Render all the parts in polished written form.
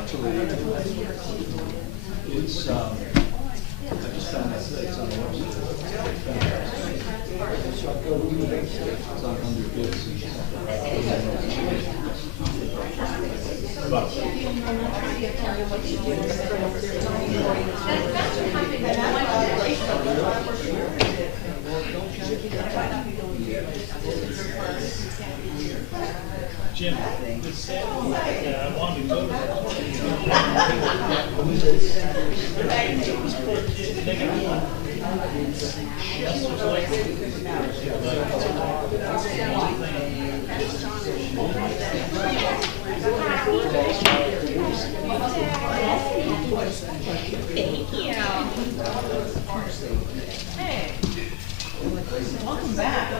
Actually, it's, I just found that it's on the website. It's on under bids. Jim, it's sad. I want to go to Thank you. Hey, welcome back.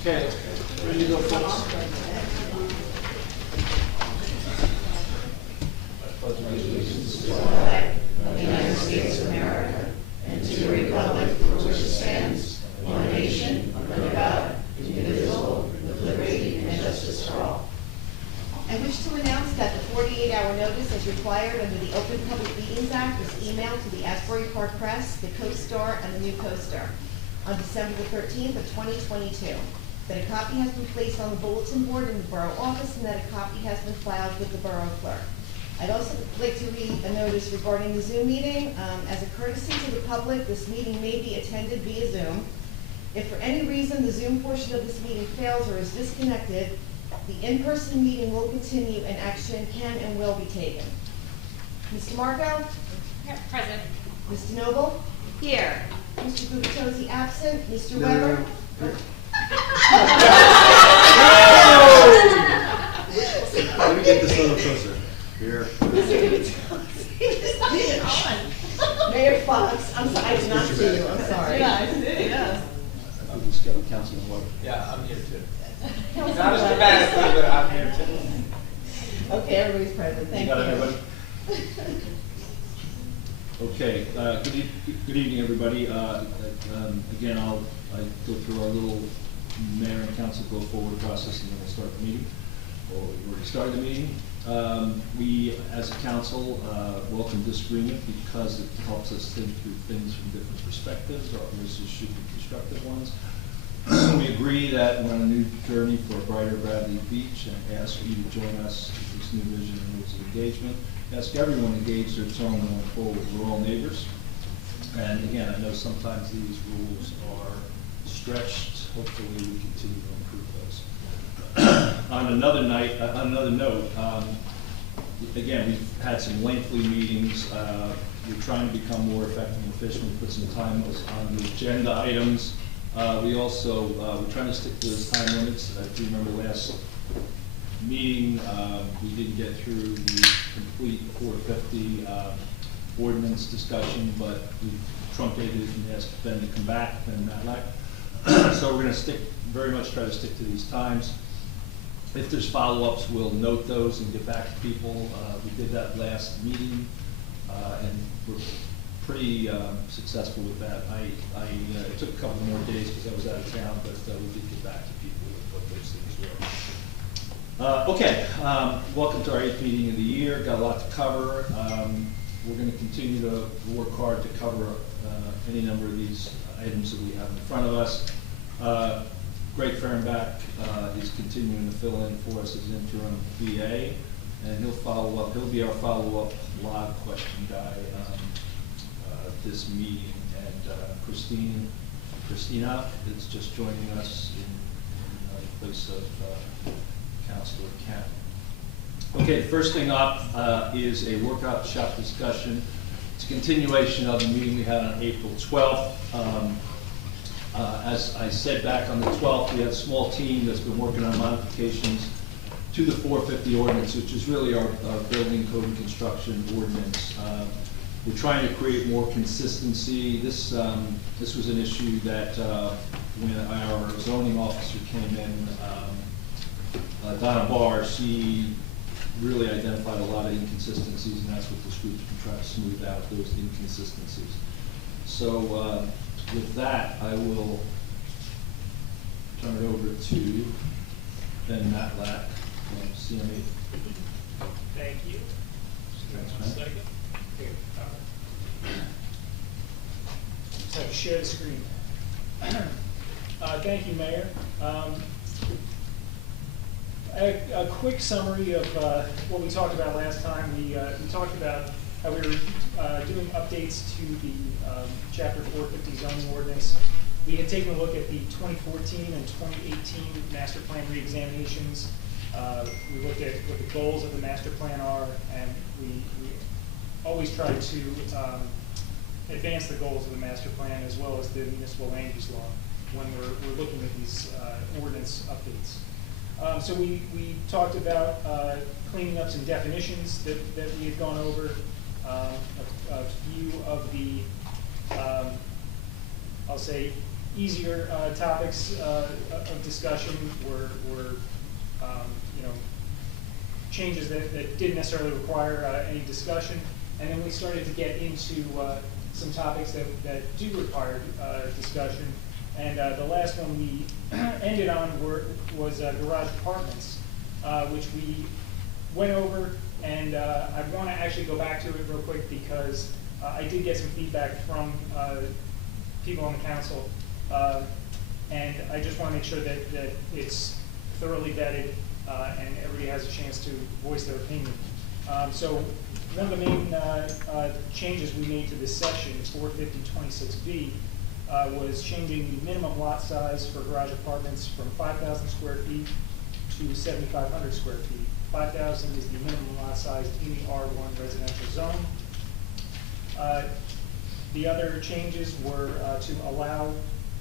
Okay, ready to go, folks? I wish to announce that the 48-hour notice as required under the Open Public Meetings Act was emailed to the Asbury Park Press, the Co-Star, and the New Co-Star on December the 13th of 2022. That a copy has been placed on the bulletin board in the borough office and that a copy has been filed with the borough clerk. I'd also like to read a notice regarding the Zoom meeting. As a courtesy to the public, this meeting may be attended via Zoom. If for any reason the Zoom portion of this meeting fails or is disconnected, the in-person meeting will continue and action can and will be taken. Mr. Marco? Here, present. Mr. Noble? Here. Mr. Gubitosi absent. Mr. Weber? Let me get this a little closer. Here. Mayor Fox, I'm sorry, I did not see you, I'm sorry. Yeah, I did, yes. I think it's got Councilman Webb. Yeah, I'm here too. Not as dramatically, but I'm here too. Okay, everybody's present, thank you. You got everybody? Okay, good evening, everybody. Again, I'll go through our little mayor and council go forward process and then we'll start the meeting. Or we already started the meeting. We, as a council, welcome disagreement because it helps us think through things from different perspectives. Our voices should be constructive. effective ones. We agree that we're on a new journey for a brighter Bradley Beach and ask you to join us in this new vision and rules of engagement. Ask everyone to engage their tone going forward. We're all neighbors. And again, I know sometimes these rules are stretched. Hopefully we continue to improve those. On another note, again, we've had some lengthy meetings. We're trying to become more effective and efficient. We put some time on the agenda items. We also, we're trying to stick to those time limits. If you remember last meeting, we didn't get through the complete 450 ordinance discussion, but we truncated it and asked Ben to come back, Ben Matlack. So we're going to very much try to stick to these times. If there's follow-ups, we'll note those and get back to people. We did that last meeting, and we're pretty successful with that. It took a couple more days because I was out of town, but we did get back to people with what those things were. Okay, welcome to our 8th meeting of the year. Got a lot to cover. We're going to continue to work hard to cover any number of these items that we have in front of us. Greg Fehrenbach is continuing to fill in for us as interim VA, and he'll follow up. He'll be our follow-up log question guy this meeting. And Christina is just joining us in place of Councilor Kent. Okay, the first thing up is a workshop discussion. It's a continuation of the meeting we had on April 12th. As I said back on the 12th, we had a small team that's been working on modifications to the 450 ordinance, which is really our building code and construction ordinance. We're trying to create more consistency. This was an issue that when our zoning officer came in, Donna Barr, she really identified a lot of inconsistencies, and that's what this group's been trying to smooth out, those inconsistencies. So with that, I will turn it over to Ben Matlack from CME. Thank you. Thanks, One man. second. Here, so share the screen. Thank you, Mayor. A quick summary of what we talked about last time. We talked about how we were doing updates to the Chapter 450 zoning ordinance. We had taken a look at the 2014 and 2018 master plan reexaminations. We looked at what the goals of the master plan are, and we always try to advance the goals of the master plan as well as the municipal land use law when we're looking at these ordinance updates. So we talked about cleaning up some definitions that we had gone over. A few of the, I'll say, easier topics of discussion were changes that didn't necessarily require any discussion. And then we started to get into some topics that do require discussion. And the last one we ended on was garage apartments, which we went over. And I want to actually go back to it real quick because I did get some feedback from people on the council. And I just want to make sure that it's thoroughly vetted and everybody has a chance to voice their opinion. So one of the main changes we made to this section, 450.26b, was changing the minimum lot size for garage apartments from 5,000 square feet to 7,500 square feet. 5,000 is the minimum lot size in the R1 residential zone. The other changes were to allow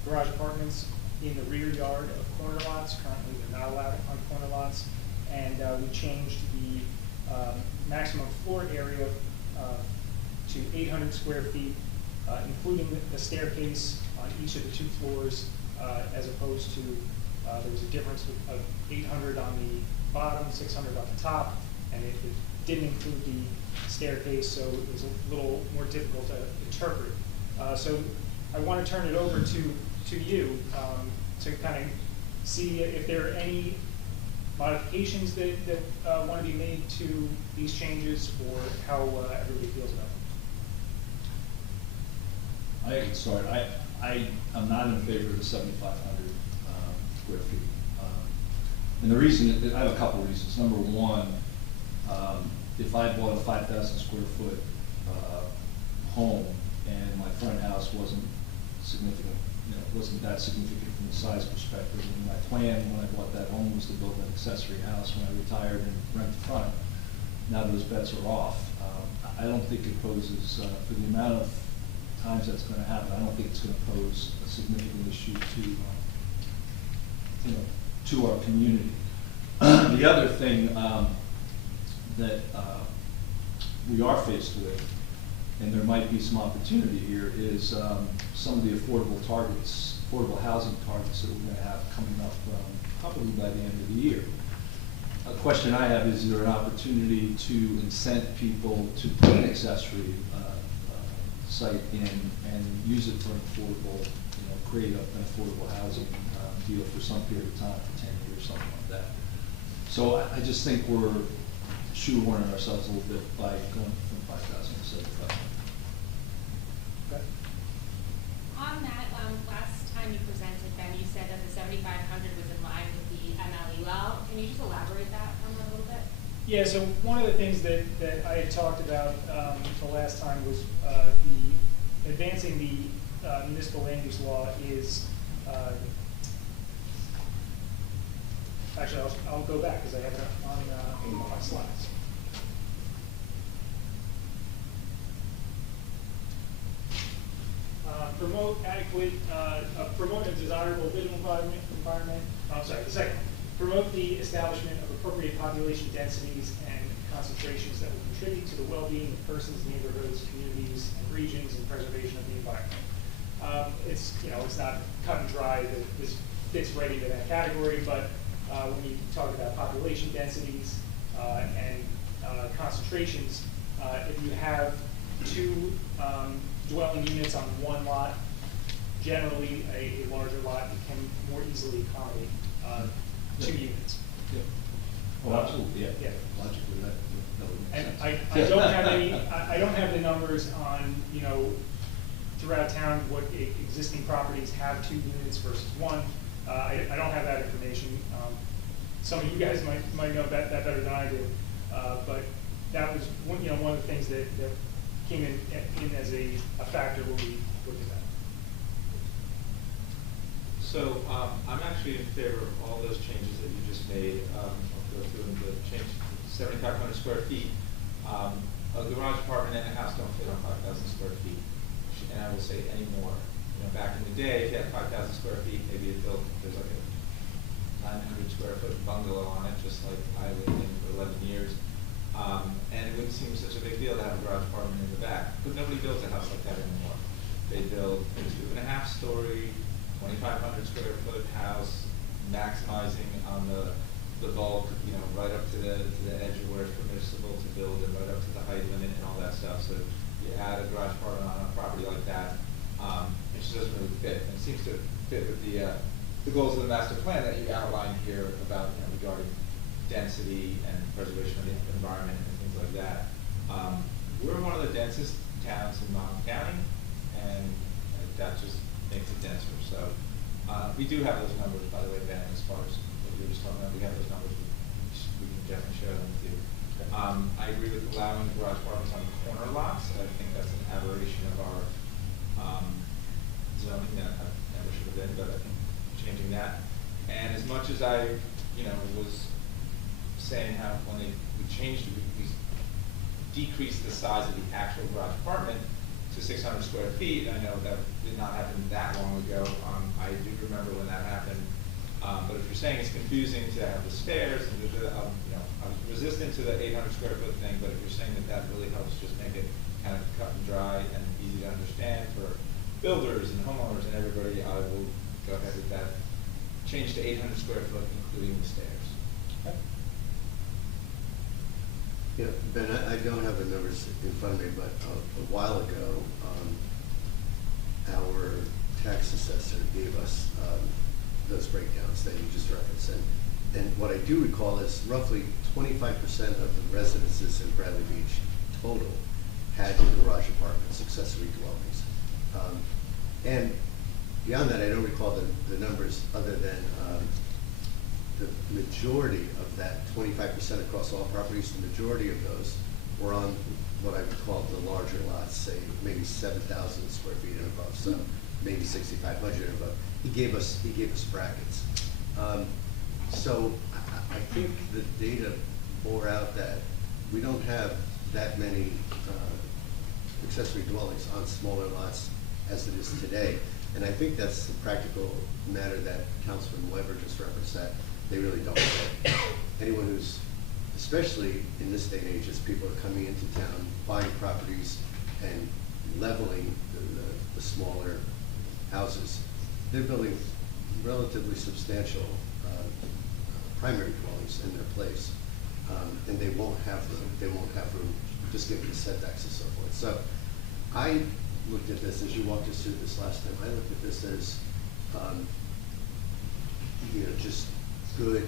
garage apartments in the rear yard of corner lots. Currently, they're not allowed on corner lots. And we changed the maximum floor area to 800 square feet, including the staircase on each of the 2 floors, as opposed to there was a difference of 800 on the bottom, 600 on the top, and it didn't include the staircase, so it was a little more difficult to interpret. So I want to turn it over to you to kind of see if there are any modifications that want to be made to these changes, or how everybody feels about them. I can start. I am not in favor of the 7,500 square feet. And the reason, I have a couple reasons. Number one, if I bought a 5,000 square foot home and my front house wasn't significant, wasn't that significant from the size perspective, and my plan when I bought that home was to build an accessory house when I retired and rent the front. Now those bets are off. I don't think it poses, for the amount of times that's going to happen, I don't think it's going to pose a significant issue to our community. The other thing that we are faced with, and there might be some opportunity here, is some of the affordable housing targets that we're going to have coming up probably by the end of the year. A question I have is there an opportunity to incent people to put an accessory site in and use it for an affordable, create an affordable housing deal for some period of time, for 10 years, something like that. So I just think we're shoehorning ourselves a little bit by going from 5,000 to 7,500. Okay. On that, last time you presented, Ben, you said that the 7,500 was in line with the MLEL. Can you just elaborate that on a little bit? Yeah, so one of the things that I had talked about the last time was advancing the municipal land use law is, actually I'll go back because I have it on my slides. Promote adequate, promote a desirable living environment. I'm sorry, the second one. Promote the establishment of appropriate population densities and concentrations that will contribute to the well-being of persons, neighborhoods, communities, and regions, and preservation of the environment. It's not cut and dry that this fits right into that category, but when you talk about population densities and concentrations, if you have two dwelling units on one lot, generally a larger lot can more easily accommodate two units. Yeah. Oh, absolutely, yeah. Yeah. Logically, that would make And sense. I don't have any, I don't have the numbers on, throughout town, what existing properties have 2 units versus 1. I don't have that information. Some of you guys might know that better than I do. But that was one of the things that came in as a factor when we looked at that. So I'm actually in favor of all those changes that you just made. I'll go through them. The change 7,500 square feet. A garage apartment and a house don't fit on 5,000 square feet. And I will say any more. Back in the day, if you had 5,000 square feet, maybe there's like a 900 square foot bungalow on it, just like I lived in for 11 years. And it wouldn't seem such a big deal to have a garage apartment in the back. But nobody builds a house like that anymore. They build a 2.5-story, 2,500 square foot house, maximizing on the bulk, right up to the edge of where it's permissible to build and right up to the height limit and all that stuff. So you add a garage apartment on a property like that, it just doesn't really fit. And it seems to fit with the goals of the master plan that you outlined here about regarding density and preservation of the environment and things like that. We're one of the densest towns in Monmouth County, and that just makes it denser. So we do have those numbers, by the way, Ben, as far as what you were just talking about. We have those numbers. We can definitely share them with you. I agree with allowing garage apartments on corner lots. I think that's an aberration of our zoning that I never should have been, but I think changing that. And as much as I, was saying how when we changed it, we decreased the size of the actual garage apartment to 600 square feet. I know that did not happen that long ago. I do remember when that happened. But if you're saying it's confusing to have the stairs, and I was resistant to the 800 square foot thing, but if you're saying that really helps just make it kind of cut and dry and easy to understand for builders and homeowners and everybody, I will go ahead with that. Change to 800 square foot, including the stairs. Okay. Yeah, Ben, I don't have the numbers in front of me, but a while ago, our tax assessor gave us those breakdowns that you just referenced. And what I do recall is roughly 25% of the residences in Bradley Beach total had garage apartments, accessory dwellings. And beyond that, I don't recall the numbers other than the majority of that 25% across all properties, the majority of those were on what I would call the larger lots, say maybe 7,000 square feet and above, so maybe 6,500 and above. He gave us brackets. So I think the data bore out that we don't have that many accessory dwellings on smaller lots as it is today. And I think that's the practical matter that Councilman Weber just referenced, that they really don't care. Anyone who's, especially in this day and age, as people are coming into town, buying properties and leveling the smaller houses, they're building relatively substantial primary dwellings in their place. And they won't have room, just given the setbacks and so forth. So I looked at this, as you walked us through this last time, I looked at this as, just good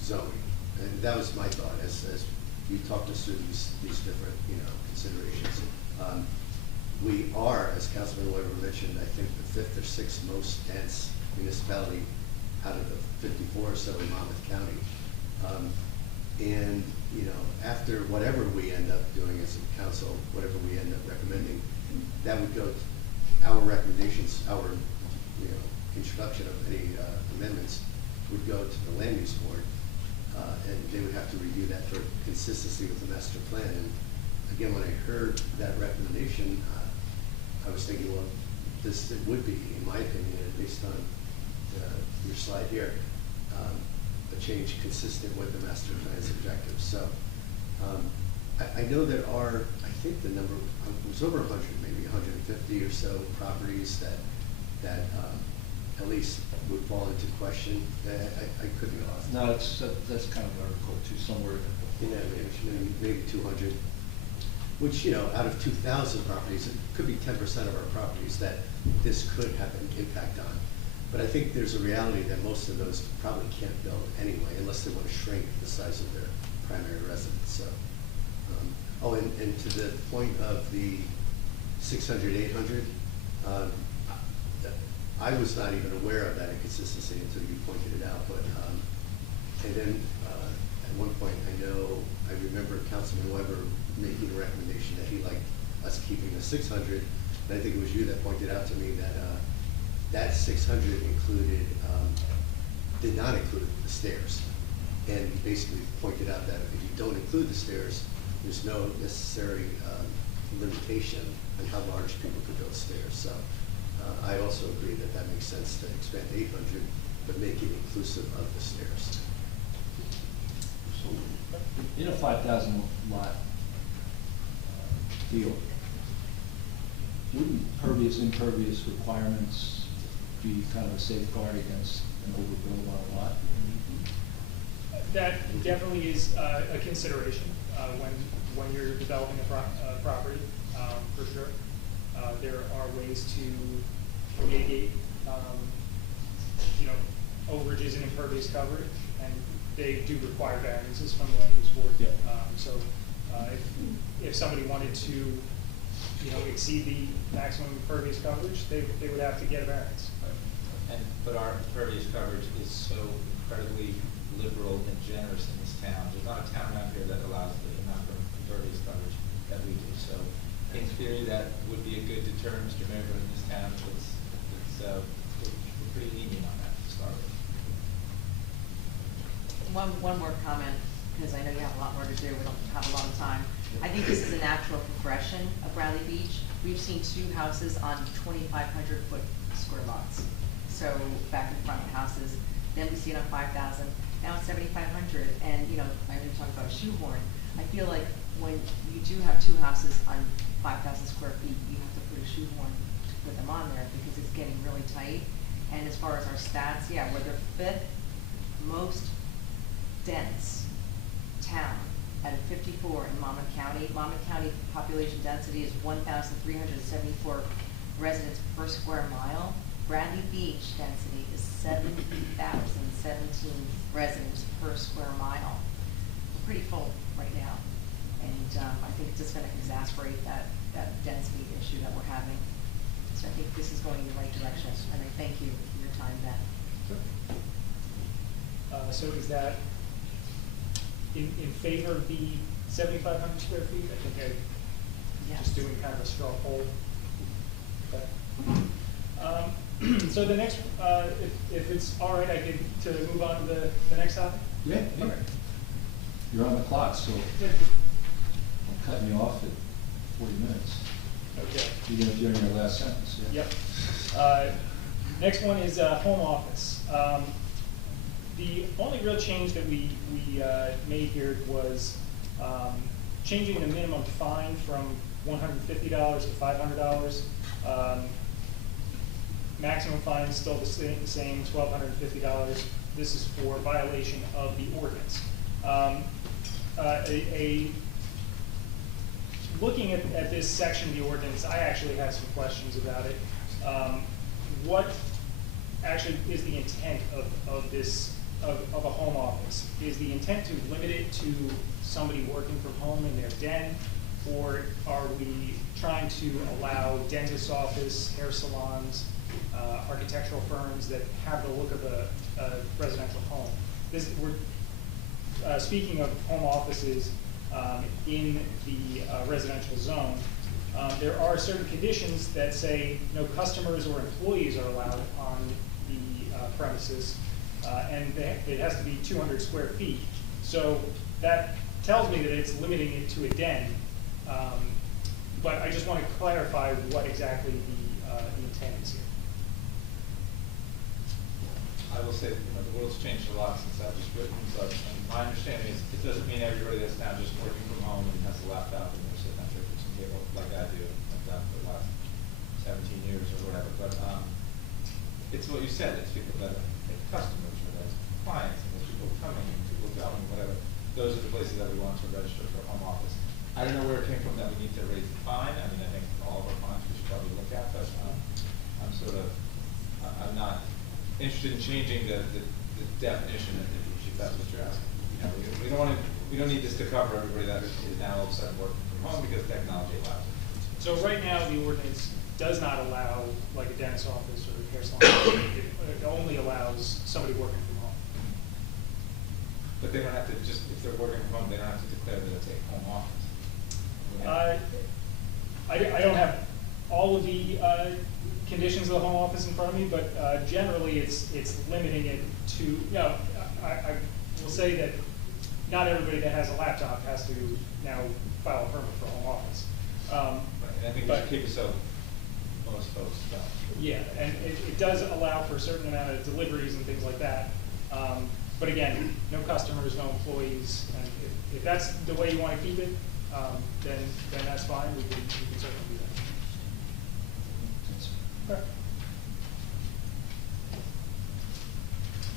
zoning. And that was my thought as you talked us through these different, considerations. We are, as Councilman Weber mentioned, I think the 5th or 6th most dense municipality out of the 54 or so in Monmouth County. And, after whatever we end up doing as a council, whatever we end up recommending, that would go to our recommendations, our, introduction of any amendments would go to the land use board, and they would have to review that for consistency with the master plan. And again, when I heard that recommendation, I was thinking, well, it would be, in my opinion, and based on your slide here, a change consistent with the master plan's objectives. So I know there are, I think the number was over 100, maybe 150 or so properties that at least would fall into question. I could be off. No, that's kind of Article 2, somewhere In that range, maybe 200, which, out of 2,000 properties, it could be 10% of our properties that this could have an impact on. But I think there's a reality that most of those probably can't build anyway, unless they want to shrink the size of their primary residence. So, and to the point of the 600, 800, I was not even aware of that inconsistency until you pointed it out. But and then at one point, I remember Councilman Weber making a recommendation that he liked us keeping the 600. And I think it was you that pointed out to me that that 600 did not include the stairs. And he basically pointed out that if you don't include the stairs, there's no necessary limitation on how large people could build stairs. So I also agree that that makes sense to expand 800, but make it inclusive of the stairs. So, in a 5,000 lot field, wouldn't impervious requirements be kind of a safeguard against an overbuild on a lot? That definitely is a consideration when you're developing a property, for sure. There are ways to mitigate, overages and impervious coverage, and they do require variances from the land use board. Yeah. So if somebody wanted to, exceed the maximum impervious coverage, they would have to get a variance. But our impervious coverage is so incredibly liberal and generous in this town. There's not a town around here that allows the amount of impervious coverage that we do. So in theory, that would be a good deterrent, Mr. Mayor, but in this town, we're pretty lenient on that to start with. One more comment, because I know you have a lot more to do. We don't have a lot of time. I think this is a natural progression of Bradley Beach. We've seen 2 houses on 2,500 foot square lots. So back in front of houses, then we see it on 5,000, now it's 7,500. And I know you talked about a shoehorn. I feel like when you do have 2 houses on 5,000 square feet, you have to put a shoehorn to put them on there because it's getting really tight. And as far as our stats, yeah, we're the 5th most dense town out of 54 in Monmouth County. Monmouth County population density is 1,374 residents per square mile. Bradley Beach density is 70,017 residents per square mile. We're pretty full right now. And I think it's just going to exacerbate that density issue that we're having. So I think this is going in the right direction, and I thank you for your time, Ben. So is that in favor of the 7,500 square feet? I think I'm Yes. just doing kind of a straw poll. Okay. So the next, if it's all right, I could to move on to the next topic? Yeah, yeah. Okay. You're on the clock, so Good. I'm cutting you off at 40 minutes. Okay. Even if you're in your last sentence, yeah. Yep. Next one is home office. The only real change that we made here was changing the minimum fine from $150 to $500. Maximum fine is still the same, $1,250. This is for violation of the ordinance. Looking at this section of the ordinance, I actually have some questions about it. What actually is the intent of this, of a home office? Is the intent to limit it to somebody working from home in their den? Or are we trying to allow dentist's office, hair salons, architectural firms that have the look of a residential home? We're speaking of home offices in the residential zone. There are certain conditions that say no customers or employees are allowed on the premises, and it has to be 200 square feet. So that tells me that it's limiting it to a den, but I just want to clarify what exactly the intent is here. I will say, the world's changed a lot since that was written, but my understanding is it doesn't mean everybody that's now just working from home and has a laptop and they're sitting at their kitchen table like I do, like that for the last 17 years or whatever. But it's what you said, it's people that are customers or that's clients and there's people coming and people going, whatever. Those are the places that we want to register for home office. I don't know where it came from that we need to raise the fine. I mean, I think all of our fines we should probably look at, but I'm sort of, I'm not interested in changing the definition if that's what you're asking. You know, we don't want to, we don't need this to cover everybody that is now all of a sudden working from home because technology allows it. So right now, the ordinance does not allow like a dentist's office or a hair salon. It only allows somebody working from home. But they don't have to just, if they're working from home, they don't have to declare that it's a home office. I don't have all of the conditions of the home office in front of me, but generally it's limiting it to, you know, I will say that not everybody that has a laptop has to now file a permit for a home office. And I think we should keep it so most folks don't. Yeah, and it does allow for a certain amount of deliveries and things like that. But again, no customers, no employees, and if that's the way you want to keep it, then that's fine. We can certainly do that.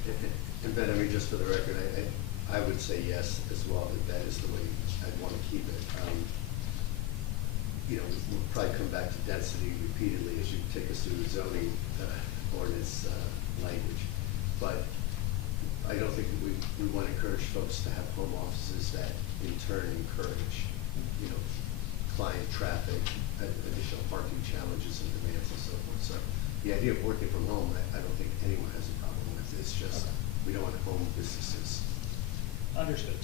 Okay. And Ben, I mean, just for the record, I would say yes as well, that is the way I'd want to keep it. You know, we'll probably come back to density repeatedly as you take us through the zoning ordinance language. But I don't think that we want to encourage folks to have home offices that in turn encourage, you know, client traffic, additional parking challenges and demands and so forth. So the idea of working from home, I don't think anyone has a problem with. It's just, we don't want home businesses. Understood.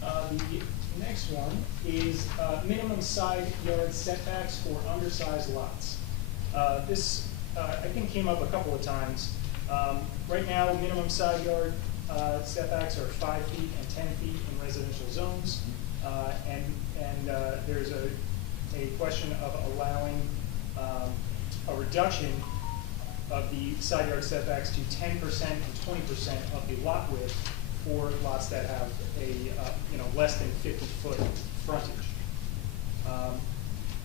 The next one is minimum side yard setbacks for undersized lots. This, I think, came up a couple of times. Right now, minimum side yard setbacks are 5 feet and 10 feet in residential zones. And there's a question of allowing a reduction of the side yard setbacks to 10% and 20% of the lot width for lots that have a less than 50-foot frontage.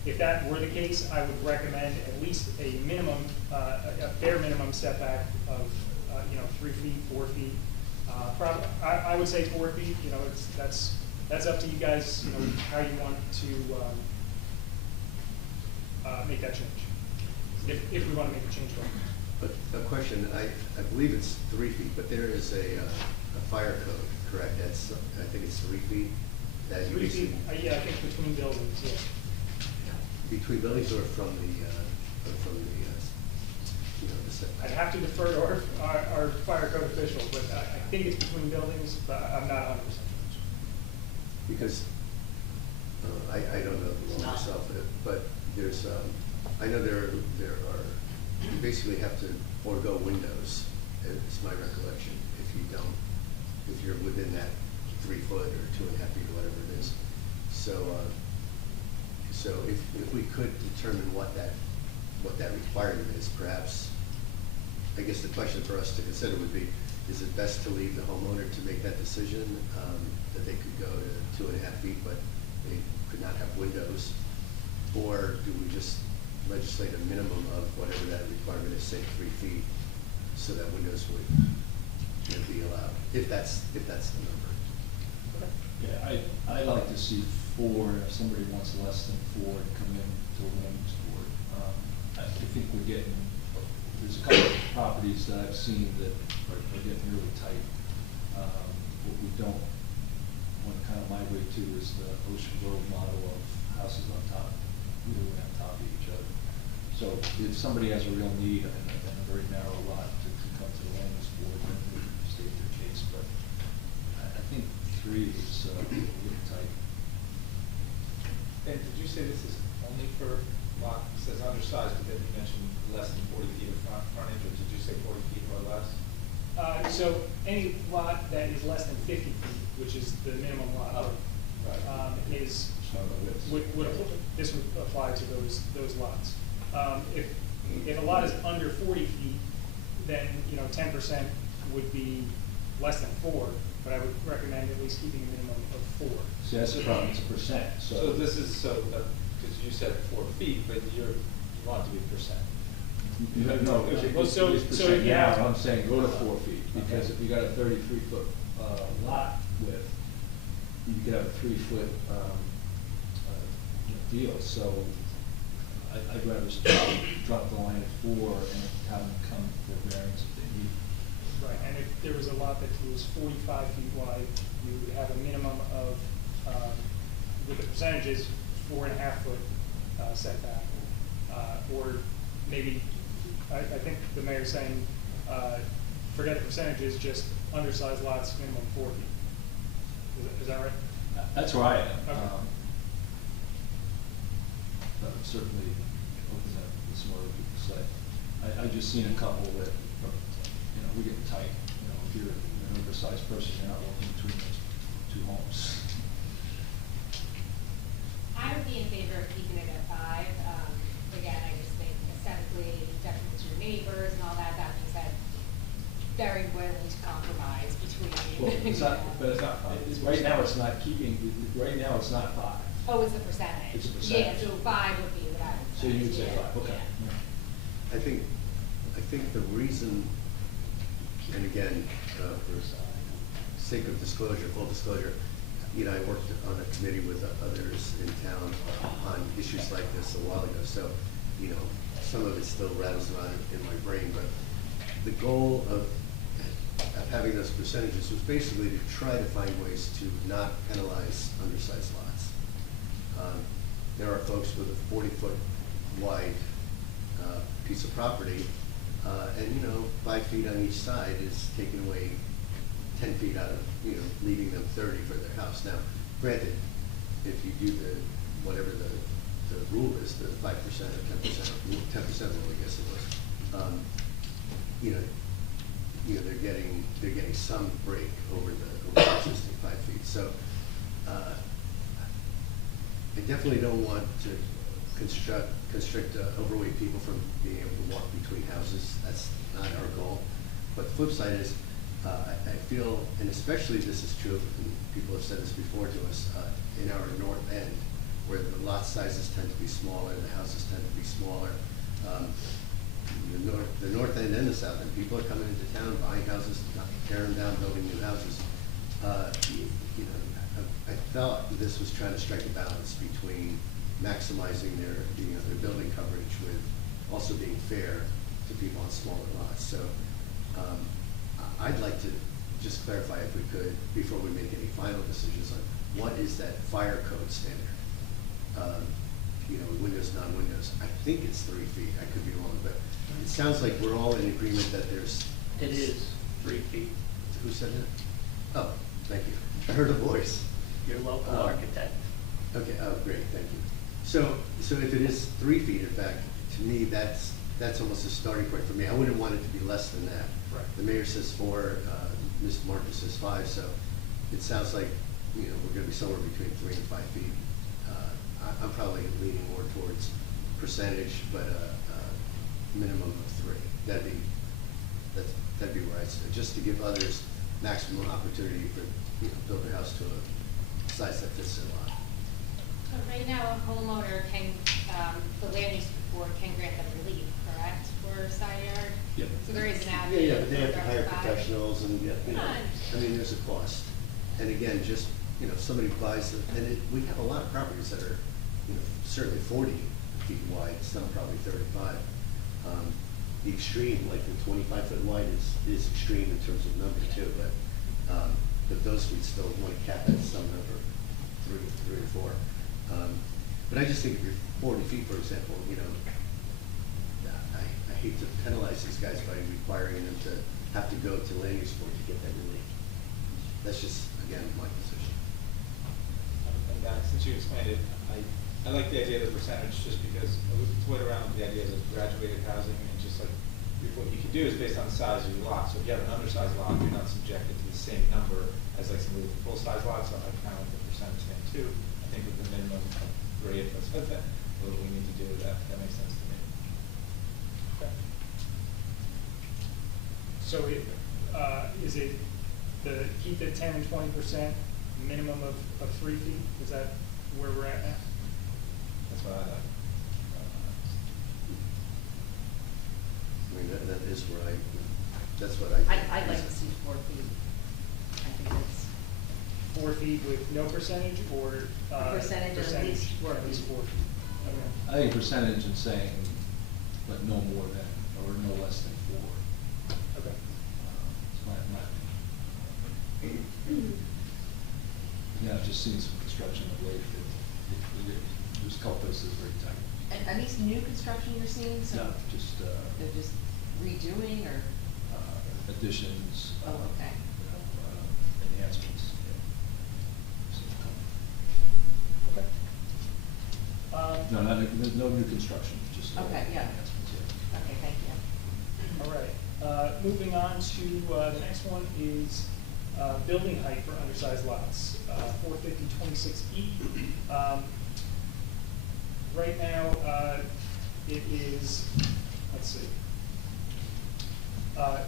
If that were the case, I would recommend at least a minimum, a bare minimum setback of 3 feet, 4 feet. I would say 4 feet. You know, that's up to you guys. You know, how you want to make that change. If we want to make a change. But a question, I believe it's 3 feet, but there is a fire code, correct? That's, I think it's 3 feet. That you 3 feet, yeah, I think between buildings, yeah. between buildings or from the, you know, the setback? I'd have to defer to our fire code official, but I think it's between buildings, but I'm not 100% sure. Because, I don't know the law myself, but there's, I know there are, you basically have to forego windows, is my recollection, if you don't, if you're within that 3 foot or 2.5 feet or whatever it is. So, so if we could determine what that requirement is, perhaps, I guess the question for us to consider would be, is it best to leave the homeowner to make that decision, that they could go to 2.5 feet, but they could not have windows? Or do we just legislate a minimum of whatever that requirement is, say 3 feet, so that windows would, you know, be allowed, if that's the number? Yeah, I'd like to see 4, if somebody wants less than 4 to come in to a women's board. I think we're getting, there's a couple of properties that I've seen that are getting really tight. What we don't want to kind of migrate to is the Ocean Grove model of houses on top, really on top of each other. So if somebody has a real need and a very narrow lot to come to the women's board, then we state their case, but I think 3 is a little tight. And did you say this is only for lot, it says undersized, but then you mentioned less than 40 feet of frontage, or did you say 40 feet or less? So any lot that is less than 50 feet, which is the minimum lot, is, this would apply to those lots. If a lot is under 40 feet, then, you know, 10% would be less than 4, but I would recommend at least keeping a minimum of 4. See, that's the problem, it's a percent, So this is, because you said 4 feet, but you want it to be percent. No, Well, so percent yeah. now, I'm saying go to 4 feet, because if you got a 33-foot lot width, you could have a 3-foot deal, so I'd rather drop the line at 4 and have them come for variance if they need. Right, and if there was a lot that was 45 feet wide, you would have a minimum of, with the percentages, 4.5 foot setback. Or maybe, I think the mayor's saying, forget the percentages, just undersized lots, minimum 4 feet. Is that right? That's where I am. Okay. But certainly open up to some other people's say. I've just seen a couple that, you know, we get tight. You know, if you're an oversized person, you're not walking between those 2 homes. I would be in favor of keeping it at 5. Again, I just think aesthetically, definitely to your neighbors and all that. That being said, very willing to compromise between. Well, it's not, but it's not, right now it's not keeping, right now it's not 5. Oh, it's the percentage. It's a percentage. Yeah, so 5 would be what I would. So you would say yeah, 5, okay. yeah. I think the reason, and again, for sake of disclosure, full disclosure, you know, I worked on a committee with others in town on issues like this a while ago, so, you know, some of it still rattles around in my brain, but the goal of having those percentages was basically to try to find ways to not penalize undersized lots. There are folks with a 40-foot wide piece of property, and, you know, 5 feet on each side is taking away 10 feet out of, you know, leaving them 30 for their house. Now, granted, if you do whatever the rule is, the 5% or 10%, 10% rule, I guess it was, you know, they're getting some break over the existing 5 feet. So, I definitely don't want to constrict overweight people from being able to walk between houses. That's not our goal. But the flip side is, I feel, and especially this is true, and people have said this before to us, in our north end, where the lot sizes tend to be smaller, the houses tend to be smaller. The north end and the south end, people are coming into town, buying houses, tearing them down, building new houses. You know, I felt this was trying to strike a balance between maximizing their building coverage with also being fair to people on smaller lots. So I'd like to just clarify, if we could, before we make any final decisions, on what is that fire code standard. you know, windows, non-windows. I think it's 3 feet, I could be wrong, but it sounds like we're all in agreement that there's. It is 3 feet. Who said that? Oh, thank you. I heard a voice. Your local architect. Okay, oh, great, thank you. So if it is 3 feet, in fact, to me, that's almost a starting point for me. I wouldn't want it to be less than that. Right. The mayor says 4, Mr. Marcus says 5, so it sounds like, you know, we're gonna be somewhere between 3 and 5 feet. I'm probably leaning more towards percentage, but minimum of 3. That'd be where I'd say, just to give others maximum opportunity for, you know, build their house to a size that fits their lot. So right now, a homeowner can, the land use board can grant them relief, correct, for side yard? Yep. So there is an Yeah, avenue. yeah, but they have to for hire five. professionals and, you know, I mean, there's a cost. And again, just, you know, if somebody buys it, and we have a lot of properties that are, you know, certainly 40 feet wide, some probably 35. The extreme, like the 25-foot wide is extreme in terms of number too, but those we still want to cap at some number, 3 or 4. But I just think if you're 40 feet, for example, you know, I hate to penalize these guys by requiring them to have to go to land use board to get that relief. That's just, again, my position. And since you explained it, I like the idea of the percentage just because we toyed around with the idea of graduated housing and just like, what you can do is based on the size of your lot. So if you have an undersized lot, you're not subjected to the same number as like somebody with a full-size lot, so I kind of like the percentage thing too. I think with the minimum of 3, if that's what we need to do, that makes sense to me. Okay. So is it keep it 10 and 20%, minimum of 3 feet? Is that where we're at now? That's what I like. I mean, that is where that's what I think. I'd like to see 4 feet. I think it's 4 feet with no percentage or? Percentage of at least 4 At least feet. 4 feet. Okay. I think percentage and saying, but no more than, or no less than 4. Okay. It's my opinion. Yeah, I've just seen some construction of late, there's a couple places very tight. And are these new construction you're seeing? So No, just, they're just redoing or? additions. Oh, okay. Enhancements, Okay. yeah. No, no new construction, just. Okay, yeah. Enhancements, yeah. Okay, thank you. All right. Moving on to the next one is building height for undersized lots, 450-26E. Right now, it is, let's see,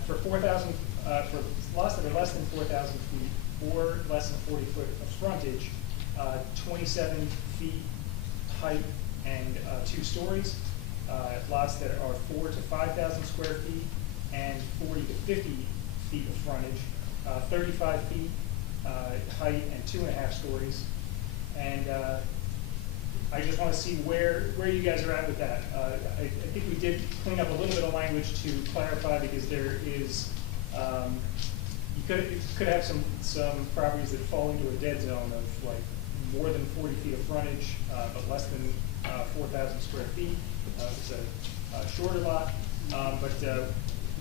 for 4,000, for lots that are less than 4,000 feet or less than 40 foot of frontage, 27 feet height and 2 stories. Lots that are 4 to 5,000 square feet and 40 to 50 feet of frontage, 35 feet height and 2.5 stories. And I just want to see where you guys are at with that. I think we did clean up a little bit of language to clarify because there is, you could have some properties that fall into a dead zone of like more than 40 feet of frontage, but less than 4,000 square feet. It's a shorter lot, but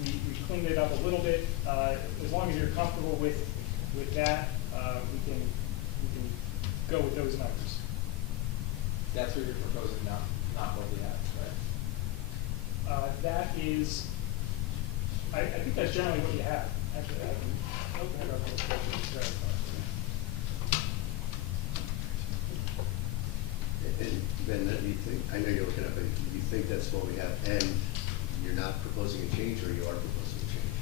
we cleaned it up a little bit. As long as you're comfortable with that, we can go with those numbers. That's what you're proposing, not what we have, right? That is, I think that's generally what you have. Actually, I have our spreadsheet. And Ben, you think, I know you're looking up, but you think that's what we have, and you're not proposing a change, or you are proposing a change?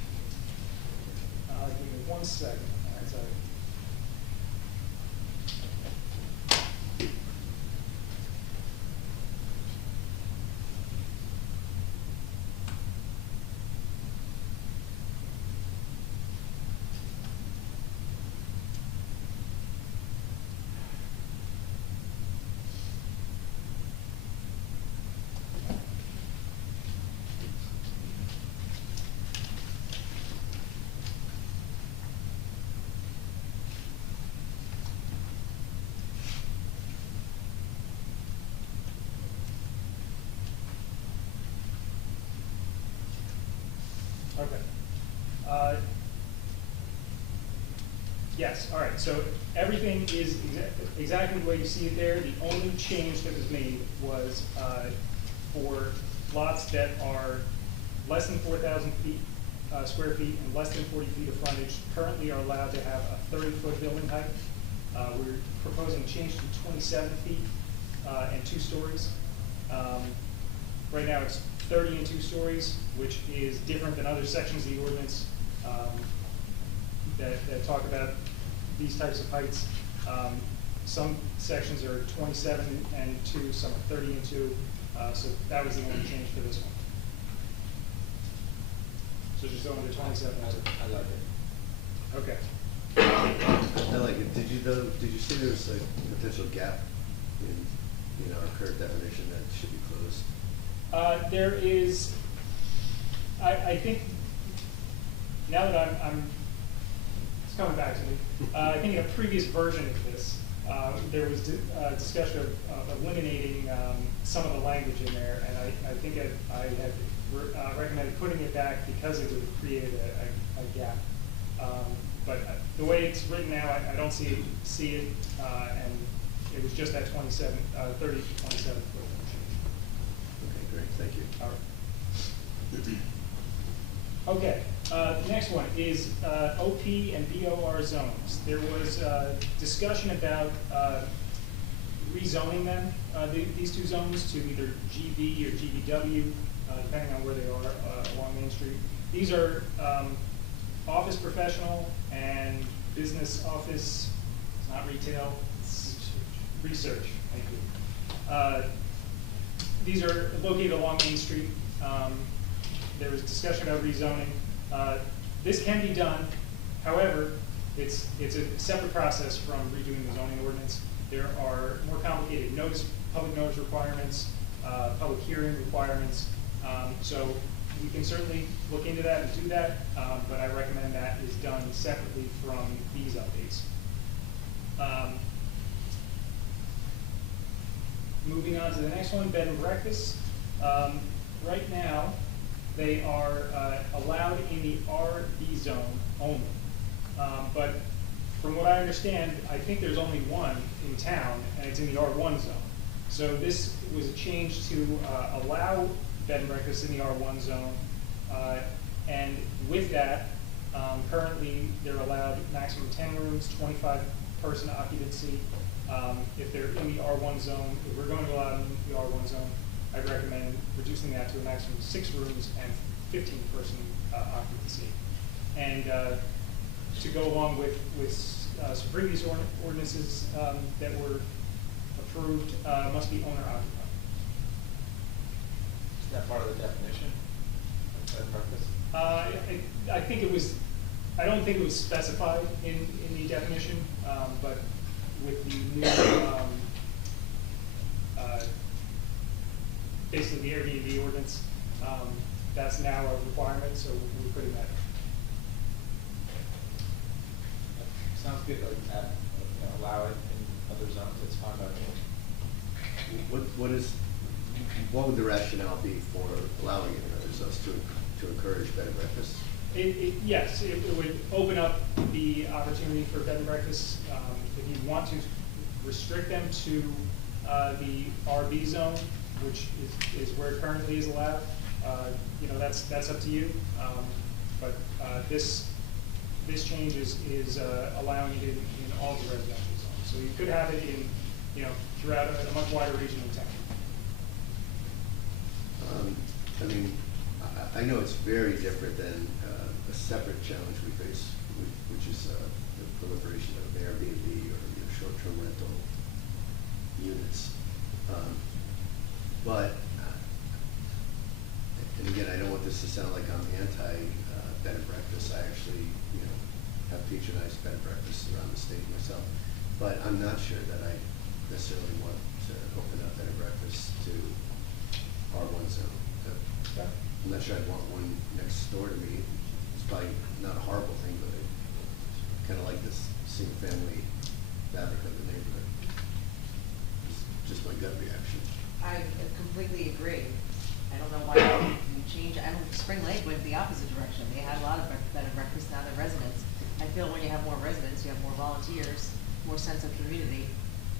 Give me 1 second. As I- Okay. Yes, all right, so everything is exactly the way you see it there. The only change that was made was for lots that are less than 4,000 square feet and less than 40 feet of frontage, currently are allowed to have a 30-foot building height. We're proposing change to 27 feet and 2 stories. Right now it's 30 and 2 stories, which is different than other sections of the ordinance that talk about these types of heights. Some sections are 27 and 2, some are 30 and 2, so that was the only change for this one. So just going to 27 and 2. I like it. Okay. I like it. Did you say there was a potential gap in, our current definition that should be closed? There is, I think, now that it's coming back to me, I think in a previous version of this, there was discussion of eliminating some of the language in there, and I think I had recommended putting it back because it would create a gap. But the way it's written now, I don't see it, and it was just that 27, 30 to 27 foot. Okay, great, thank you. All right. Okay, next one is OP and BOR zones. There was discussion about rezoning them, these 2 zones, to either GB or GBW, depending on where they are along Main Street. These are office professional and business office. It's not retail, it's research. Thank you. These are located along Main Street. There was discussion about rezoning. This can be done, however, it's a separate process from redoing the zoning ordinance. There are more complicated public notice requirements, public hearing requirements. So we can certainly look into that and do that, but I recommend that is done separately from these updates. Moving on to the next one, bed and breakfast. Right now, they are allowed in the RB zone only. But from what I understand, I think there's only one in town, and it's in the R1 zone. So this was a change to allow bed and breakfast in the R1 zone. And with that, currently they're allowed maximum 10 rooms, 25-person occupancy. If they're in the R1 zone, if we're going to allow them in the R1 zone, I'd recommend reducing that to a maximum of 6 rooms and 15-person occupancy. And to go along with some previous ordinances that were approved, must be owner occupied. Is that part of the definition of bed and breakfast? I think it was, I don't think it was specified in the definition, but with the new, basically the Airbnb ordinance, that's now a requirement, so we're putting that. Sounds good, like that, allow it in other zones, it's fine by me. What would the rationale be for allowing it in other zones to encourage bed and breakfast? Yes, it would open up the opportunity for bed and breakfast. If you want to restrict them to the RB zone, which is where it currently is allowed, that's up to you. But this change is allowing it in all the residential zones. So you could have it in, throughout a much wider region of town. I know it's very different than a separate challenge we face, which is the proliferation of Airbnb or short-term rental units. But, and again, I don't want this to sound like I'm anti-bed and breakfast. I actually, have patronized bed and breakfasts around the state myself. But I'm not sure that I necessarily want to open up bed and breakfast to R1 zone. I'm not sure I'd want one next door to me. It's probably not a horrible thing, but I kind of like this single-family fabric of the neighborhood. It's just my gut reaction. I completely agree. I don't know why you change, I don't Spring Lake went the opposite direction. They had a lot of bed and breakfast, now they're residents. I feel when you have more residents, you have more volunteers, more sense of community.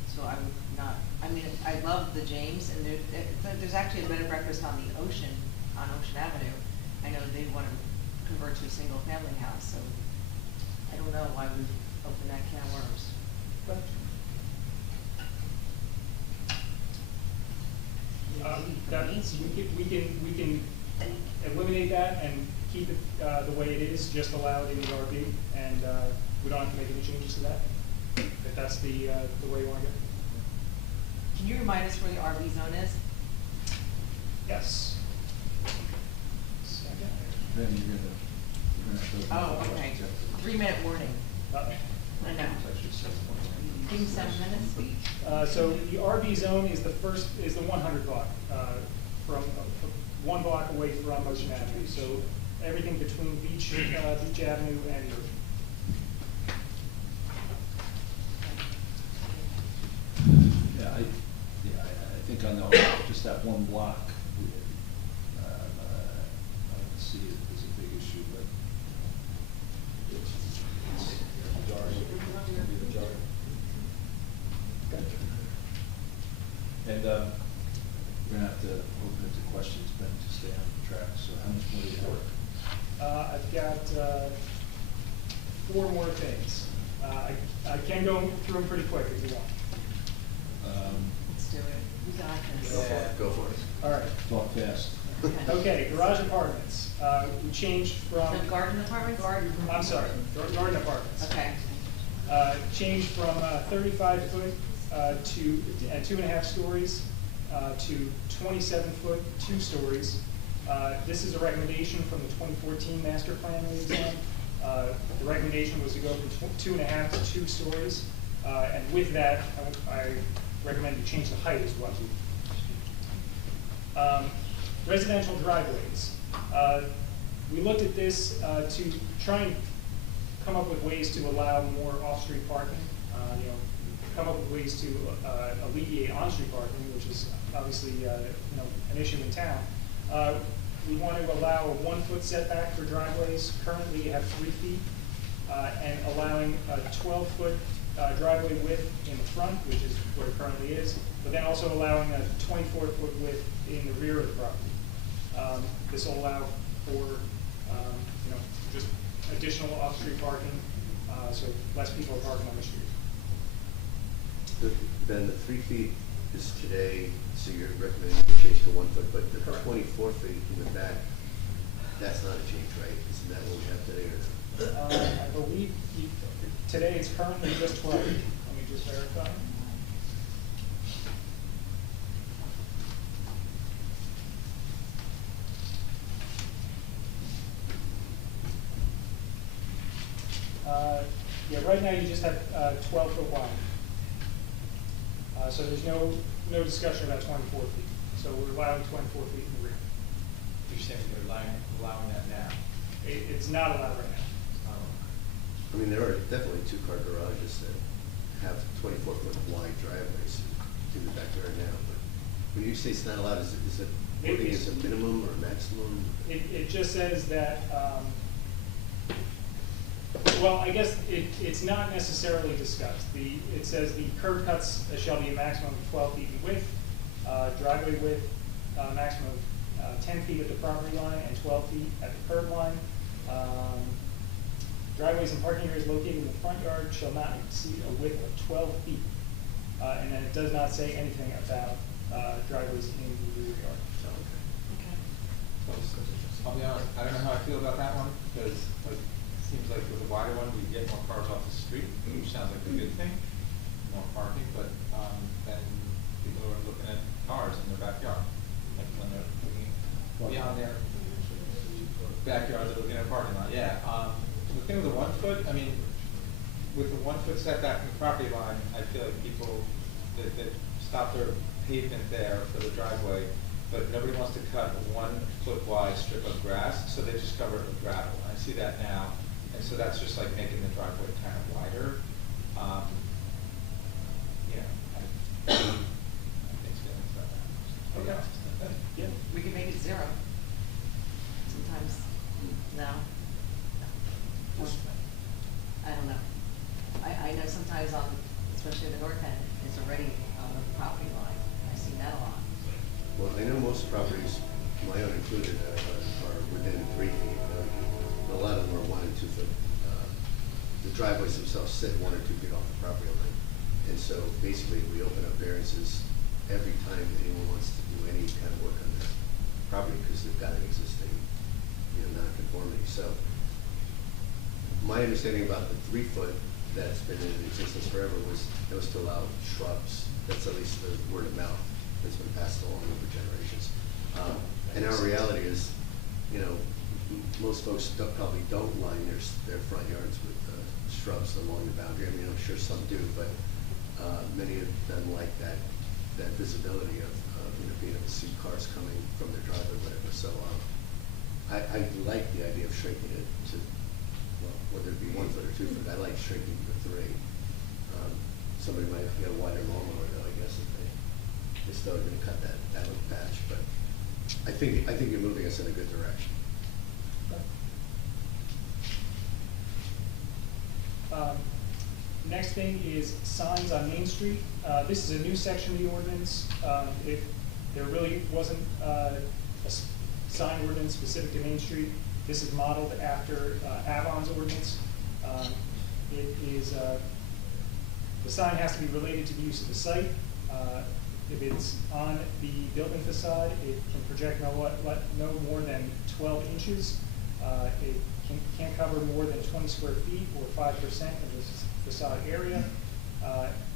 So I would not, I mean, I love the James, and there's actually a bed and breakfast on the ocean, on Ocean Avenue. I know they want to convert to a single family house, so I don't know why we opened that can of worms. That means we can eliminate that and keep it, the way it is, just allow it in the RB, and, we don't have to make any changes to that, if that's the way you wanna go. Can you remind us where the RV zone is? Yes. Second. Then you're gonna have to. Oh, okay. 3-minute warning. Uh-oh. I know. Actually, 7:20. Give me 7 minutes. So the RB zone is the 100 block, from, one block away from Ocean Avenue. So everything between Beach Avenue and Irving. I think on just that one block, I don't see it as a big issue, but it's a majority, it'll be a majority. And we're gonna have to open it to questions, Ben, to stay on track. So how much more do you have? I've got 4 more things. I can go through them pretty quick if you want. Let's do it. We got this. Go for it. All right. Talk fast. Okay, garage apartments. We changed from. The garden apartments? I'm sorry, garden apartments. Okay. Changed from 35 foot to 2.5 stories to 27 foot 2 stories. This is a recommendation from the 2014 master plan we examined. The recommendation was to go from 2.5 to 2 stories, and with that, I recommend you change the height as well. Residential driveways. We looked at this to try and come up with ways to allow more off-street parking. Come up with ways to alleviate on-street parking, which is obviously an issue in town. We want to allow a 1-foot setback for driveways. Currently, you have 3 feet, and allowing a 12-foot driveway width in the front, which is what it currently is, but then also allowing a 24-foot width in the rear of the property. This will allow for just additional off-street parking, so less people are parking on the street. Ben, the 3 feet is today, so you're recommending you change to 1 foot, but the Correct. 24 feet in the back, that's not a change, right? Isn't that what we have today or no? I believe today it's currently just 12. Let me just verify. Yeah, right now you just have 12 foot wide. So there's no discussion about 24 feet. So we're allowing 24 feet in the rear. You're saying you're allowing that now? It's not allowed right now. I mean, there are definitely 2-car garages that have 24-foot wide driveways to the backyard now, but when you say it's not allowed, is it putting as a minimum or a maximum? It just says that, well, I guess it's not necessarily discussed. It says the curb cuts shall be a maximum of 12 feet in width, driveway width, maximum of 10 feet at the property line and 12 feet at the curb line. Driveways and parking areas located in the front yard shall not exceed a width of 12 feet. And then it does not say anything about driveways in the rear yard. I'll be honest, I don't know how I feel about that one, because it seems like with a wider one, we get more cars off the street, which sounds like a good thing, more parking, but then people are looking at cars in their backyard, like when they're looking beyond their backyard, they're looking at a parking lot, yeah. The thing with the 1 foot, I mean, with the 1 foot setback from the property line, I feel like people that stop their pavement there for the driveway, but nobody wants to cut a 1 foot wide strip of grass, so they just cover it with gravel. I see that now, and so that's just like making the driveway kind of wider. I think feelings about that. Okay. Yeah. We can make it 0. Sometimes sometimes on, especially the north end, is already on the property line. I've seen that a lot. Well, I know most properties, my own included, are within 3 feet. A lot of them are 1 and 2 foot. The driveways themselves sit 1 or 2 feet off the property line. And so basically, we open up variances every time anyone wants to do any kind of work on their property because they've got an existing, non-conformity. So my understanding about the 3 foot that's been in existence forever was to allow shrubs. That's at least the word of mouth that's been passed along over generations. And our reality is, most folks probably don't line their front yards with shrubs along the boundary. I mean, I'm sure some do, but many of them like that visibility of being able to see cars coming from their driveway or whatever. So I like the idea of shrinking it to, well, whether it be 1 foot or 2 foot. I like shrinking to 3. Somebody might get a wider lawnmower though, I guess, if they started to cut that little patch. But I think you're moving us in a good direction. Next thing is signs on Main Street. This is a new section of the ordinance. There really wasn't a sign ordinance specific to Main Street. This is modeled after Avon's ordinance. It is, the sign has to be related to the use of the site. If it's on the building facade, it can project no more than 12 inches. It can't cover more than 20 square feet or 5% of the facade area,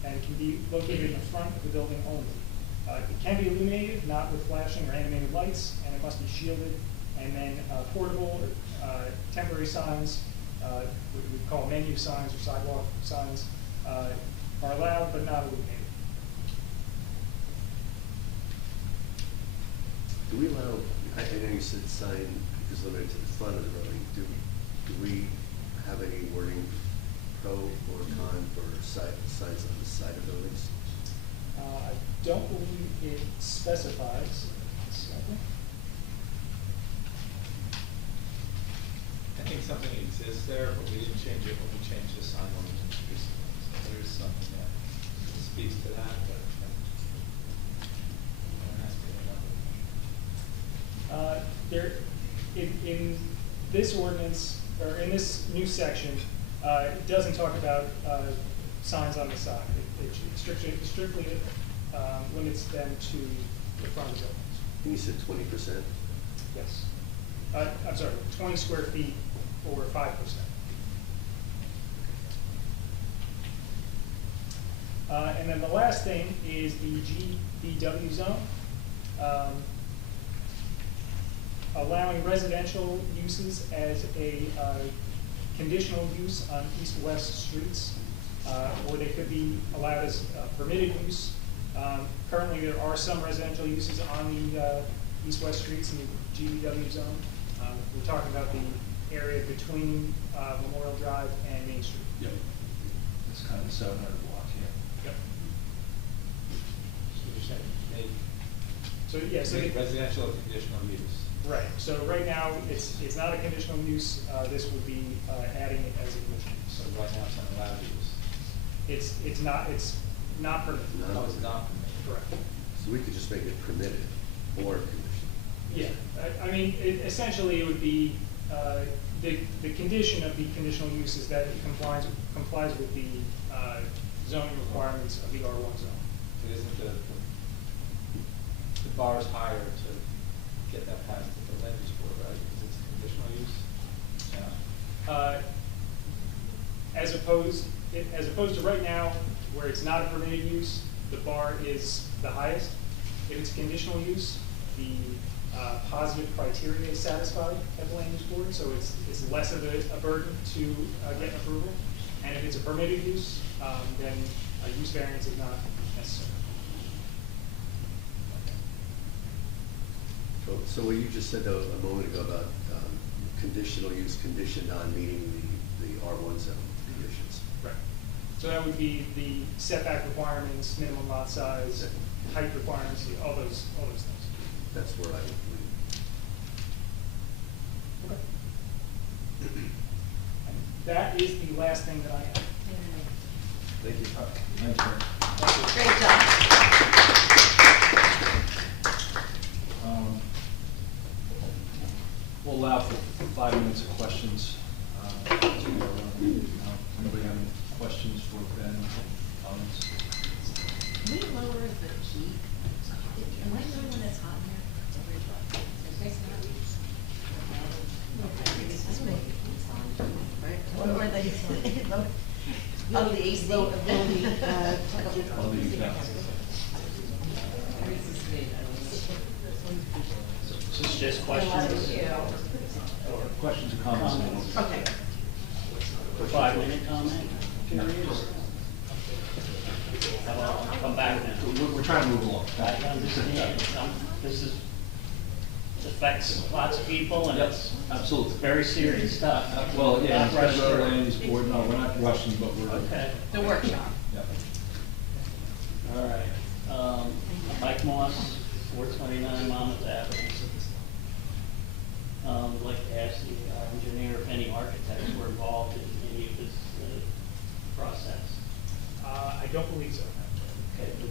and can be located in the front of the building only. It can be illuminated, not with flashing or animated lights, and it must be shielded. And then portable or temporary signs, what we call menu signs or sidewalk signs, are allowed but not illuminated. Do we allow, I know you said sign is limited to the front of the building. Do we have any wording pro or con for signs on the side of buildings? I don't believe it specifies. I think something exists there, but we didn't change it when we changed the sign ordinance recently. So there is something that speaks to that, but don't ask me about it. In this ordinance, or in this new section, it doesn't talk about signs on the side. It strictly limits them to the front of the buildings. And you said 20%? Yes. I'm sorry, 20 square feet or 5%. And then the last thing is the GBW zone. Allowing residential uses as a conditional use on east-west streets, or they could be allowed as permitted use. Currently, there are some residential uses on the east-west streets in the GBW zone. We're talking about the area between Memorial Drive and Main Street. Yep. It's kind of the 700 block here. Yep. So you're saying make So yeah, so residential conditional use. right. So right now, it's not a conditional use. This would be adding it as a conditional use. So right now it's not allowed use. It's not permitted. No. Oh, it's not permitted. Correct. So we could just make it permitted or conditional. Yeah, I mean, essentially it would be, the condition of the conditional use is that it complies with the zoning requirements of the R1 zone. So isn't the bar is higher to get that passed at the land use board, right? Because it's conditional use? Yeah. As opposed to right now, where it's not a permitted use, the bar is the highest. If it's conditional use, the positive criteria is satisfied at the land use board, so it's less of a burden to get an approval. And if it's a permitted use, then a use variance is not necessary. So what you just said though a moment ago about conditional use conditioned on meeting the R1 zone conditions. Right. So that would be the setback requirements, minimum lot size, height requirements, all those things. That's where I would lean. Okay. That is the last thing that I have. Thank you. Thanks, Eric. Great job. We'll allow for 5 minutes of questions. Anybody have any questions for Ben? Comments? Can we lower the heat? Am I the only one that's hot in here? Right? What were they? Oh, the AC. All the Is this just questions? questions or comments? Okay. 5-minute comment period? How about, I'll come back then. We're trying to move along. I understand, this affects lots of people and Yep, it's absolutely. very serious stuff. Well, yeah, Not it's rushed our through. land use board, no, we're not rushing, but we're. Okay, The workshop. Yep. all right. Mike Moss, 429 Monmouth Avenue. I'd like to ask the engineer if any architects were involved in any of this process. I don't believe so. Okay, but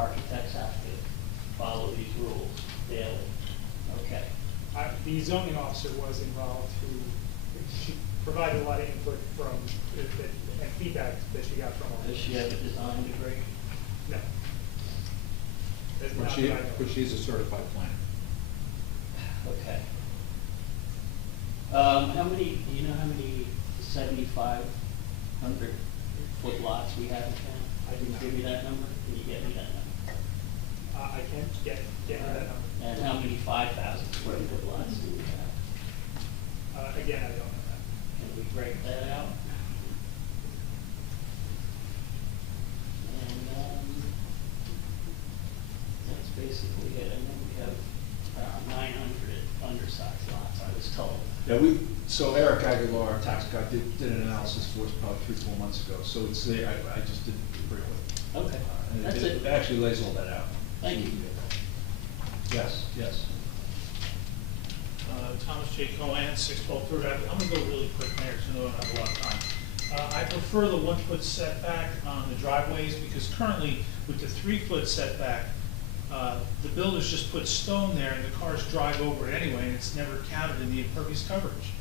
architects have to follow these rules daily. Okay. The zoning officer was involved, she provided a lot of input from, and feedback that she got from all Does this. she have a design degree? No. That's But not she, what I know. but she's a certified planner. Okay. How many, do you know how many 7,500 foot lots we have in town? I do not. Give me that number, can you get me that number? I can't get her that number. And how many 5,000 square foot lots do we have? Again, I don't know that. Can we break that out? And, that's basically it, and then we have 900 undersized lots, I was told. Yeah, so Eric Aguilar, tax guy, did an analysis for us probably 3-4 months ago, so it's there, I just didn't bring it with me. Okay, And that's it it. actually lays all that out. Thank you. Yes, yes. Thomas J. Cohen, 612 Third Avenue. I'm gonna go really quick, Mayor, because I know I don't have a lot of time. I prefer the 1-foot setback on the driveways, because currently with the 3-foot setback, the builders just put stone there and the cars drive over it anyway, and it's never counted in the impervious coverage.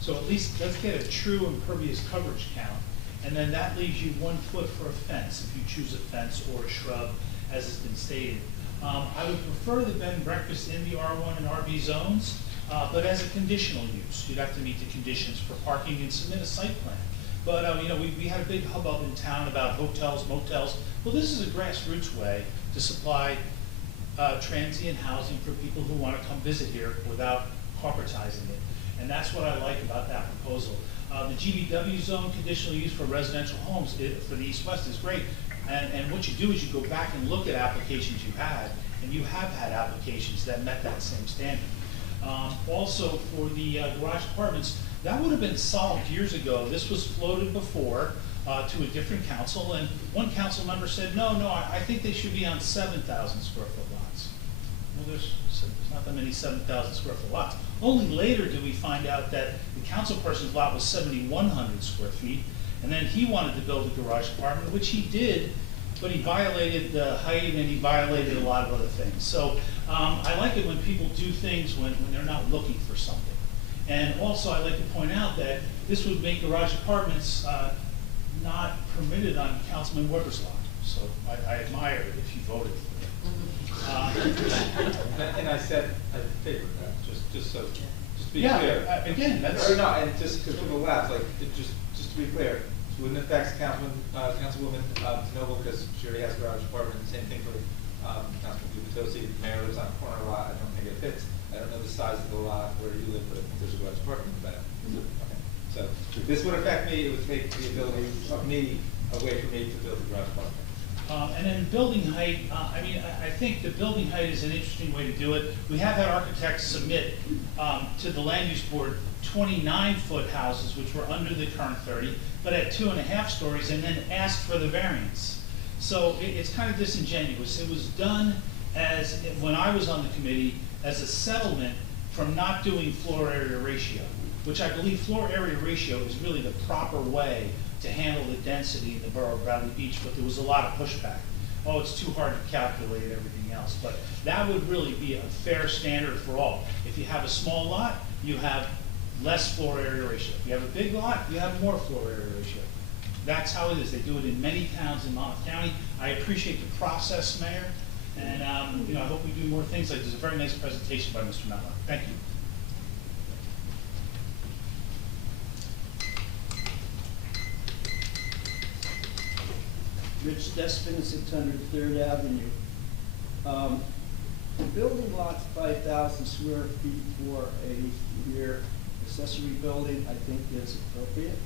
So at least let's get a true impervious coverage count, and then that leaves you 1 foot for a fence, if you choose a fence or a shrub, as has been stated. I would prefer the bed and breakfast in the R1 and RB zones, but as a conditional use. You'd have to meet the conditions for parking and submit a site plan. But, you know, we had a big hubbub in town about hotels, motels. Well, this is a grassroots way to supply transient housing for people who want to come visit here without corporatizing it. And that's what I like about that proposal. The GBW zone, conditional use for residential homes for the east-west is great. And what you do is you go back and look at applications you had, and you have had applications that met that same standard. Also, for the garage apartments, that would have been solved years ago. This was floated before to a different council, and one council member said, no, I think they should be on 7,000 square foot lots. Well, there's not that many 7,000 square foot lots. Only later did we find out that the council person's lot was 7,100 square feet, and then he wanted to build a garage apartment, which he did, but he violated the height and he violated a lot of other things. So I like it when people do things when they're not looking for something. And also, I'd like to point out that this would make garage apartments not permitted on Councilman Weber's lot. So I admire it if you voted for it. And I said I favored that, just so, just to be Yeah, clear. again, that's. Or no, and just because people laugh, like, just to be clear, it wouldn't affect Councilwoman Noble, because she already has a garage apartment, same thing for Councilman Gubitosi, the mayor lives on a corner lot, I don't think it fits. I don't know the size of the lot where you live, but I think there's a garage apartment in the back. Okay. So, this would affect me, it would take the ability of me, away from me to build a garage apartment. And then building height, I mean, I think the building height is an interesting way to do it. We have had architects submit to the land use board 29-foot houses, which were under the current 30, but at 2.5 stories, and then asked for the variance. So it's kind of disingenuous. It was done as, when I was on the committee, as a settlement from not doing floor area ratio, which I believe floor area ratio is really the proper way to handle the density in the borough of Bradley Beach, but there was a lot of pushback. Oh, it's too hard to calculate everything else, but that would really be a fair standard for all. If you have a small lot, you have less floor area ratio. If you have a big lot, you have more floor area ratio. That's how it is. They do it in many towns in Monmouth County. I appreciate the process, Mayor, and you know, I hope we do more things like this. A very nice presentation by Mr. Matlock. Thank you. Rich Despin, 600 3rd Avenue. The building lot's 5,000 square feet for a rear accessory building, I think is appropriate.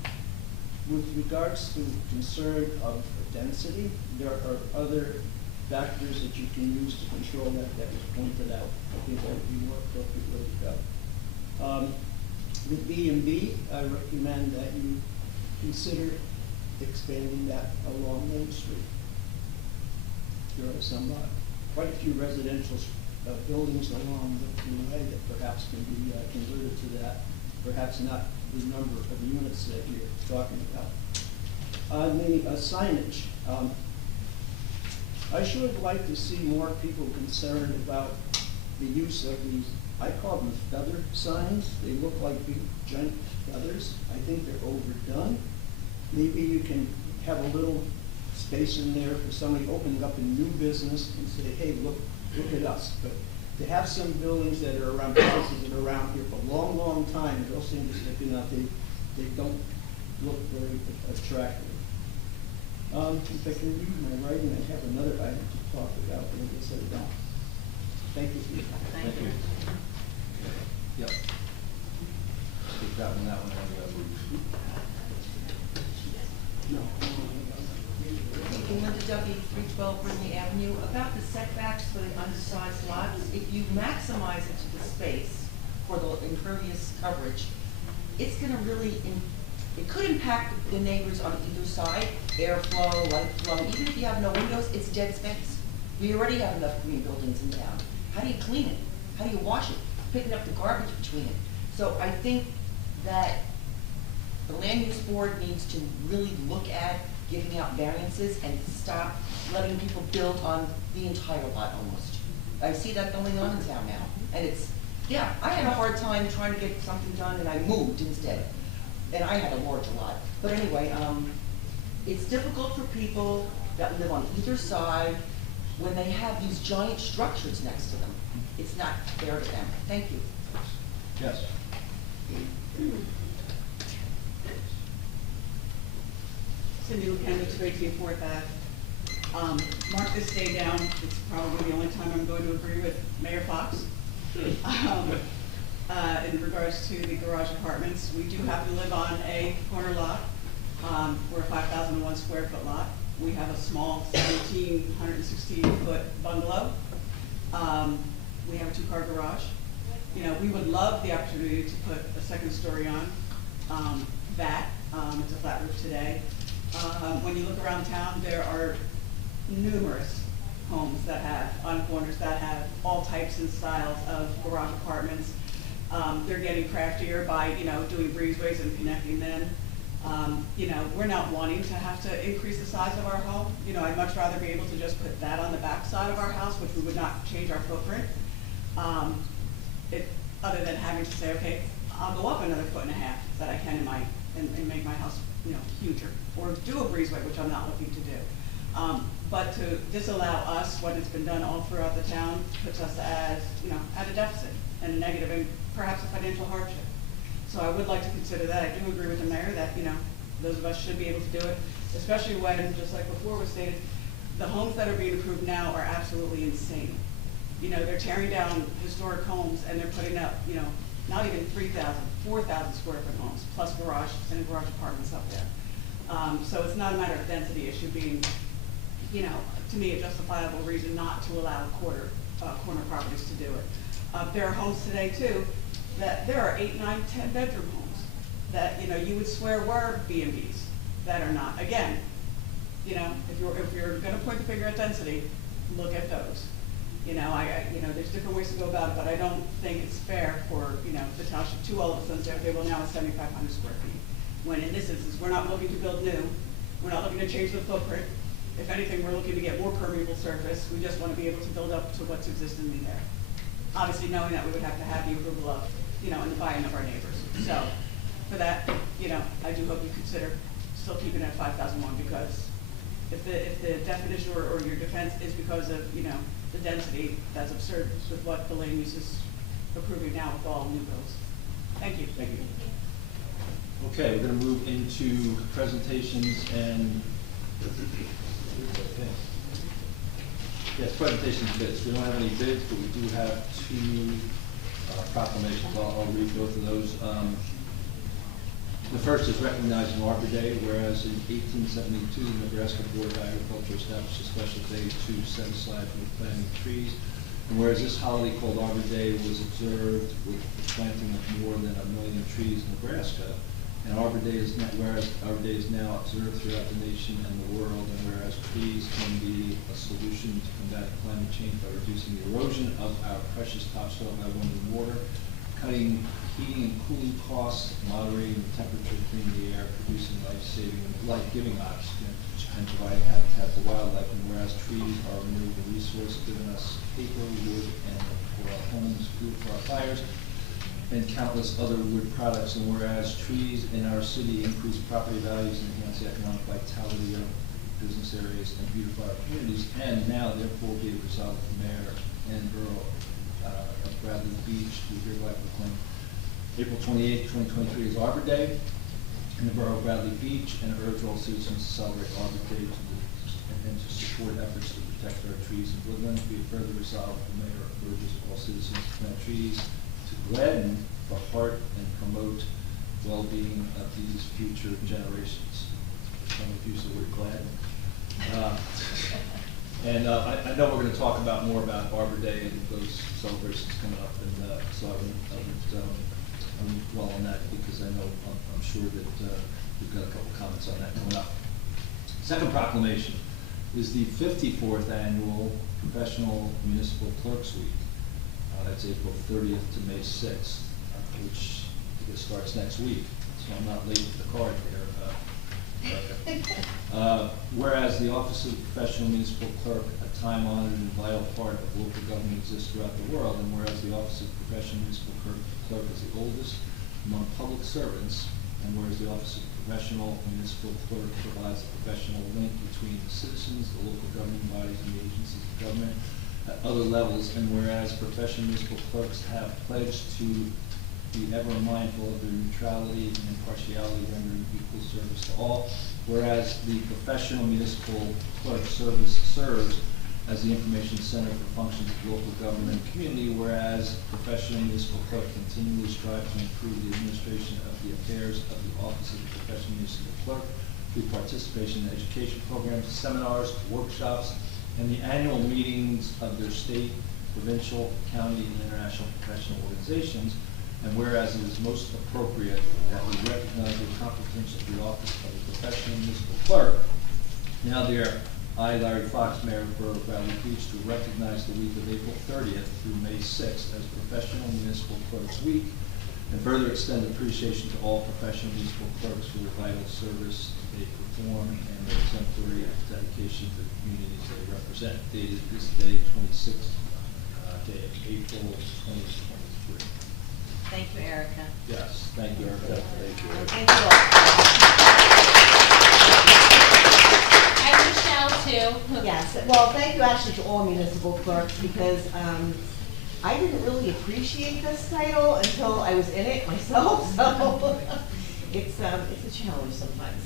With regards to concern of density, there are other factors that you can use to control that was pointed out. I think that would be more appropriate way to go. The B&B, I recommend that you consider expanding that along Main Street. There are some, quite a few residential buildings along the way that perhaps can be converted to that, perhaps not the number of units that you're talking about. On the signage, I sure would like to see more people concerned about the use of these, I call them feather signs. They look like big giant feathers. I think they're overdone. Maybe you can have a little space in there for somebody opening up a new business and say, hey, look at us. But to have some buildings that are around, houses that are around here for a long, long time, and those things are sticking out, they don't look very attractive. If I can read my writing, I have another item to talk about, but I guess I don't. Thank you for your time. Thank you. Yep. Take that one, and the No. Linda Duffy, 312 Brindley Avenue. About the setbacks for the undersized lots, if you maximize it to the space for the impervious coverage, it's gonna really, it could impact the neighbors on either side, airflow, light flow. Even if you have no windows, it's dead space. We already have enough green buildings in town. How do you clean it? How do you wash it? Picking up the garbage between it. So I think that the land use board needs to really look at giving out variances and stop letting people build on the entire lot almost. I see that going on in town now. And it's, yeah, I had a hard time trying to get something done and I moved instead. And I had a large lot. But anyway, it's difficult for people that live on either side when they have these giant structures next to them. It's not fair to them. Thank you. Yes. Cindy LeCandy, 218 Fourth Ave. Mark this day down, it's probably the only time I'm going to agree with Mayor Fox. In regards to the garage apartments, we do happen to live on a corner lot. We're a 5,001 square foot lot. We have a small 1,716 foot bungalow. We have a 2-car garage. You know, we would love the opportunity to put a second story on that. It's a flat roof today. When you look around town, there are numerous homes that have, on corners, that have all types and styles of garage apartments. They're getting craftier by, you know, doing breezeways and connecting them. You know, we're not wanting to have to increase the size of our home. You know, I'd much rather be able to just put that on the back side of our house, which we would not change our footprint. Other than having to say, okay, I'll go up another 1.5 foot that I can in my, and make my house, you know, huger, or do a breezeway, which I'm not looking to do. But to disallow us when it's been done all throughout the town puts us as, you know, at a deficit and a negative and perhaps a financial hardship. So I would like to consider that. I do agree with the mayor that, you know, those of us should be able to do it, especially when, just like before was stated, the homes that are being approved now are absolutely insane. You know, they're tearing down historic homes and they're putting up, you know, not even 3,000, 4,000 square foot homes, plus garage and garage apartments up there. So it's not a matter of density issue being, you know, to me a justifiable reason not to allow corner properties to do it. There are homes today too, that there are 8, 9, 10 bedroom homes that, you know, you would swear were B&Bs that are not. Again, you know, if you're gonna point the finger at density, look at those. You know, you know, there's different ways to go about it, but I don't think it's fair for, you know, the township to all of a sudden say, okay, well now it's 7,500 square feet. when in this instance, we're not looking to build new, we're not looking to change the footprint. If anything, we're looking to get more permeable surface, we just want to be able to build up to what's existing there. Obviously knowing that we would have to have the approval of, and the buy-in of our neighbors. So, for that, I do hope you consider still keeping it at 5,001, because if the definition or your defense is because of, the density, that's absurd with what the land use is approving now with all new builds. Thank you. Thank you. Okay, we're gonna move into presentations and, yes, presentations and bids. We don't have any bids, but we do have two proclamations. I'll read both of those. The first is recognizing Arbor Day, whereas in 1872, the Nebraska Board of Agriculture established a special day to set aside for the planting of trees. And whereas this holiday called Arbor Day was observed with the planting of more than 1 million trees in Nebraska, and Arbor Day is now observed throughout the nation and the world, and whereas trees can be a solution to combat climate change by reducing the erosion of our precious topsoil by wind and water, cutting heating and cooling costs, moderating the temperature, cleaning the air, producing life-giving oxygen, and providing habitat for wildlife. And whereas trees are a renewable resource, giving us paper, wood, and for our homes, food for our fires, and countless other wood products. And whereas trees in our city increase property values, enhance the economic vitality of business areas, and beautify our communities, and now therefore be resolved the mayor and borough of Bradley Beach to hereby proclaim April 28, 2023 is Arbor Day in the borough of Bradley Beach, and urge all citizens to celebrate Arbor Day and to support efforts to protect our trees and woodlands. Be it further resolved, the mayor urges all citizens to plant trees to gladden the heart and promote well-being of these future generations. Some of you use the word gladden. I know we're going to talk about more about Arbor Day and those celebrations coming up, and so I won't dwell on that, because I know I'm sure that we've got a couple comments on that coming up. Second proclamation is the 54th annual Professional Municipal Clerks Week. That's April 30th to May 6th, which I guess starts next week, so I'm not late with the card here. Whereas the Office of Professional Municipal Clerk, a time-honored and vital part of local government, exists throughout the world, and whereas the Office of Professional Municipal Clerk is the oldest among public servants, and whereas the Office of Professional Municipal Clerk provides a professional link between the citizens, the local government bodies, and the agencies of government at other levels, and whereas professional municipal clerks have pledged to be ever mindful of their neutrality and impartiality, rendering equal service to all, whereas the professional municipal clerk serves as the information center for functions of local government and community, whereas professional municipal clerk continually strive to improve the administration of the affairs of the Office of the Professional Municipal Clerk through participation in education programs, seminars, workshops, and the annual meetings of their state, provincial, county, and international professional organizations. And whereas it is most appropriate that we recognize the competence of the Office of the Professional Municipal Clerk, now there, I, Larry Fox, Mayor of the Borough of Bradley Beach, to recognize the week of April 30th through May 6th as Professional Municipal Clerks Week, and further extend appreciation to all professional municipal clerks for their vital service they perform and their exemplary dedication to the communities they represent. Dated this day, 26th day of April 2023. Thank you, Erica. Yes, thank you, Erica. Thank you. Thank you all. And Michelle too. Yes, well, thank you actually to all municipal clerks, because I didn't really appreciate this title until I was in it myself, so it's a challenge sometimes.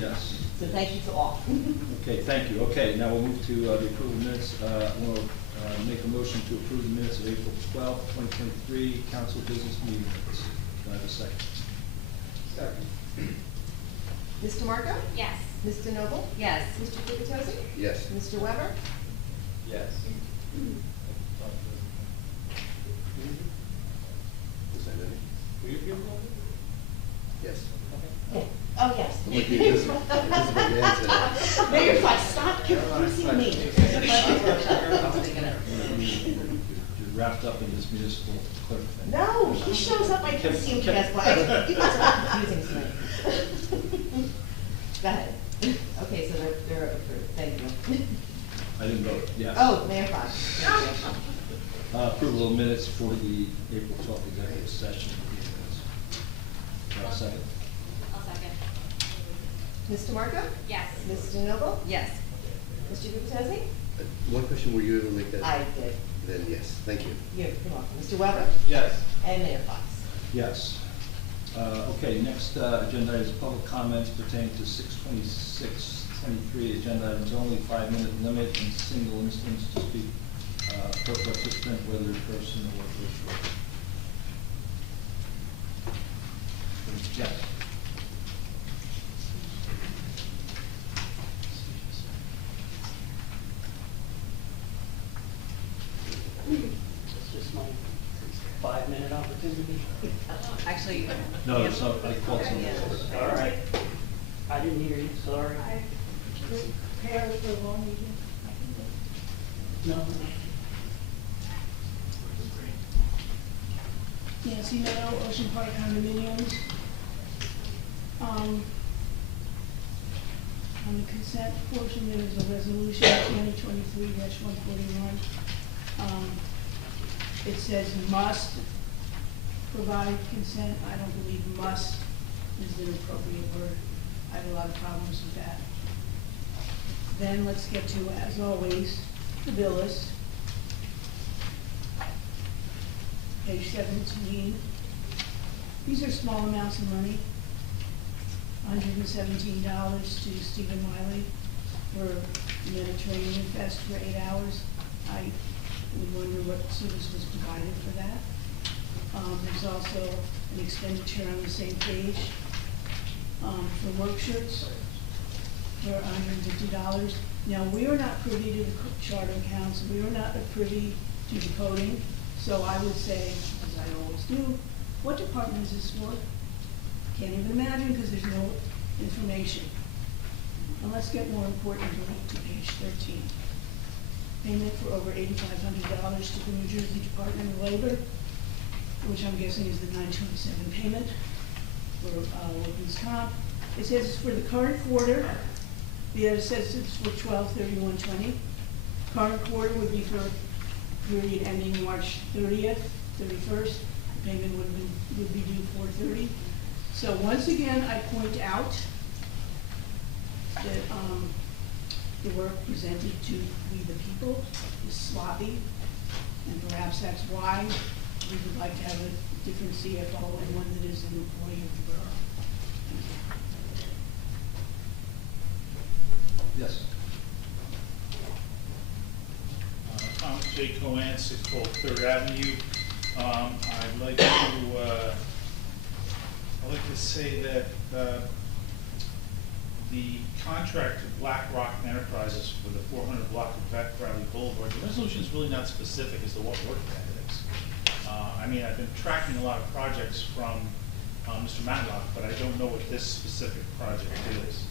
Yes. So thank you to all. Okay, thank you. Okay, now we'll move to the approval of minutes. We'll make a motion to approve the minutes of April 12th, 2023, council business meeting minutes. Do I have a second? Second. Mr. Marco? Yes. Mr. Noble? Yes. Mr. Cucatozzi? Yes. Mr. Weber? Yes. Was that it? Yes. Oh, yes. Look, this is what the answer. Mayor Fox, stop confusing me. You're wrapped up in this municipal clerk thing. No, he shows up, I can see him pass by. You guys are confusing tonight. Go ahead. Okay, so they're approved, thank you. I didn't vote, yes. Oh, Mayor Fox, thank you. Approval of minutes for the April 12th executive session. Do I have a second? I'll second. Ms. DeMarco? Yes. Ms. DeNoble? Yes. Mr. Lukasezi? One question, were you able to make that? I did. Then yes, thank you. You're welcome. Mr. Weber? Yes. And Mayor Fox. Yes. Okay, next agenda is public comments pertaining to 62623 agenda items, only 5-minute limit and single instance to speak per participant, whether in person or virtual. Yes. It's just my 5-minute opportunity. Actually. No, there's no, I called someone. Yeah. All right. I didn't hear you, sorry. Prepare for a long meeting. No. Nancy Meadow, Ocean Park condominiums. On the consent portion, there is a resolution 2023-141. It says must provide consent. I don't believe must is an appropriate word. I have a lot of problems with that. Then let's get to, as always, the bill list. Page 17. These are small amounts of money. $117 to Stephen Wiley for Mediterranean Fest for 8 hours. I would wonder what service was provided for that. There's also an expenditure on the same page for work shirts for $150. Now, we are not privy to the charter accounts. We are not privy to the coding. So I would say, as I always do, what department is this for? Can't even imagine because there's no information. And let's get more importantly to page 13. Payment for over $8,500 to the New Jersey Department of Labor, which I'm guessing is the 927 payment for workers' comp. It says it's for the current quarter. The other says it's for 12/31/20. Current quarter would be for period ending March 30th, 31st. The payment would be due 4/30. So once again, I point out that the work presented to we the people is sloppy, and perhaps that's why we would like to have a different CFO and one that is an employee of the borough. Thank you. Yes. Thomas J. Cohen, 612 3rd Avenue. I'd like to say that the contract to BlackRock Enterprises for the 400 block of Beck Bradley Boulevard, the resolution is really not specific as to what work that is. I mean, I've been tracking a lot of projects from Mr. Matlock, but I don't know what this specific project is.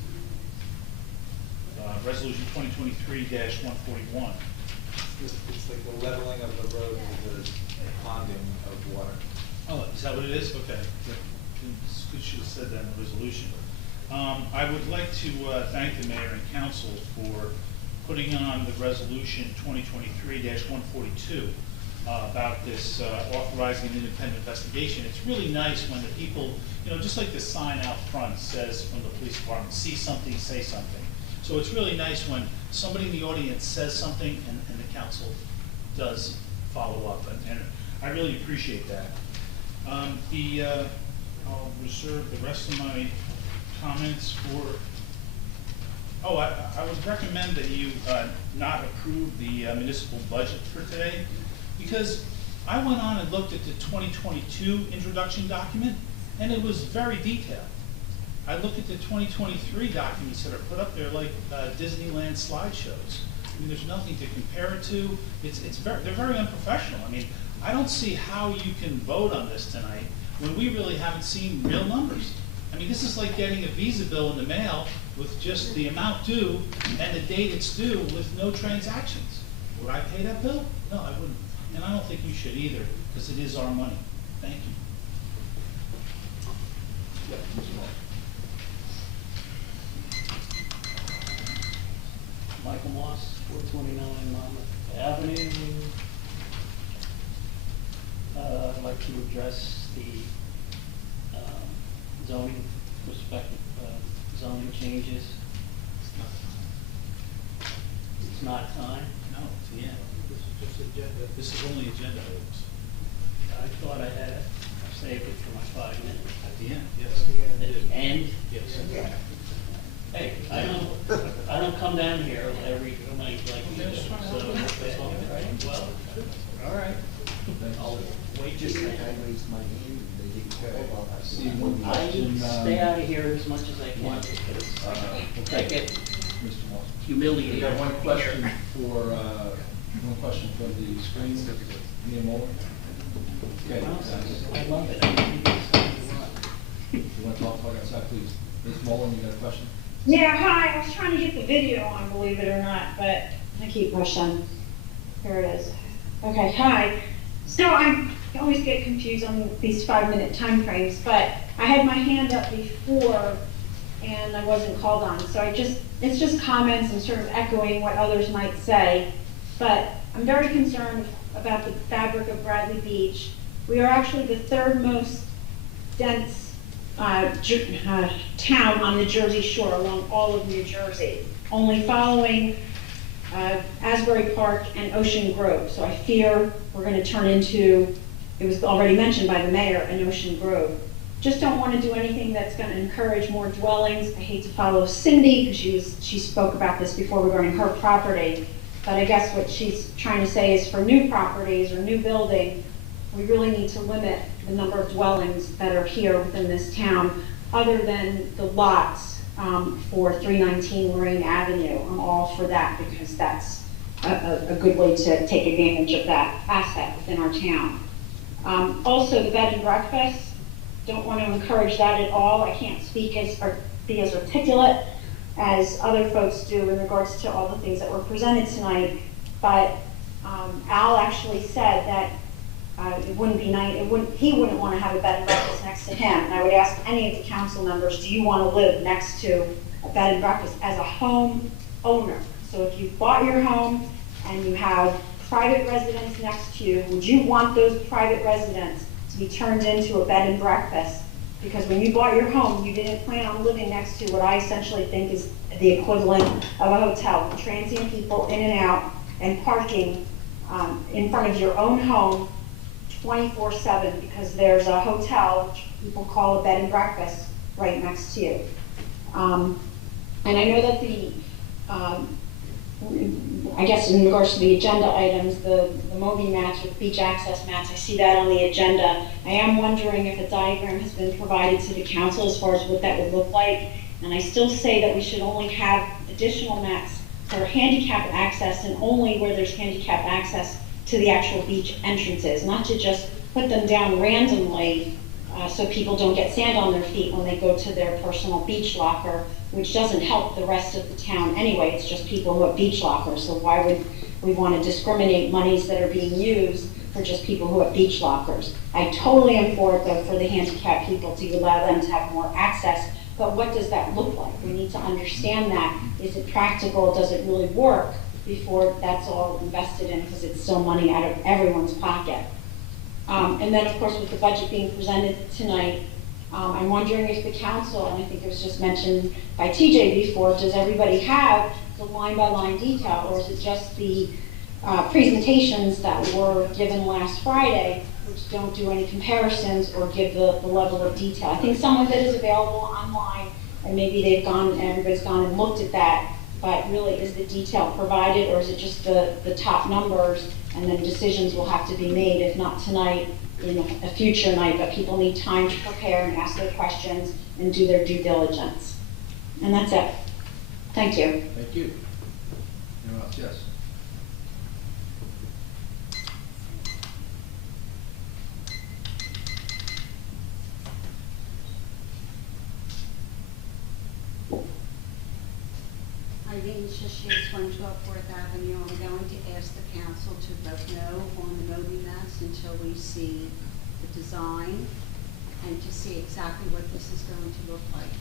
Resolution 2023-141. It's like the leveling of the road with the ponding of water. Oh, is that what it is? Okay. You should have said that in the resolution. I would like to thank the mayor and council for putting on the resolution 2023-142 about this authorizing an independent investigation. It's really nice when the people, just like the sign out front says from the police department, see something, say something. So it's really nice when somebody in the audience says something and the council does follow up, and I really appreciate that. I'll reserve the rest of my comments for, I would recommend that you not approve the municipal budget for today, because I went on and looked at the 2022 introduction document, and it was very detailed. I looked at the 2023 documents that are put up there like Disneyland slideshows. I mean, there's nothing to compare it to. They're very unprofessional. I mean, I don't see how you can vote on this tonight when we really haven't seen real numbers. I mean, this is like getting a Visa bill in the mail with just the amount due and the date it's due with no transactions. Would I pay that bill? No, I wouldn't. And I don't think you should either, because it is our money. Thank you. Yep, Mr. Moore. 29 Monmouth Avenue. I'd like to address the zoning perspective, zoning changes. It's not time. No, it's the end. This is just agenda, this is only agenda items. I thought I had saved it for my 5 minutes. At the end, yes. At the end? Yes. Hey, I don't come down here every night like you do, so that's all right. Well, all right. I'll wait Just just like I raised my hand and they didn't care about that. See, one I question, stay out of here as much as I can because I get Mr. Moss. humiliated. We got one question from the screen, Mia Moore. Okay, I love it. you want to talk outside, please? Ms. Mullen, you got a question? Yeah, hi, I was trying to get the video on, believe it or not, but I keep pushing. Here it is. Okay, hi. So I always get confused on these 5-minute time frames, but I had my hand up before and I wasn't called on. So it's just comments and sort of echoing what others might say. But I'm very concerned about the fabric of Bradley Beach. We are actually the third most dense town on the Jersey Shore along all of New Jersey, only following Asbury Park and Ocean Grove. So I fear we're going to turn into, it was already mentioned by the mayor, an Ocean Grove. Just don't want to do anything that's going to encourage more dwellings. I hate to follow Cindy because she spoke about this before regarding her property, but I guess what she's trying to say is for new properties or new building, we really need to limit the number of dwellings that are here within this town, other than the lots for 319 Lorraine Avenue. I'm all for that because that's a good way to take advantage of that asset within our town. Also, the bed and breakfast, don't want to encourage that at all. I can't speak or be as articulate as other folks do in regards to all the things that were presented tonight, but Al actually said that it wouldn't be nice, he wouldn't want to have a bed and breakfast next to him. And I would ask any of the council members, do you want to live next to a bed and breakfast as a home owner? So if you bought your home and you have private residents next to you, would you want those private residents to be turned into a bed and breakfast? Because when you bought your home, you didn't plan on living next to what I essentially think is the equivalent of a hotel, with transient people in and out and parking in front of your own home 24/7 because there's a hotel, which people call a bed and breakfast, right next to you. And I know that I guess in regards to the agenda items, the Moby mats with beach access mats, I see that on the agenda. I am wondering if a diagram has been provided to the council as far as what that would look like. And I still say that we should only have additional mats for handicap access and only where there's handicap access to the actual beach entrances, not to just put them down randomly so people don't get sand on their feet when they go to their personal beach locker, which doesn't help the rest of the town anyway. It's just people who have beach lockers. So why would we want to discriminate monies that are being used for just people who have beach lockers? I totally am for it though for the handicapped people to allow them to have more access. But what does that look like? We need to understand that. Is it practical? Does it really work before that's all invested in, because it's still money out of everyone's pocket? And then of course with the budget being presented tonight, I'm wondering if the council, and I think it was just mentioned by TJ before, does everybody have the line by line detail, or is it just the presentations that were given last Friday, which don't do any comparisons or give the level of detail? I think some of it is available online, and maybe everybody's gone and looked at that, but really is the detail provided, or is it just the top numbers, and then decisions will have to be made, if not tonight, in a future night, but people need time to prepare and ask their questions and do their due diligence. And that's it. Thank you. Thank you. Anyone else? Yes. Eileen Shashias, 112 4th Avenue. I'm going to ask the council to vote no on the Moby mats until we see the design and to see exactly what this is going to look like.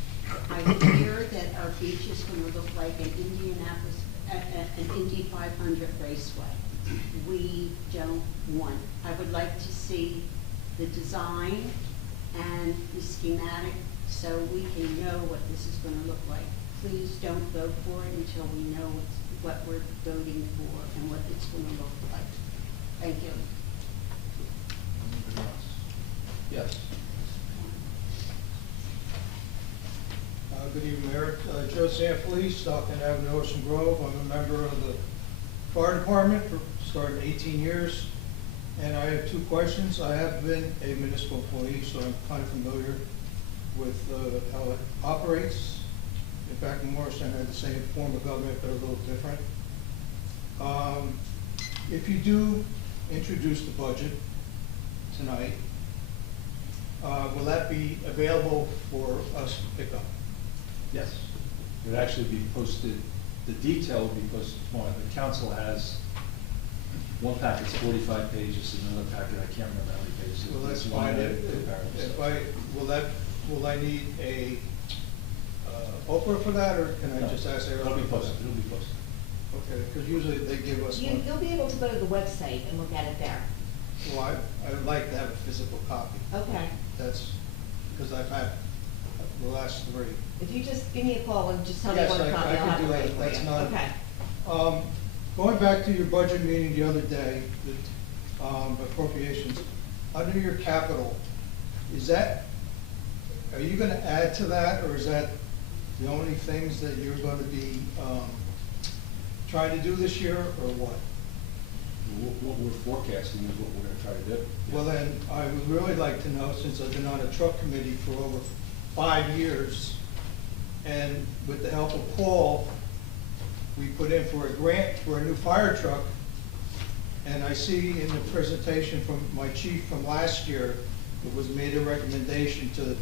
I fear that our beach is going to look like an Indianapolis an Indy 500 raceway. We don't want, I would like to see the design and the schematic so we can know what this is gonna look like. Please don't vote for it until we know what we're voting for and what it's gonna look like. Thank you. Anybody else? Yes. Good evening, Mayor. Joe Sanfelice, Stockton Avenue, Ocean Grove. I'm a member of the fire department, started 18 years. And I have two questions. I have been a municipal employee, so I'm kind of familiar with how it operates. In fact, in Morristown, I had the same form of government, but a little different. If you do introduce the budget tonight, will that be available for us to pick up? Yes. It would actually be posted, the detail would be posted tomorrow. The council has, one packet's 45 pages, and another packet, I can't remember how many pages. Well, that's It's line fine. item comparison. Will I need a Oprah for that, or can I No, just ask everyone? It'll be posted, it'll be posted. Okay, because usually they give us one. You'll be able to go to the website and look at it there. Well, I would like to have a physical copy. Okay. That's, because I've had the last three. If you just give me a call and just tell me Yes, what I copy, can I'll have do it that. ready for That's you. not- Okay. Going back to your budget meeting the other day, the appropriations, under your capital, are you gonna add to that, or is that the only things that you're gonna be trying to do this year, or what? What we're forecasting is what we're gonna try to do. Well, then, I would really like to know, since I've been on a truck committee for over 5 years, and with the help of Paul, we put in for a grant for a new fire truck, and I see in the presentation from my chief from last year, it was made a recommendation to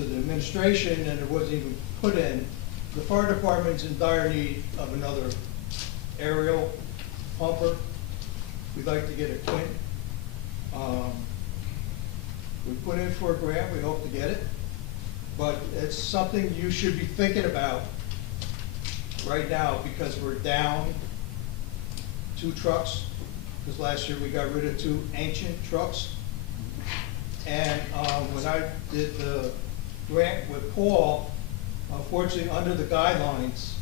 the administration, and it wasn't even put in. The fire department's in dire need of another aerial pumper. We'd like to get a Quint. We put in for a grant, we hope to get it, but it's something you should be thinking about right now, because we're down 2 trucks, because last year we got rid of 2 ancient trucks. And when I did the grant with Paul, unfortunately, under the guidelines,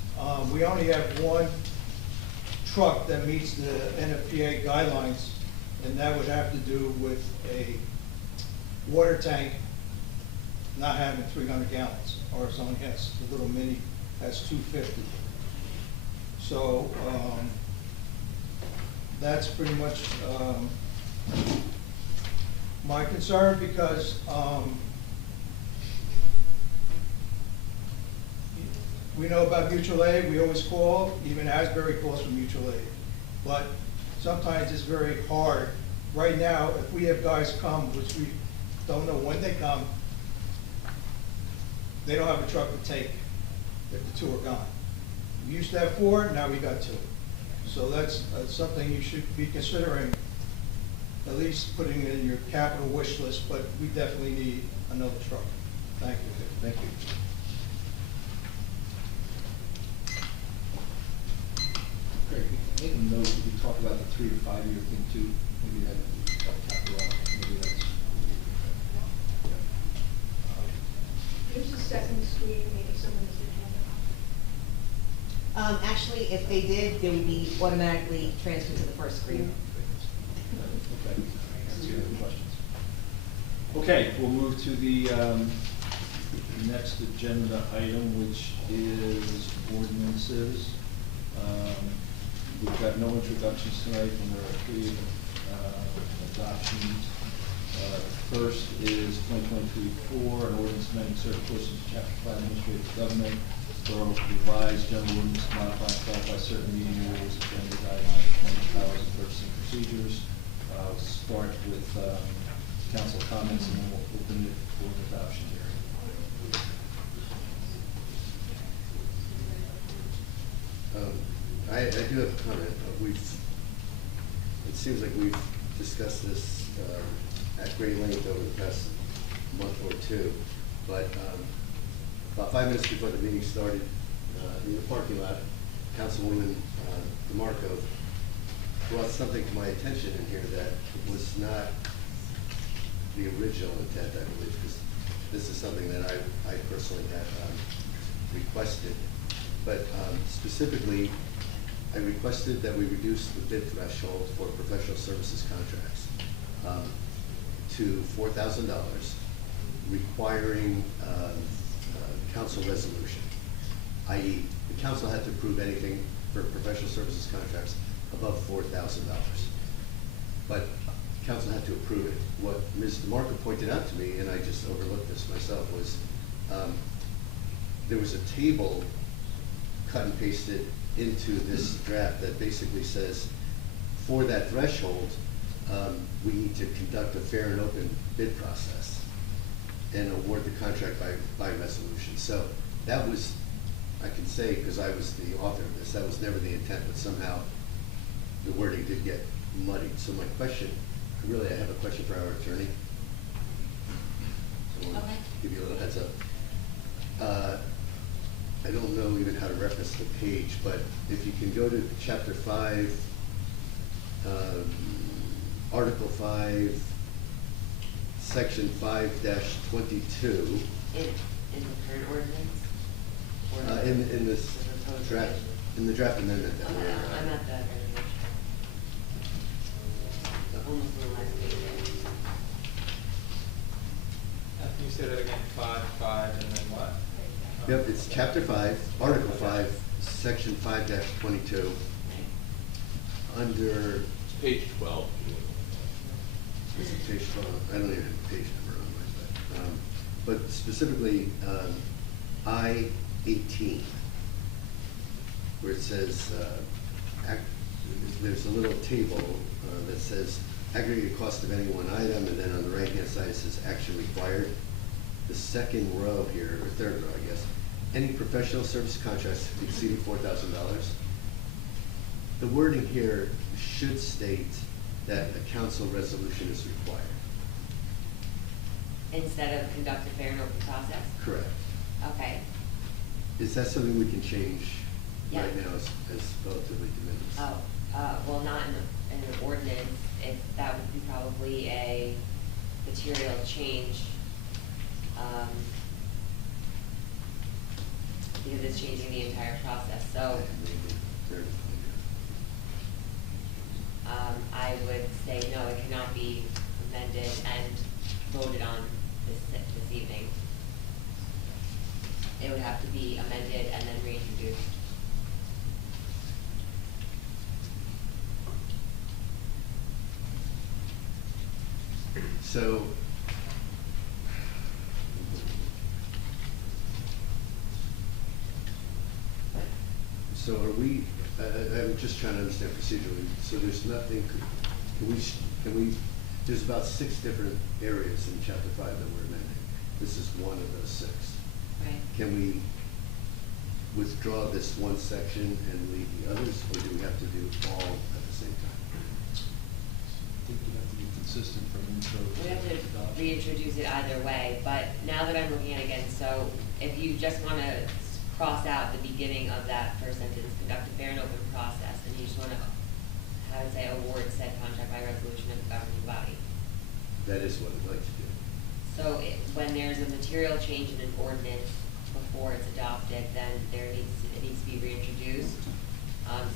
we only have 1 truck that meets the NFPA guidelines, and that would have to do with a water tank not having 300 gallons. Ours only has, the little mini has 250. So that's pretty much my concern, because we know about mutual aid, we always call, even Asbury calls for mutual aid. But sometimes it's very hard. Right now, if we have guys come, which we don't know when they come, they don't have a truck to take if the 2 are gone. We used to have 4, now we got 2. So that's something you should be considering, at least putting it in your capital wish list, but we definitely need another truck. Thank you. Thank you. Great. Make a note, we talk about the 3 to 5 year thing too, maybe that capital, maybe that's. There's a second screen, maybe someone has their hand up. Actually, if they did, they would be automatically transferred to the first screen. Okay. That's the other questions. Okay, we'll move to the next agenda item, which is ordinances. We've got no introductions tonight, and there are 3 adoptions. First is 2023-4, an ordinance amending certain portions of Chapter 5 Administrative Government for revised general ordinance to modify and clarify certain meeting rules, agenda guidelines, appointment powers, and purchasing procedures. I'll start with council comments, and then we'll open it for adoption here. I do have a comment. It seems like we've discussed this at great length over the past month or 2, but about 5 minutes before the meeting started, in the parking lot, Councilwoman DeMarco brought something to my attention in here that was not the original intent, I believe, because this is something that I personally had requested. But specifically, I requested that we reduce the bid threshold for professional services contracts to $4,000, requiring council resolution, i.e. the council had to approve anything for professional services contracts above $4,000. But council had to approve it. What Ms. DeMarco pointed out to me, and I just overlooked this myself, was there was a table cut and pasted into this draft that basically says, for that threshold, we need to conduct a fair and open bid process and award the contract by resolution. So that was, I can say, because I was the author of this, that was never the intent, but somehow the wording did get muddied. So my question, I have a question for our attorney. So I want to give you a little heads up. I don't know even how to reference the page, but if you can go to chapter 5, article 5, section 5-22. In the current ordinance? Or In this the proposed draft, revision? in the draft amendment that I'm we're. at the resolution. Almost on the last page there. Can you say that again? 5, and then what? Yep, it's chapter 5, article 5, section 5-22. Under, It's page 12. is it page 12? I don't even have a page number on mine, but specifically, I-18, where it says, there's a little table that says aggregate cost of any one item, and then on the right-hand side it says action required. The second row here, or third row, I guess, any professional service contracts exceeding $4,000. The wording here should state that a council resolution is required. Instead of conduct a fair and open process? Correct. Okay. Is that something we can change Yeah. right now as relatively de minimis? Well, not in the ordinance, that would be probably a material change, because it's changing the entire process, so, I would say, no, it cannot be amended and voted on this evening. It would have to be amended and then reintroduced. So are we, I'm just trying to understand procedurally, so there's nothing, can we, there's about 6 different areas in chapter 5 that we're amending. This is one of those 6. Right. Can we withdraw this one section and leave the others, or do we have to do all at the same time? I think we have to be consistent from intro to We have to adoption. reintroduce it either way, but now that I'm looking at it again, so if you just wanna cross out the beginning of that first sentence, conduct a fair and open process, and you just wanna, how to say, award said contract by resolution of the governing body. That is what I'd like to do. So when there's a material change in an ordinance before it's adopted, then it needs to be reintroduced.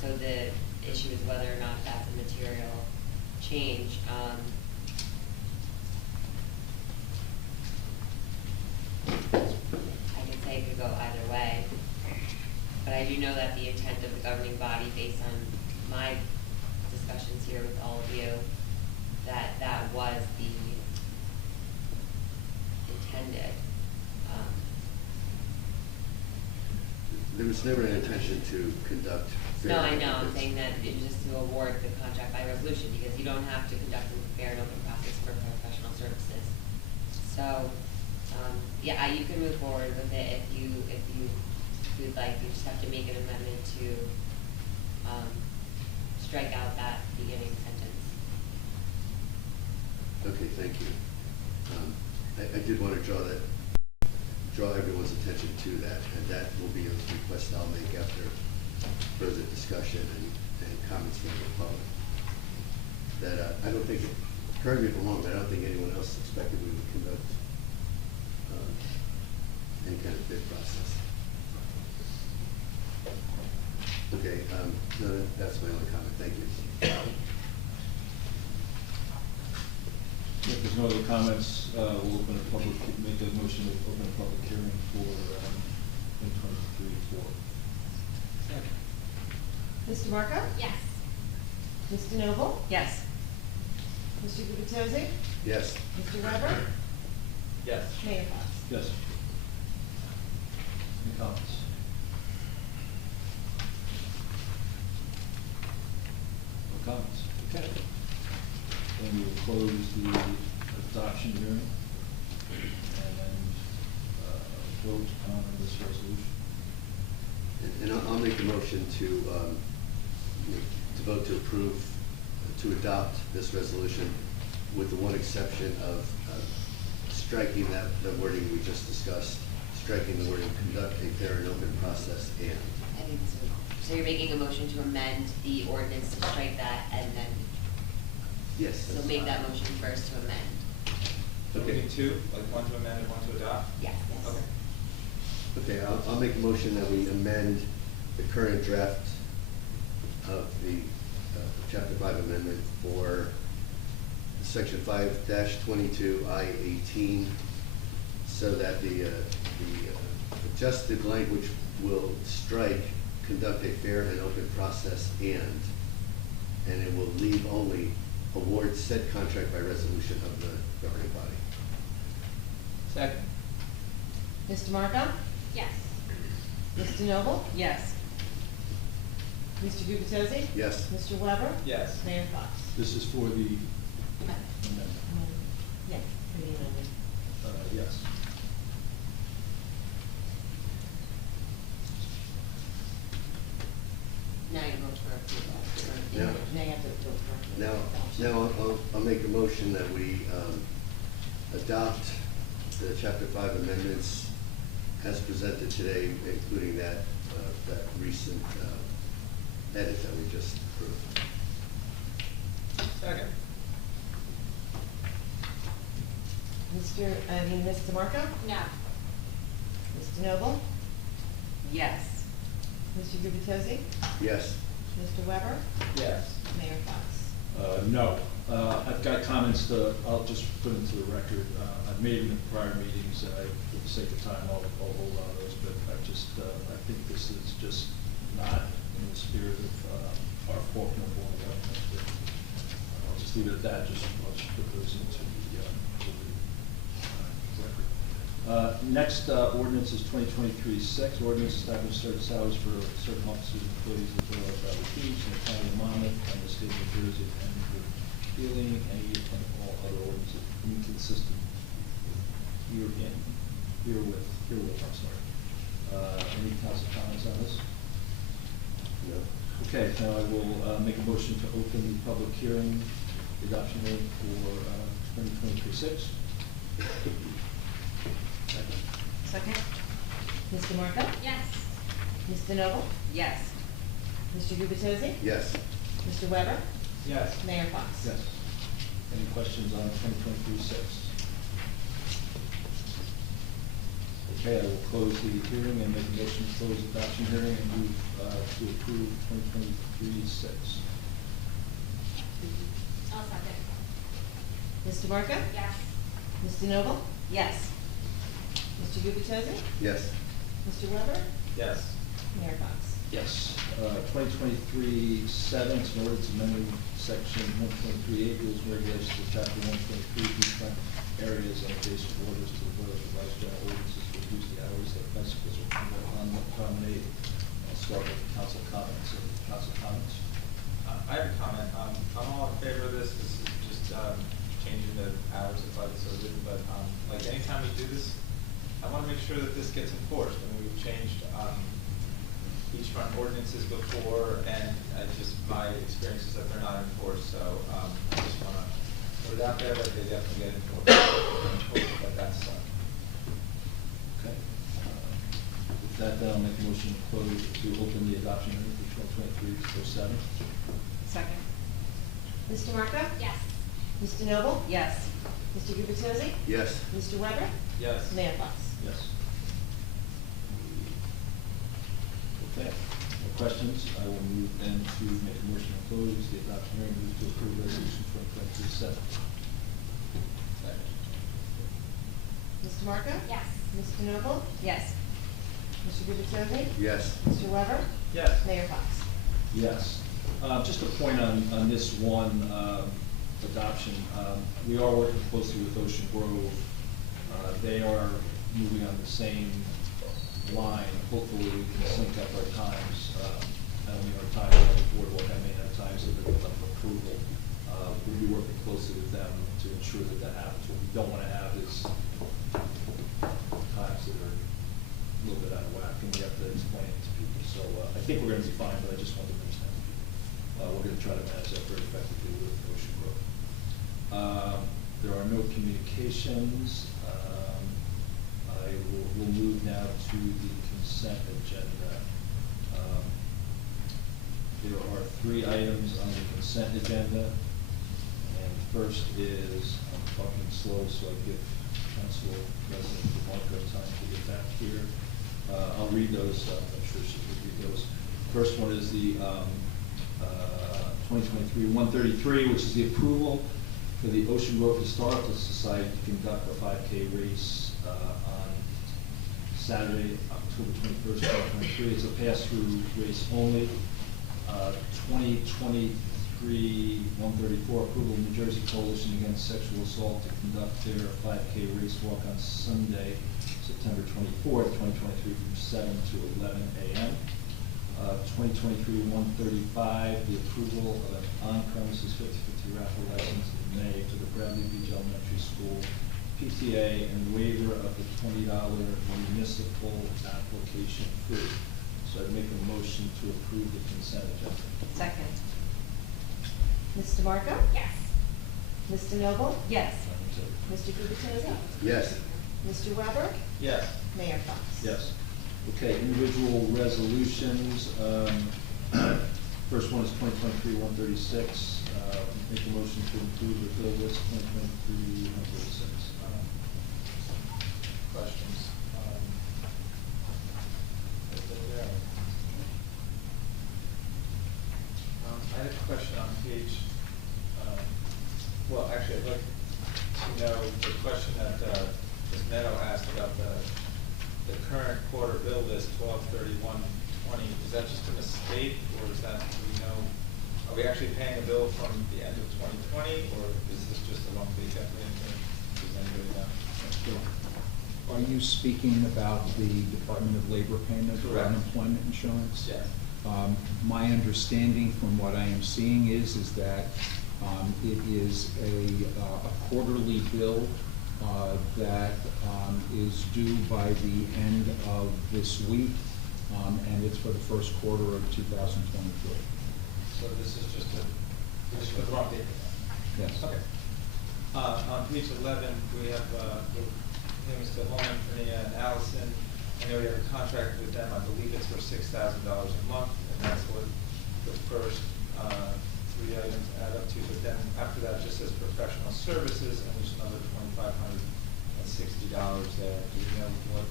So the issue is whether or not that's a material change. I could say it could go either way, but I do know that the intent of the governing body, based on my discussions here with all of you, that was the intended. There was never an intention to conduct fair. No, I and know, I'm open. saying that it's just to award the contract by resolution, because you don't have to conduct a fair and open process for professional services. So, yeah, you can move forward with it if you'd like. You just have to make an amendment to, strike out that beginning sentence. Okay, thank you. I did want to draw everyone's attention to that, and that will be a request I'll make after further discussion and comments from the public. That I don't think, correct me if I'm wrong, but I don't think anyone else expected we would conduct any kind of bid process. Okay, no, that's my only comment, thank you. If there's no other comments, we'll open a public, make a motion to open a public hearing for, 2023-4. Mr. Marco? Yes. Ms. DeNoble? Yes. Mr. Gubatose? Yes. Mr. Weber? Yes. Mayor Fox? Yes. Any comments? No comments? Okay. Then we will close the adoption hearing and vote on this resolution. And I'll make a motion to vote to approve, to adopt this resolution with the one exception of striking the wording we just discussed, striking the wording conduct a fair and open process and. So you're making a motion to amend the ordinance to strike that and then, Yes. so make that motion first to amend. So we need two, like one to amend and one to adopt? Yes. Okay. Okay, I'll make a motion that we amend the current draft of the Chapter 5 amendment for Section 5-22I-18, so that the adjusted language will strike conduct a fair and open process and it will leave only award said contract by resolution of the governing body. Second. Mr. Marco? Yes. Ms. DeNoble? Yes. Mr. Gubatose? Yes. Mr. Weber? Yes. Mayor Fox? This is for the amendment. Yes, for the amendment. Yes. Now you vote for approval. Yeah. Now you have to vote for. Now I'll make a motion that we adopt the Chapter 5 amendments as presented today, including that recent edit that we just approved. Second. Ms. DeMarco? No. Ms. DeNoble? Yes. Mr. Gubatose? Yes. Mr. Weber? Yes. Mayor Fox? No. I've got comments I'll just put into the record. I've made in prior meetings, and for the sake of time, I'll hold on those, but I think this is just not in the spirit of our Faulkner Board of Government. I'll just leave it at that, I'll just put those into the record. Next ordinance is 2023-6, ordinance establishing certain salaries for certain officers and employees of the Borough of Valley Beach and the County of Monmouth and the State of New Jersey, and repealing any and all other ordinances inconsistent herewith, I'm sorry. Any council comments on this? No. Okay, now I will make a motion to open the public hearing, the adoption hearing for 2023-6. Second? Ms. DeMarco? Yes. Ms. DeNoble? Yes. Mr. Gubatose? Yes. Mr. Weber? Yes. Mayor Fox? Yes. Any questions on 2023-6? Okay, I will close the hearing and make a motion to close the adoption hearing and move to approve 2023-6. I'll second. Ms. DeMarco? Yes. Ms. DeNoble? Yes. Mr. Gubatose? Yes. Mr. Weber? Yes. Mayor Fox? Yes. 2023-7, it's an ordinance amending section 123.8 rules and regulations of chapter 123 beachfront areas and adjacent waters to the village of Rice General ordinances to reduce the hours that bicycles are permitted on the promenade. I'll start with council comments. Council comments? I have a comment. I'm all in favor of this. This is just changing the hours of light so good, but like anytime we do this, I want to make sure that this gets enforced. I mean, we've changed beachfront ordinances before, and my experience is that they're not enforced. So I just want to put it out there that they definitely get enforced. But that's Okay. With that, then I'll make a motion to close, to open the adoption hearing for 2023-07. Second. Mr. Marco? Yes. Mr. Noble? Yes. Mr. Gubatose? Yes. Mr. Weber? Yes. Mayor Fox? Yes. Okay, no questions, I will move then to make a motion to close the adoption hearing, move to approve resolution 2023-07. Mr. Marco? Yes. Mr. Noble? Yes. Mr. Gubatose? Yes. Mr. Weber? Yes. Mayor Fox? Yes. Just a point on this one adoption. We are working closely with Ocean Grove. They are moving on the same line. Hopefully, we can sync up our times, not only our times on the boardwalk, I mean our times of approval. We'll be working closely with them to ensure that that happens. What we don't want to have is times that are a little bit out of whack, and we have to explain it to people. So I think we're going to be fine, but I just wanted to mention that to people. We're going to try to manage that very effectively with Ocean Grove. There are no communications. We'll move now to the consent agenda. There are 3 items on the consent agenda. And first is, I'm talking slow, so I give Council President DeMarco time to get back here. I'll read those, I'm sure she will read those. First one is the 2023-133, which is the approval for the Ocean Grove Historical Society to conduct a 5K race on Saturday, October 21st, 2023. It's a pass-through race only. 2023-134, approval of New Jersey Coalition Against Sexual Assault to conduct their 5K race walk on Sunday, September 24th, 2023, from 7 to 11 a.m. 2023-135, the approval of an on-premises 50/50 raffle license in May for the Bradley Beach Elementary School PTA and waiver of the $20 municipal application fee. So I'd make a motion to approve the consent agenda. Second. Mr. Marco? Yes. Mr. Noble? Yes. Mr. Gubatose? Yes. Mr. Weber? Yes. Mayor Fox? Yes. Okay, individual resolutions. First one is 2023-136. Make a motion to approve the bill list 2023-136. Questions? I had a question on page, well, actually, I'd like to know the question that Ms. Meadow asked about the current quarter bill list, 12/31/20. Is that just a mistake, or is that, do we know, are we actually paying a bill from the end of 2020, or is this just a monthly definitely? Does anybody know? Are you speaking about the Department of Labor payment for Correct. unemployment insurance? Yes. My understanding from what I am seeing is that it is a quarterly bill that is due by the end of this week, and it's for the first quarter of 2023. So this is just the wrong date? Yes. Okay. On page 11, we have names to Holman, Fania, and Allison. I know we have a contract with them, I believe it's for $6,000 a month, and that's what the first 3 items add up to. But then after that, it just says professional services, and there's another $2,560 there. Do you know what,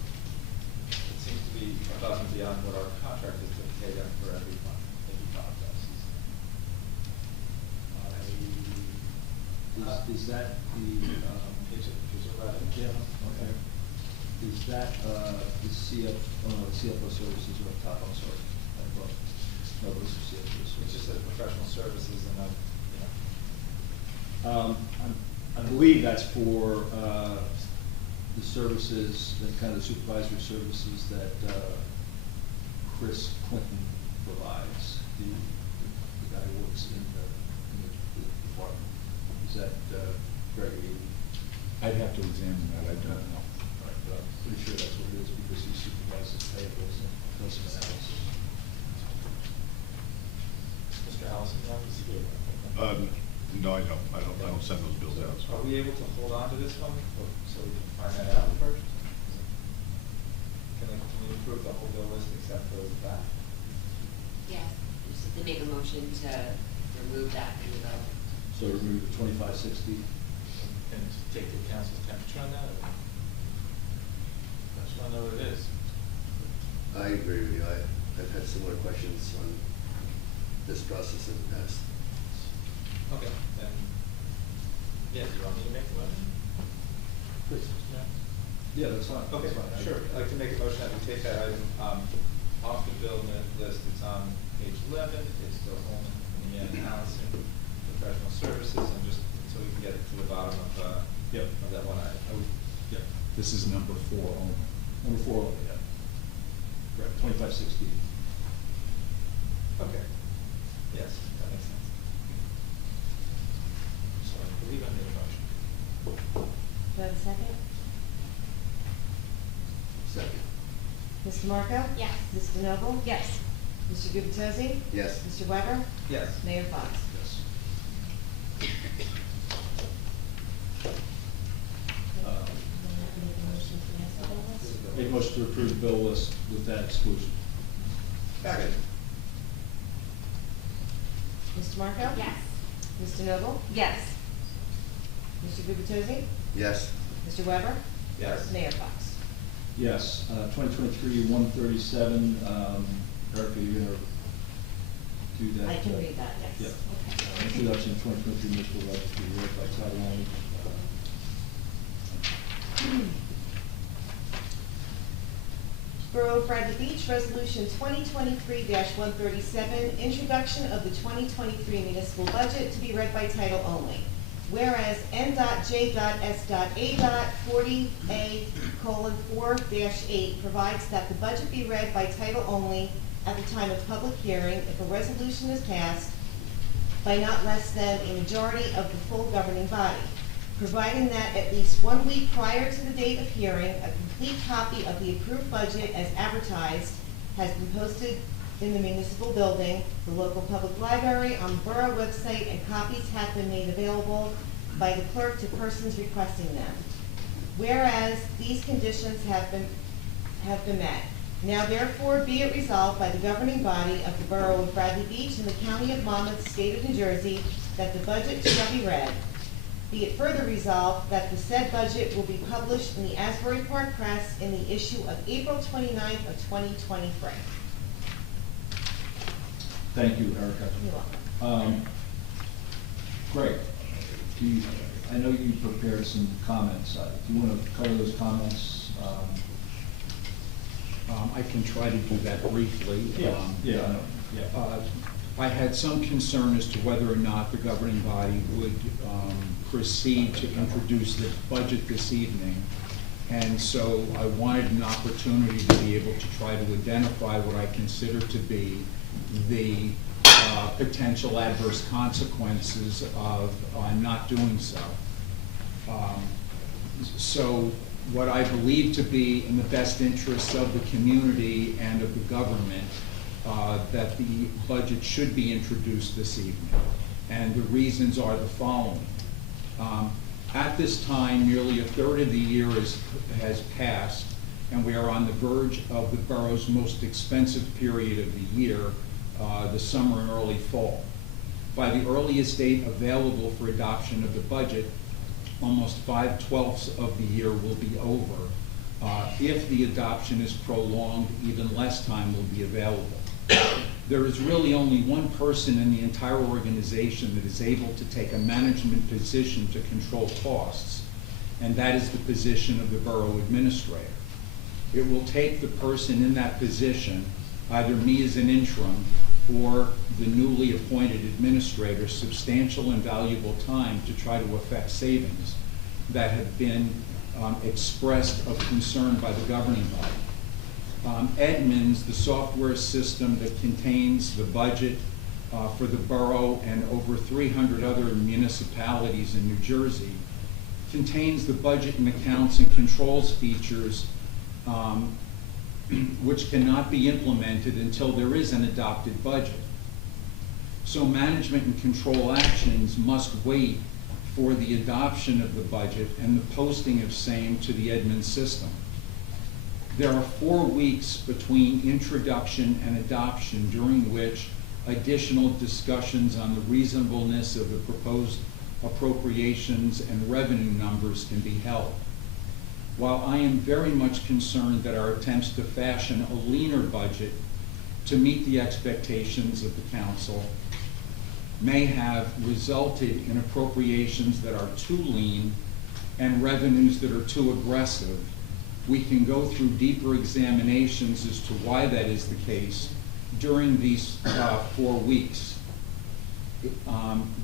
it seems to be above and beyond what our contract is to pay them for every month. Maybe apologize. Is that the, Page 11. yeah, okay. Is that, the CFO services are up top, I'm sorry. I thought, no, those are CFO It services. just says professional services and that, you know. I believe that's for, the services, the kind of supervisory services that, Chris Clinton provides, the guy who works in the department. Is that, Gregory? I'd have to examine that, I don't know. All right, but I'm pretty sure that's what it is, because he supervises payables and does some analysis. Mr. Allison, you want to speak? No, I don't send those bills out. Are we able to hold on to this one, so we can find that out first? Can we approve the whole bill list They make a motion to remove that from the bill. So remove the 2560. And take the council's temperature on that, or? I just wanna know what it is. I agree with you. I've had similar questions on this process in the past. Okay, then, yeah, do you want me to make the motion? Please. Yeah, that's fine. Okay, That's fine. sure. I'd like to make a motion that we take that item, off the bill list. It's on page 11. It's the Holman and Leanne Allison Professional Services, and just so we can get to the bottom of, Yep. of that one item. Yep. This is number 4 only. Number 4, yeah. Right, 2560. Okay. Yes, that makes sense. So I believe I made a motion. Do I have a second? Second. Ms. DeMarco? Yes. Ms. DeNoble? Yes. Mr. Gubatose? Yes. Mr. Weber? Yes. Mayor Fox? Yes. Make a motion to approve the bill list with that exclusion. Second. Ms. DeMarco? Yes. Ms. DeNoble? Yes. Mr. Gubatose? Yes. Mr. Weber? Yes. Mayor Fox? Yes, 2023-137, Erica, you're gonna do that? I can read that, yes. Yeah. Introduction of 2023 municipal registry, read by title only. Borough of Bradley Beach, Resolution 2023-137, introduction of the 2023 municipal budget to be read by title only. Whereas N.J.S.A.40A:4-8 provides that the budget be read by title only at the time of public hearing if a resolution is passed by not less than a majority of the full governing body, providing that at least 1 week prior to the date of hearing, a complete copy of the approved budget as advertised has been posted in the municipal building, the local public library, on the borough website, and copies have been made available by the clerk to persons requesting them. Whereas these conditions have been met. Now therefore be it resolved by the governing body of the Borough of Bradley Beach and the County of Monmouth, State of New Jersey, that the budget shall be read. Be it further resolved that the said budget will be published in the Asbury Park Press in the issue of April 29th of 2023. Thank you, Erica. You're welcome. Great. I know you prepared some comments. Do you want to cover those comments? I can try to do that briefly. Yeah, I know. Yeah. I had some concern as to whether or not the governing body would proceed to introduce the budget this evening. And so I wanted an opportunity to be able to try to identify what I consider to be the potential adverse consequences of not doing so. So what I believe to be in the best interests of the community and of the government, that the budget should be introduced this evening. And the reasons are the following. At this time, nearly a third of the year has passed, and we are on the verge of the borough's most expensive period of the year, the summer and early fall. By the earliest date available for adoption of the budget, almost 5/12 of the year will be over. If the adoption is prolonged, even less time will be available. There is really only one person in the entire organization that is able to take a management position to control costs, and that is the position of the borough administrator. It will take the person in that position, either me as an interim or the newly appointed administrator, substantial and valuable time to try to effect savings that have been expressed of concern by the governing body. Edmunds, the software system that contains the budget for the borough and over 300 other municipalities in New Jersey, contains the budget and accounts and controls features which cannot be implemented until there is an adopted budget. So management and control actions must wait for the adoption of the budget and the posting of same to the Edmunds system. There are 4 weeks between introduction and adoption during which additional discussions on the reasonableness of the proposed appropriations and revenue numbers can be held. While I am very much concerned that our attempts to fashion a leaner budget to meet the expectations of the council may have resulted in appropriations that are too lean and revenues that are too aggressive, we can go through deeper examinations as to why that is the case during these 4 weeks.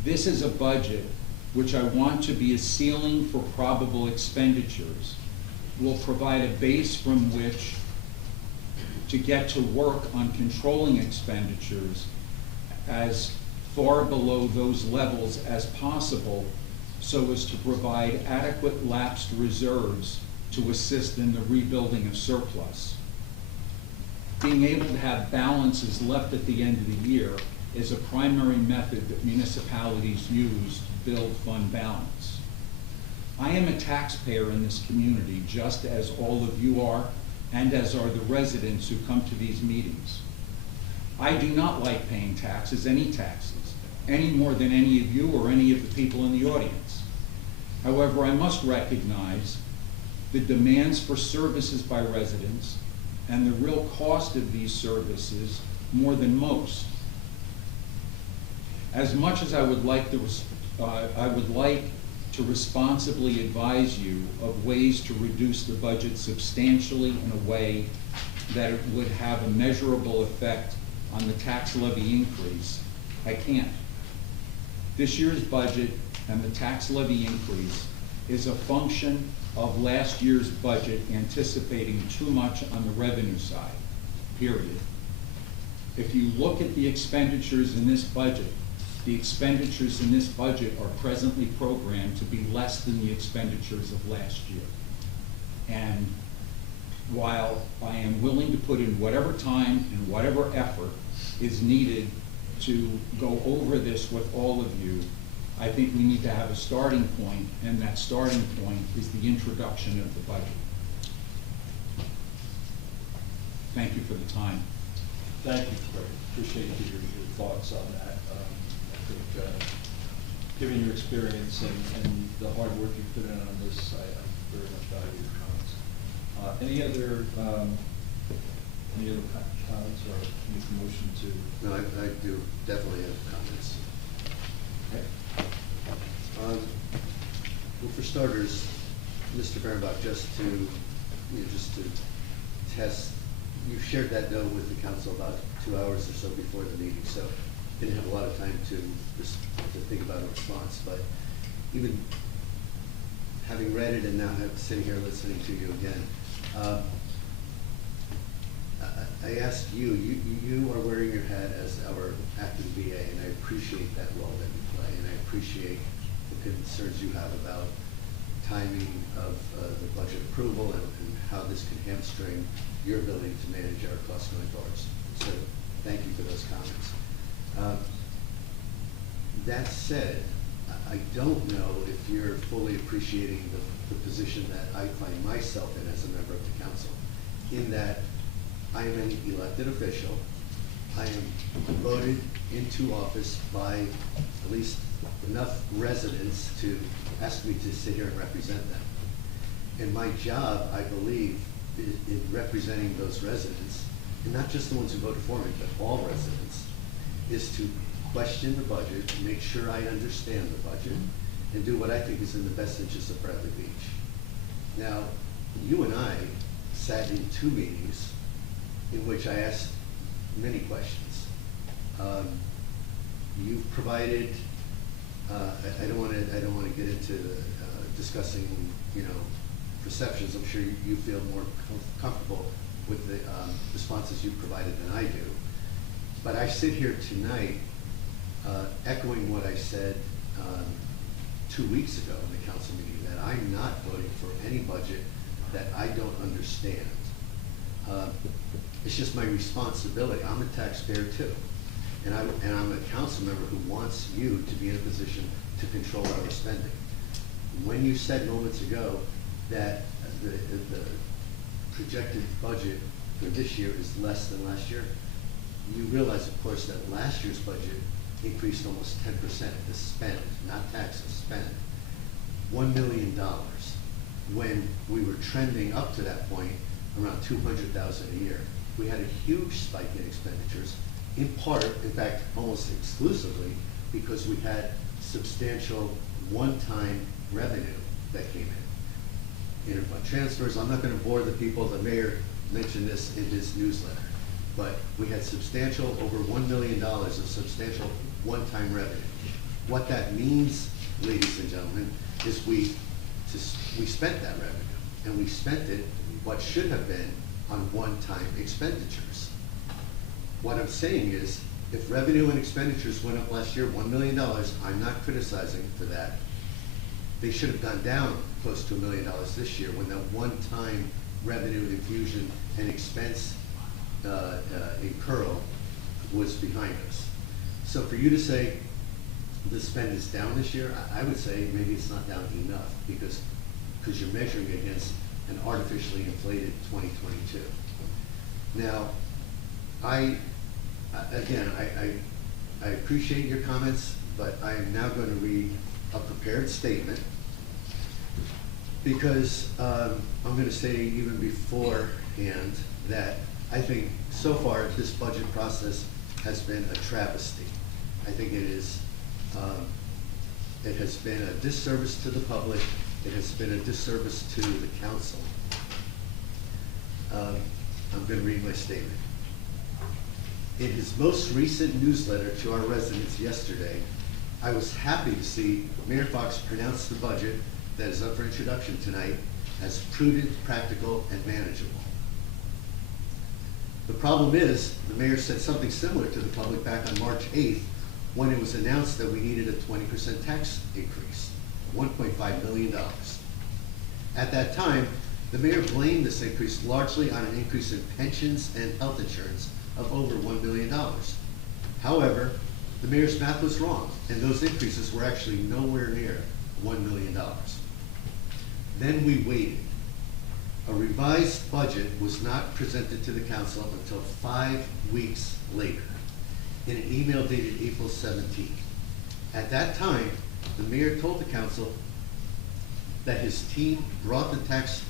This is a budget which I want to be a ceiling for probable expenditures, will provide a base from which to get to work on controlling expenditures as far below those levels as possible, so as to provide adequate lapsed reserves to assist in the rebuilding of surplus. Being able to have balances left at the end of the year is a primary method that municipalities use to build fund balance. I am a taxpayer in this community, just as all of you are, and as are the residents who come to these meetings. I do not like paying taxes, any more than any of you or any of the people in the audience. However, I must recognize the demands for services by residents and the real cost of these services more than most. As much as I would like to responsibly advise you of ways to reduce the budget substantially in a way that it would have a measurable effect on the tax levy increase, I can't. This year's budget and the tax levy increase is a function of last year's budget anticipating too much on the revenue side, period. If you look at the expenditures in this budget, the expenditures in this budget are presently programmed to be less than the expenditures of last year. And while I am willing to put in whatever time and whatever effort is needed to go over this with all of you, I think we need to have a starting point, and that starting point is the introduction of the budget. Thank you for the time. Thank you, Craig. Appreciate your thoughts on that. I think, given your experience and the hard work you put in on this, I very much value your comments. Any other comments or make a motion to? No, I do definitely have comments. Okay. Well, for starters, Mr. Berenbach, just to test, you shared that note with the council about 2 hours or so before the meeting, so didn't have a lot of time to think about a response. But even having read it and now sitting here listening to you again, I asked you are wearing your hat as our acting VA, and I appreciate that role that you play, and I appreciate the concerns you have about timing of the budget approval and how this can hamstring your ability to manage our costs going forward. So thank you for those comments. That said, I don't know if you're fully appreciating the position that I find myself in as a member of the council, in that I am an elected official. I am voted into office by at least enough residents to ask me to sit here and represent them. And my job, I believe, in representing those residents, and not just the ones who voted for me, but all residents, is to question the budget, make sure I understand the budget, and do what I think is in the best interest of Bradley Beach. Now, you and I sat in 2 meetings in which I asked many questions. You've provided. I don't want to get into discussing, perceptions. I'm sure you feel more comfortable with the responses you've provided than I do. But I sit here tonight, echoing what I said 2 weeks ago in the council meeting, that I'm not voting for any budget that I don't understand. It's just my responsibility. I'm a taxpayer too. And I'm a council member who wants you to be in a position to control our spending. When you said moments ago that the projected budget for this year is less than last year, you realize, of course, that last year's budget increased almost 10%, the spend, not taxes, spend, $1 million, when we were trending up to that point around 200,000 a year. We had a huge spike in expenditures, in part, in fact, almost exclusively, because we had substantial one-time revenue that came in. Interfund transfers, I'm not gonna bore the people, the mayor mentioned this in his newsletter, but we had substantial, over $1 million of substantial one-time revenue. What that means, ladies and gentlemen, is we spent that revenue, and we spent it what should have been on one-time expenditures. What I'm saying is, if revenue and expenditures went up last year $1 million, I'm not criticizing for that. They should have gone down close to $1 million this year when that one-time revenue infusion and expense incurral was behind us. So for you to say the spend is down this year, I would say maybe it's not down enough because you're measuring against an artificially inflated 2022. Now, I appreciate your comments, but I am now going to read a prepared statement because I'm going to say even beforehand that I think so far this budget process has been a travesty. I think it has been a disservice to the public. It has been a disservice to the council. I'm going to read my statement. In his most recent newsletter to our residents yesterday, I was happy to see Mayor Fox pronounce the budget that is up for introduction tonight as prudent, practical, and manageable. The problem is, the mayor said something similar to the public back on March 8th when it was announced that we needed a 20% tax increase, $1.5 million. At that time, the mayor blamed this increase largely on an increase in pensions and health insurance of over $1 million. However, the mayor's math was wrong, and those increases were actually nowhere near $1 million. Then we waited. A revised budget was not presented to the council until 5 weeks later, in an email dated April 17th. At that time, the mayor told the council that his team brought the tax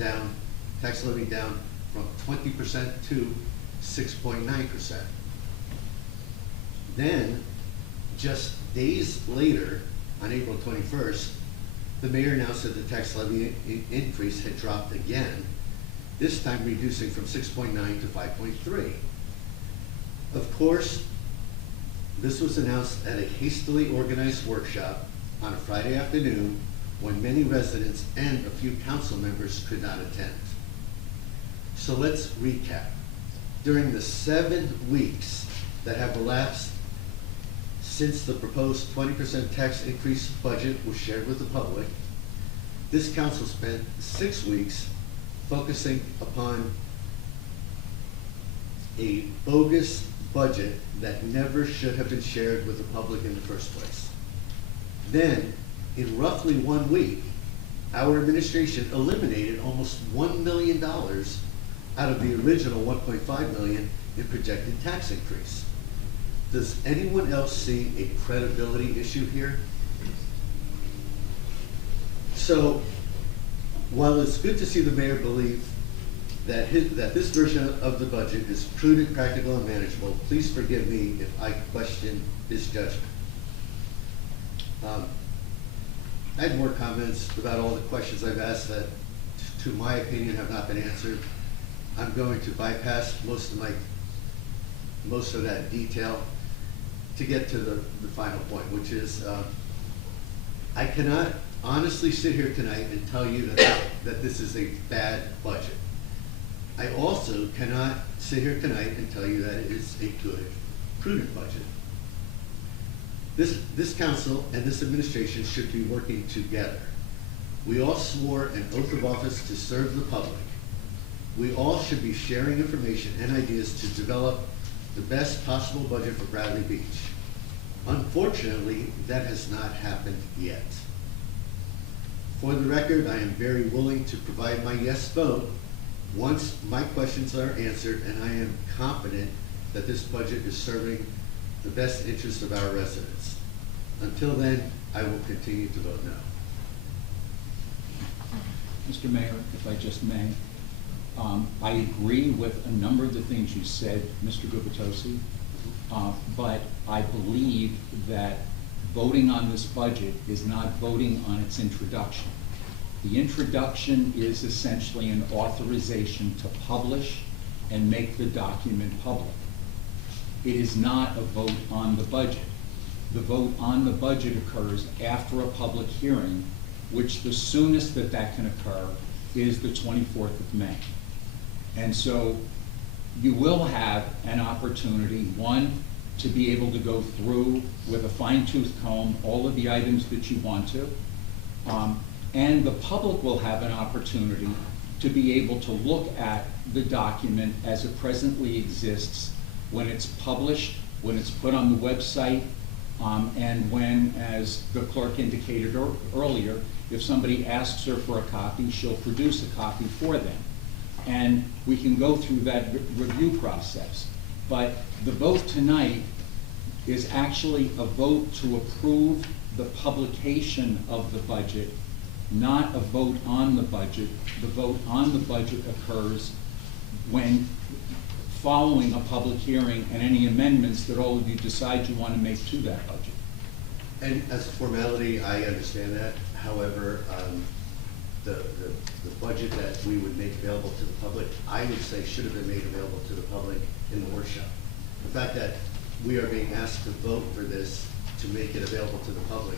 levy down from 20% to 6.9%. Then, just days later, on April 21st, the mayor announced that the tax levy increase had dropped again, this time reducing from 6.9 to 5.3. Of course, this was announced at a hastily organized workshop on a Friday afternoon when many residents and a few council members could not attend. So let's recap. During the 7 weeks that have elapsed since the proposed 20% tax increase budget was shared with the public, this council spent 6 weeks focusing upon a bogus budget that never should have been shared with the public in the first place. Then, in roughly 1 week, our administration eliminated almost $1 million out of the original $1.5 million in projected tax increase. Does anyone else see a credibility issue here? So, while it's good to see the mayor believe that this version of the budget is prudent, practical, and manageable, please forgive me if I question his judgment. I had more comments about all the questions I've asked that, to my opinion, have not been answered. I'm going to bypass most of that detail to get to the final point, which is I cannot honestly sit here tonight and tell you that this is a bad budget. I also cannot sit here tonight and tell you that it is a good, prudent budget. This council and this administration should be working together. We all swore an oath of office to serve the public. We all should be sharing information and ideas to develop the best possible budget for Bradley Beach. Unfortunately, that has not happened yet. For the record, I am very willing to provide my yes vote once my questions are answered, and I am confident that this budget is serving the best interest of our residents. Until then, I will continue to vote no. Mr. Mayor, if I just may, I agree with a number of the things you said, Mr. Gubitosi, but I believe that voting on this budget is not voting on its introduction. The introduction is essentially an authorization to publish and make the document public. It is not a vote on the budget. The vote on the budget occurs after a public hearing, which the soonest that that can occur is the 24th of May. And so you will have an opportunity, one, to be able to go through with a fine-tooth comb all of the items that you want to, and the public will have an opportunity to be able to look at the document as it presently exists when it's published, when it's put on the website, and when, as the clerk indicated earlier, if somebody asks her for a copy, she'll produce a copy for them. And we can go through that review process. But the vote tonight is actually a vote to approve the publication of the budget, not a vote on the budget. The vote on the budget occurs when, following a public hearing and any amendments that all of you decide you want to make to that budget. And as a formality, I understand that. However, the budget that we would make available to the public, I would say should have been made available to the public in the workshop. The fact that we are being asked to vote for this to make it available to the public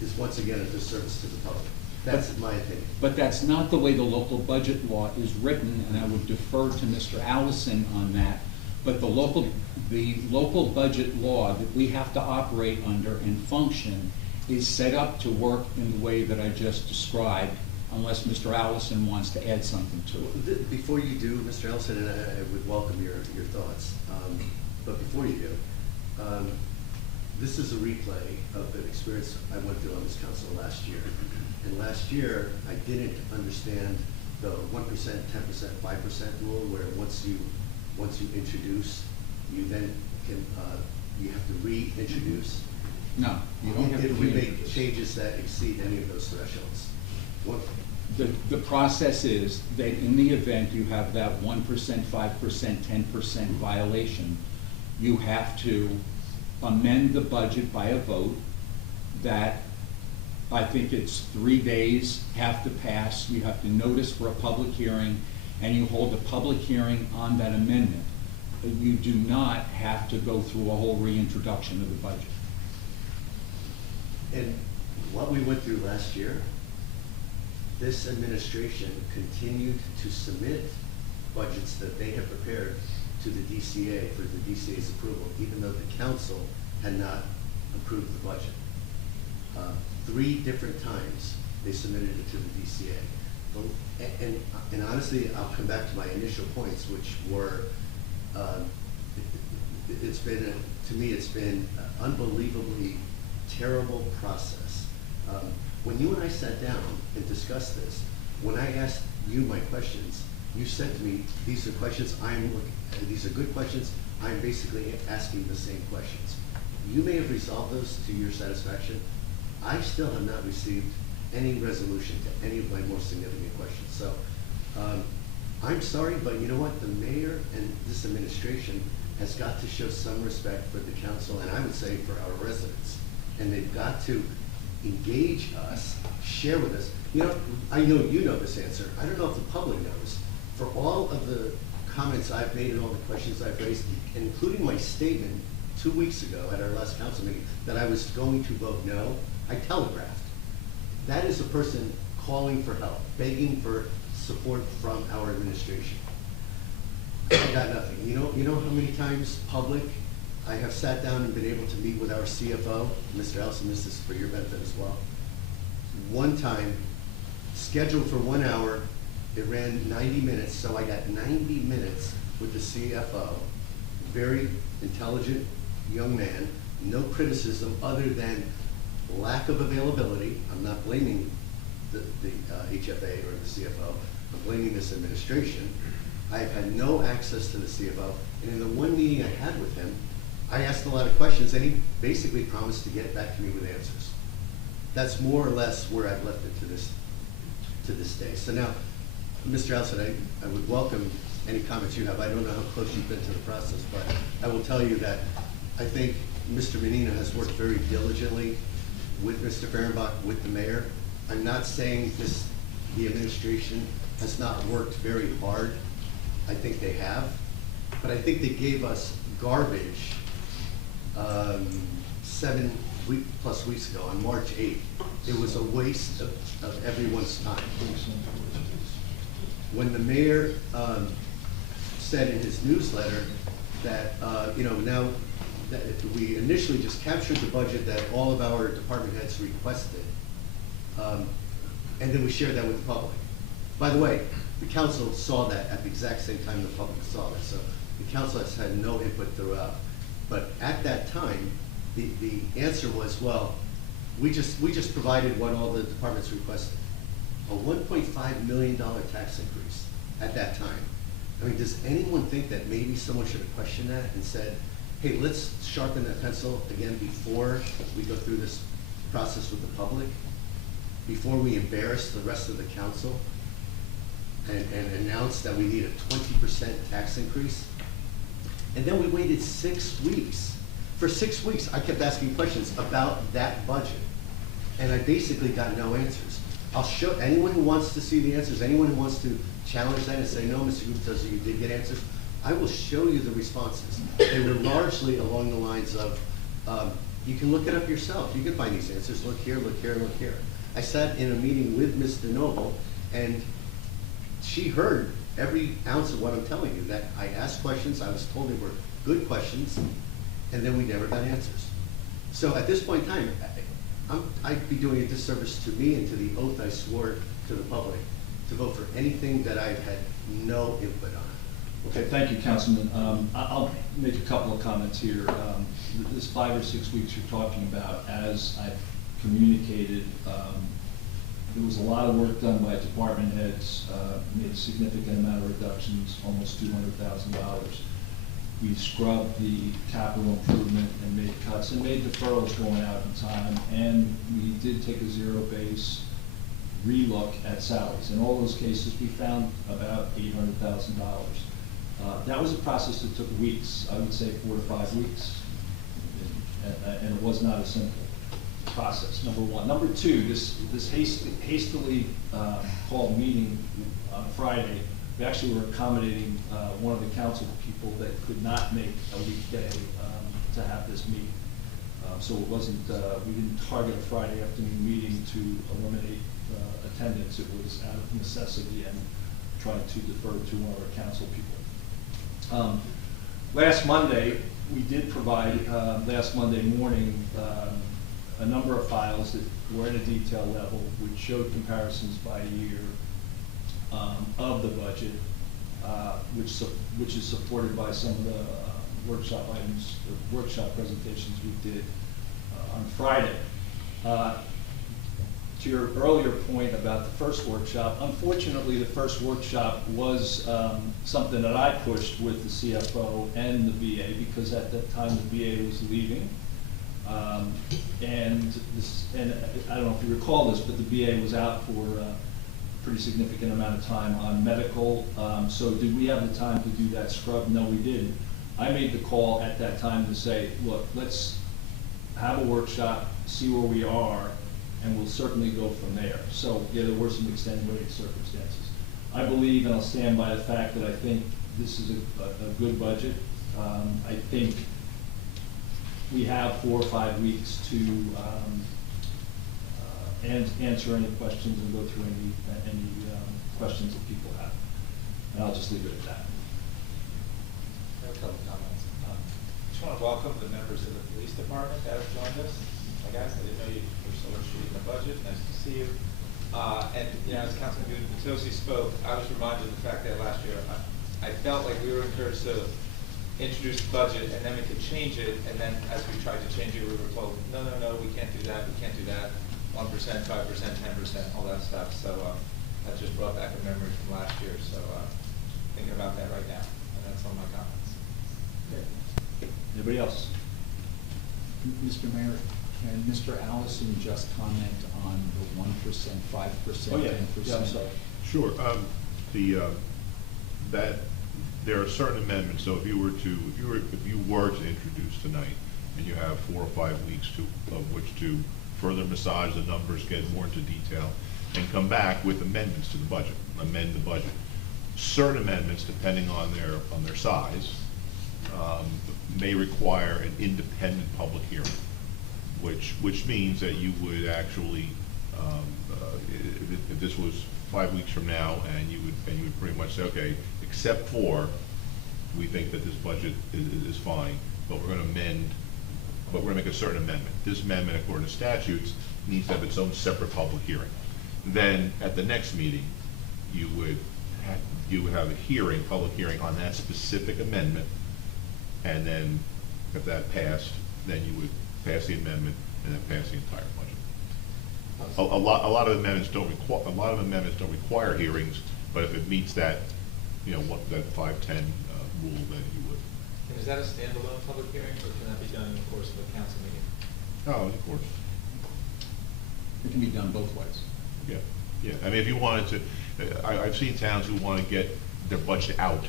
is once again a disservice to the public. That's my opinion. But that's not the way the local budget law is written, and I would defer to Mr. Allison on that. But the local budget law that we have to operate under and function is set up to work in the way that I just described, unless Mr. Allison wants to add something to it. Before you do, Mr. Allison, and I would welcome your thoughts, but before you do, this is a replay of an experience I went through on this council last year. And last year, I didn't understand the 1%, 10%, 5% rule, where once you introduce, you then can, you have to reintroduce. No, you don't have to If we make reintroduce. changes that exceed any of those thresholds. The process is that in the event you have that 1%, 5%, 10% violation, you have to amend the budget by a vote that I think it's 3 days have to pass. You have to notice for a public hearing, and you hold a public hearing on that amendment. You do not have to go through a whole reintroduction of the budget. And what we went through last year, this administration continued to submit budgets that they had prepared to the DCA for the DCA's approval, even though the council had not approved the budget. 3 different times they submitted it to the DCA. And honestly, I'll come back to my initial points, which were, it's been, to me, it's been an unbelievably terrible process. When you and I sat down and discussed this, when I asked you my questions, you said to me, these are questions these are good questions, I'm basically asking the same questions. You may have resolved those to your satisfaction. I still have not received any resolution to any of my more significant questions. So I'm sorry, but you know what? The mayor and this administration has got to show some respect for the council, and I would say for our residents. And they've got to engage us, share with us. You know, I know you know this answer. I don't know if the public knows. For all of the comments I've made and all the questions I've raised, including my statement 2 weeks ago at our last council meeting that I was going to vote no, I telegraphed. That is a person calling for help, begging for support from our administration. I got nothing. You know how many times public I have sat down and been able to meet with our CFO, Mr. Elson, this is for your benefit as well. One time, scheduled for 1 hour, it ran 90 minutes, so I got 90 minutes with the CFO. Very intelligent young man, no criticism other than lack of availability. I'm not blaming the HFA or the CFO, I'm blaming this administration. I've had no access to the CFO, and in the one meeting I had with him, I asked a lot of questions, and he basically promised to get back to me with answers. That's more or less where I've left it to this day. So now, Mr. Allison, I would welcome any comments you have. I don't know how close you've been to the process, but I will tell you that I think Mr. Menino has worked very diligently with Mr. Fehrenbach, with the mayor. I'm not saying the administration has not worked very hard. I think they have, but I think they gave us garbage 7+ weeks ago on March 8th. It was a waste of everyone's time. When the mayor said in his newsletter that, now that we initially just captured the budget that all of our department heads requested, and then we shared that with the public. By the way, the council saw that at the exact same time the public saw it, so the council has had no input throughout. But at that time, the answer was, well, we just provided what all the departments requested. A $1.5 million tax increase at that time. I mean, does anyone think that maybe someone should have questioned that and said, hey, let's sharpen that pencil again before we go through this process with the public, before we embarrass the rest of the council and announce that we need a 20% tax increase? And then we waited 6 weeks. For 6 weeks, I kept asking questions about that budget, and I basically got no answers. I'll show anyone who wants to see the answers, anyone who wants to challenge that and say, no, Mr. Gupta, you did get answers, I will show you the responses. They were largely along the lines of, you can look it up yourself. You can find these answers. Look here, look here, look here. I sat in a meeting with Ms. DeNoble, and she heard every ounce of what I'm telling you, that I asked questions, I was told they were good questions, and then we never got answers. So at this point in time, I'd be doing a disservice to me and to the oath I swore to the public to vote for anything that I've had no input on. Okay, thank you, Councilman. I'll make a couple of comments here. This 5 or 6 weeks you're talking about, as I've communicated, there was a lot of work done by department heads, made a significant amount of reductions, almost $200,000. We scrubbed the capital improvement and made cuts and made deferrals going out in time, and we did take a zero-base relook at salaries. In all those cases, we found about $800,000. That was a process that took weeks, I would say 4 to 5 weeks, and it was not a simple process, number one. Number two, this hastily called meeting on Friday, we actually were accommodating one of the council people that could not make a weekday to have this meeting. So it wasn't, we didn't target a Friday afternoon meeting to eliminate attendance. It was out of necessity and trying to defer to one of our council people. Last Monday, we did provide, last Monday morning, a number of files that were at a detail level, which showed comparisons by year of the budget, which is supported by some of the workshop items, the workshop presentations we did on Friday. To your earlier point about the first workshop, unfortunately the first workshop was something that I pushed with the CFO and the VA, because at that time the VA was leaving. And I don't know if you recall this, but the VA was out for a pretty significant amount of time on medical. So did we have the time to do that scrub? No, we didn't. I made the call at that time to say, look, let's have a workshop, see where we are, and we'll certainly go from there. So yeah, there were some extenuating circumstances. I believe, and I'll stand by the fact that I think this is a good budget. I think we have 4 or 5 weeks to answer any questions and go through any questions that people have. And I'll just leave it at that. I have a couple comments. Just want to welcome the members of the police department that have joined us. Hi guys, I didn't know you were so interested in the budget. Nice to see you. And as Councilman Guttosi spoke, I was reminded of the fact that last year I felt like we were encouraged to introduce the budget and then we could change it, and then as we tried to change it, we were told, no, we can't do that, we can't do that. 1%, 5%, 10%, all that stuff. So that just brought back a memory from last year. So thinking about that Anybody else? Mr. Mayor, can Mr. Allison just comment on the 1%, 5%, Oh, yeah. 10%? Yeah, I'm sorry. Sure, that, there are certain amendments, so if you were to introduce tonight, and you have 4 or 5 weeks of which to further massage the numbers, get more into detail, and come back with amendments to the budget, amend the budget. Certain amendments, depending on their size, may require an independent public hearing, which means that you would actually, if this was 5 weeks from now, and you would pretty much say, okay, except for, we think that this budget is fine, but we're gonna make a certain amendment. This amendment, according to statutes, needs to have its own separate public hearing. Then, at the next meeting, you would have a public hearing on that specific amendment, and then, if that passed, then you would pass the amendment and then pass the entire budget. A lot of amendments don't require hearings, but if it meets that, that 5-10 rule, then you would. And is that a standalone public hearing, or can that be done in the course of a council meeting? Oh, of course. It can be done both ways. Yeah. I mean, if you wanted to, I've seen towns who want to get their budget out,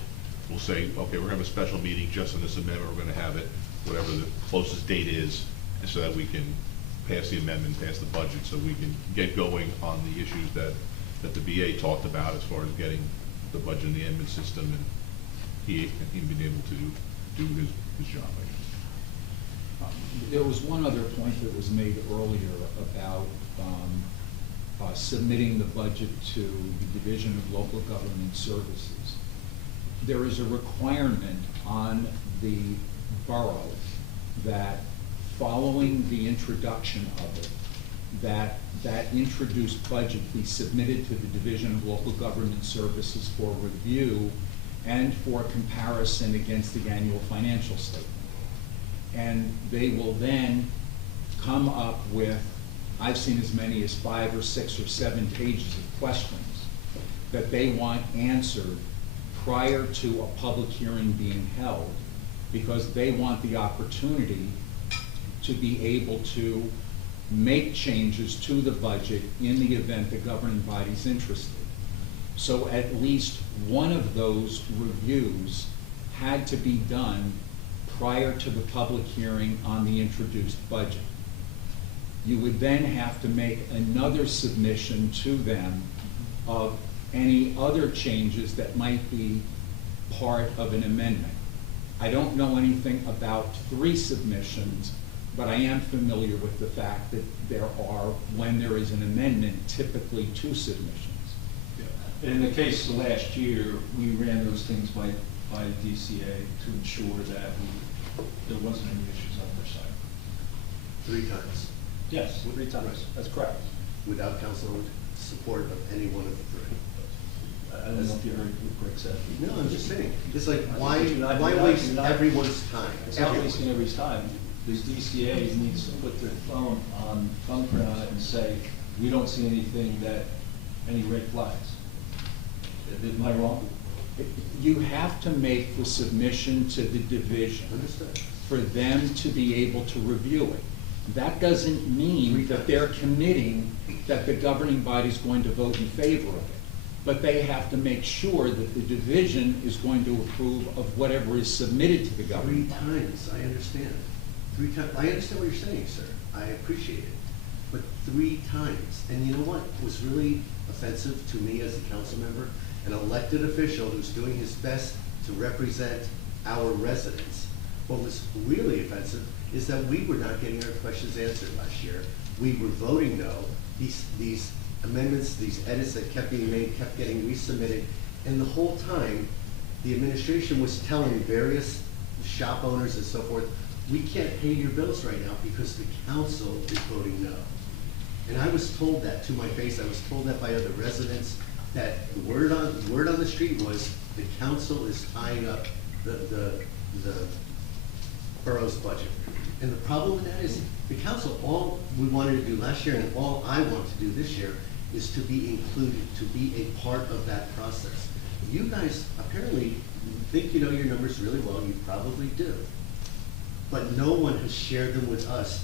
will say, okay, we're gonna have a special meeting just on this amendment, we're gonna have it, whatever the closest date is, so that we can pass the amendment, pass the budget, so we can get going on the issues that the BA talked about as far as getting the budget and the admin system, and he being able to do his job, I guess. There was one other point that was made earlier about submitting the budget to the Division of Local Government Services. There is a requirement on the borough that following the introduction of it, that introduced budget be submitted to the Division of Local Government Services for review and for comparison against the annual financial statement. And they will then come up with, I've seen as many as 5 or 6 or 7 pages of questions that they want answered prior to a public hearing being held, because they want the opportunity to be able to make changes to the budget in the event the governing body's interested. So at least one of those reviews had to be done prior to the public hearing on the introduced budget. You would then have to make another submission to them of any other changes that might be part of an amendment. I don't know anything about 3 submissions, but I am familiar with the fact that there are, when there is an amendment, typically 2 submissions. Yeah. In the case of last year, we ran those things by DCA to ensure that there wasn't any issues on their side. 3 times. Yes, 3 times, that's correct. Without council support of any one of the 3. I don't know if you heard what Greg said. No, I'm just saying, it's like, why You're not- waste you're not- everyone's time? It's not Everyone's. wasting everybody's time. The DCA needs to put their thumbprint on it and say, we don't see anything any red flags. Am I wrong? You have to make the submission to the division Understood. for them to be able to review it. That doesn't mean that they're committing that the governing body is going to vote in favor of it. But they have to make sure that the division is going to approve of whatever is submitted to the 3 governing body. times, I understand. 3 times, I understand what you're saying, sir. I appreciate it. But 3 times, and you know what was really offensive to me as a council member? An elected official who's doing his best to represent our residents. What was really offensive is that we were not getting our questions answered last year. We were voting no. These amendments, these edits that kept being made, kept getting resubmitted. And the whole time, the administration was telling various shop owners and so forth, we can't pay your bills right now because the council is voting no. And I was told that to my face. I was told that by other residents, that the word on the street was the council is tying up the borough's budget. And the problem with that is the council, all we wanted to do last year and all I want to do this year is to be included, to be a part of that process. You guys apparently think you know your numbers really well, you probably do. but no one has shared them with us.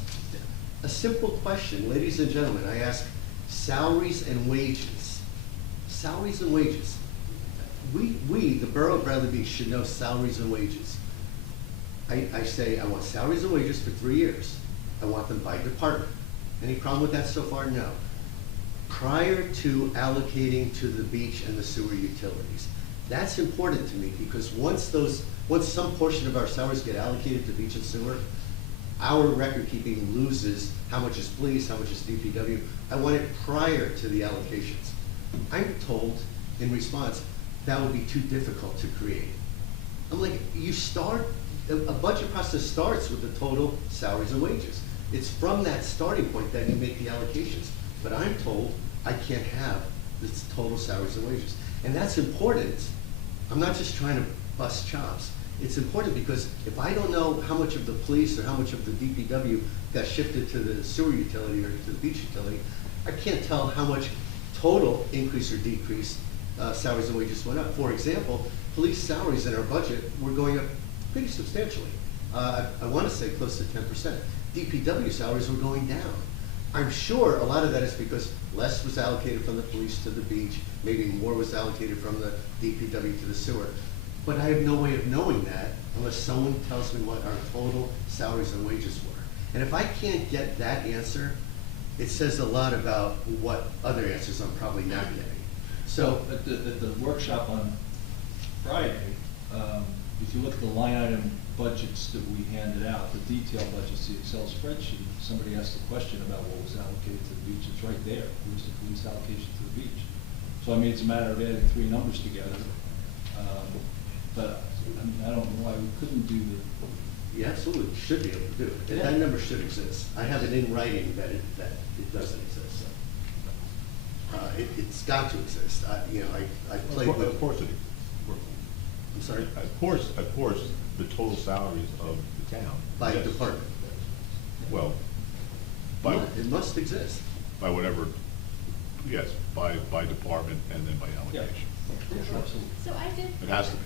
A simple question, ladies and gentlemen, I ask salaries and wages. Salaries and wages. We, the Borough of Bradley Beach, should know salaries and wages. I say I want salaries and wages for 3 years. I want them by department. Any problem with that so far? No. Prior to allocating to the beach and the sewer utilities. That's important to me because once some portion of our salaries get allocated to beach and sewer, our record keeping loses how much is police, how much is DPW. I want it prior to the allocations. I'm told in response that would be too difficult to create. I'm like, a budget process starts with the total salaries and wages. It's from that starting point that you make the allocations. But I'm told I can't have the total salaries and wages. And that's important. I'm not just trying to bust chops. It's important because if I don't know how much of the police or how much of the DPW got shifted to the sewer utility or to the beach utility, I can't tell how much total increase or decrease salaries and wages went up. For example, police salaries in our budget were going up pretty substantially. I want to say close to 10%. DPW salaries were going down. I'm sure a lot of that is because less was allocated from the police to the beach, maybe more was allocated from the DPW to the sewer. But I have no way of knowing that unless someone tells me what our total salaries and wages were. And if I can't get that answer, it says a lot about what other answers I'm probably not getting. So at the workshop on Friday, if you look at the line item budgets that we handed out, the detailed budgets, the Excel spreadsheet, somebody asked a question about what was allocated to the beach. It's right there. Where's the police allocation to the beach? So I mean, it's a matter of adding 3 numbers together. But I mean, I don't know why we couldn't do the. You absolutely should be able to do it. That number should exist. I have it in writing that it doesn't exist. So. It's got to exist. I've played with. Of course it is. I'm sorry? Of course, the total salaries of the town. By yes. department. Well, It must exist. by whatever, yes, by department and then by allocation. Yeah, sure, absolutely. So I did. It has to be.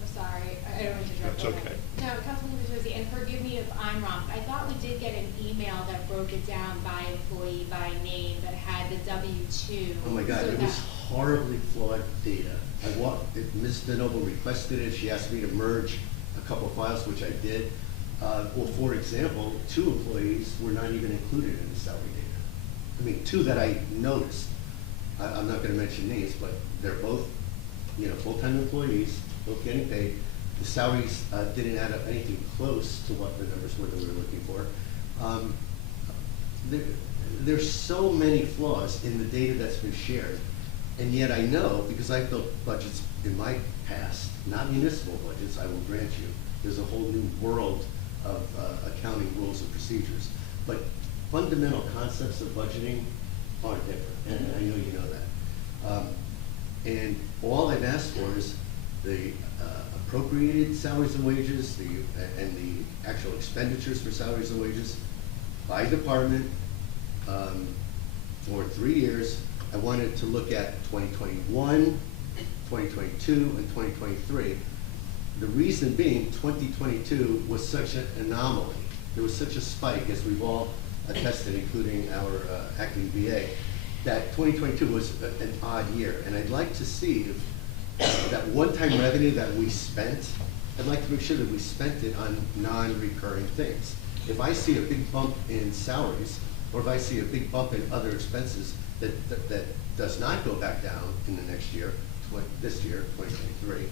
I'm sorry, I don't mean to interrupt. That's okay. No, Councilman Josie, and forgive me if I'm wrong, I thought we did get an email that broke it down by employee, by name, that had the W-2. Oh my God, so it was that- horribly flawed data. Ms. DeNoble requested it. She asked me to merge a couple files, which I did. Well, for example, 2 employees were not even included in the salary data. I mean, 2 that I noticed. I'm not going to mention names, but they're both, full-time employees, both getting paid. The salaries didn't add up anything close to what the numbers were that we were looking for. There's so many flaws in the data that's been shared, and yet I know, because I've built budgets in my past, not municipal budgets, I will grant you, there's a whole new world of accounting rules and procedures. But fundamental concepts of budgeting aren't different, and I know you know that. And all I've asked for is the appropriated salaries and wages, and the actual expenditures for salaries and wages by department for 3 years. I wanted to look at 2021, 2022, and 2023. The reason being, 2022 was such an anomaly. There was such a spike, as we've all attested, including our acting VA, that 2022 was an odd year. And I'd like to see if that one-time revenue that we spent, I'd like to make sure that we spent it on non-recurring things. If I see a big bump in salaries, or if I see a big bump in other expenses that does not go back down in the next year, this year, 2023,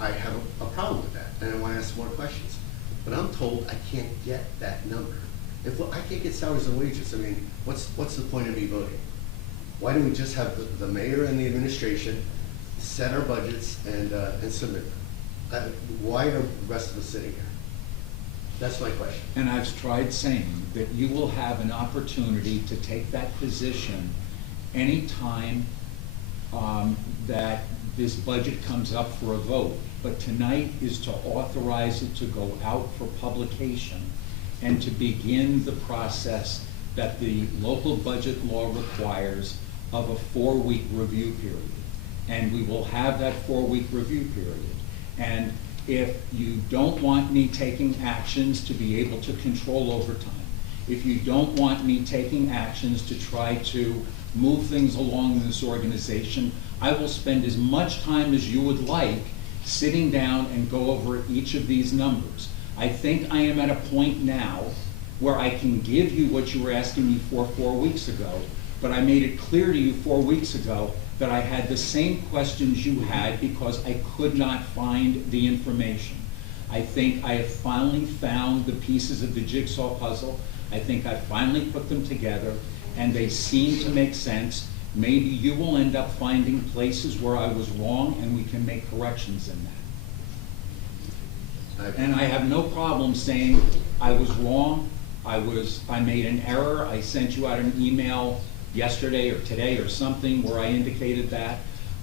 I have a problem with that, and I want to ask more questions. But I'm told I can't get that number. If I can't get salaries and wages, I mean, what's the point of me voting? Why don't we just have the mayor and the administration set our budgets and submit them? Why are the rest of us sitting here? That's my question. And I've tried saying that you will have an opportunity to take that position anytime that this budget comes up for a vote. But tonight is to authorize it to go out for publication and to begin the process that the local budget law requires of a 4-week review period. And we will have that 4-week review period. And if you don't want me taking actions to be able to control overtime, if you don't want me taking actions to try to move things along in this organization, I will spend as much time as you would like sitting down and go over each of these numbers. I think I am at a point now where I can give you what you were asking me for 4 weeks ago, but I made it clear to you 4 weeks ago that I had the same questions you had because I could not find the information. I think I have finally found the pieces of the jigsaw puzzle. I think I finally put them together, and they seem to make sense. Maybe you will end up finding places where I was wrong, and we can make corrections in that. And I have no problem saying I was wrong, I made an error, I sent you out an email yesterday or today or something where I indicated that.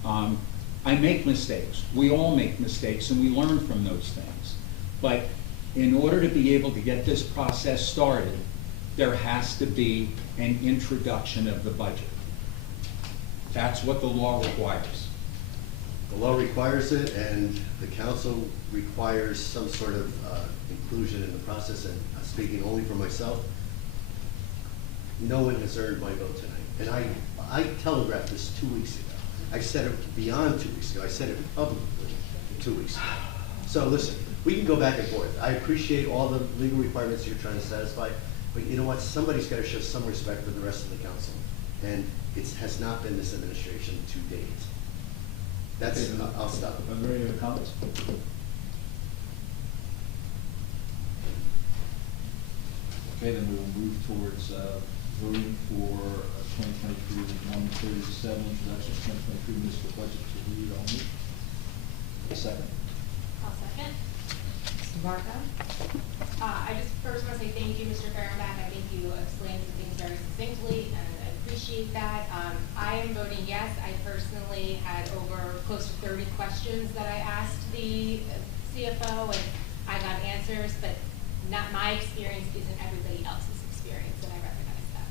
I make mistakes. We all make mistakes, and we learn from those things. But in order to be able to get this process started, there has to be an introduction of the budget. That's what the law requires. The law requires it, and the council requires some sort of inclusion in the process, and speaking only for myself, no one has earned my vote tonight. And I telegraphed this 2 weeks ago. I said it beyond 2 weeks ago. I said it publicly 2 weeks ago. So listen, we can go back and forth. I appreciate all the legal requirements you're trying to satisfy, but you know what? Somebody's got to show some respect for the rest of the council. And it has not been this administration to date. That's, Okay, I'll stop. Are there any other comments? Okay, then we will move towards voting for 2023-137, introduction of 2023 municipal budget to read only. A second. I'll second. Mr. Marco? I just first want to say thank you, Mr. Fehrenbach. I think you explained some things very succinctly, and I appreciate that. I am voting yes. I personally had over close to 30 questions that I asked the CFO, and I got answers, but not my experience isn't everybody else's experience, and I recognize that.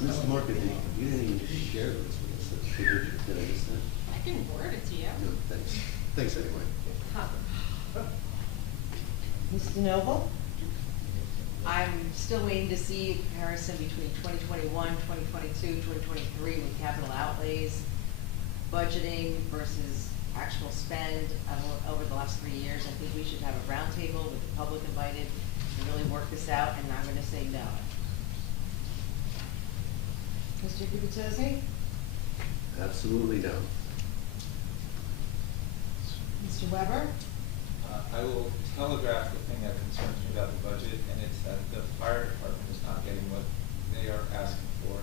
Mr. Marco, you didn't even share those with us. Did I miss that? I can forward it to you. No, thanks. Thanks anyway. Mr. Noble? I'm still waiting to see a comparison between 2021, 2022, 2023 with capital outlays, budgeting versus actual spend over the last 3 years. I think we should have a roundtable with the public invited to really work this out, and I'm gonna say no. Mr. Gubatose? Absolutely no. Mr. Weber? I will telegraph the thing that concerns me about the budget, and it's that the fire department is not getting what they are asking for.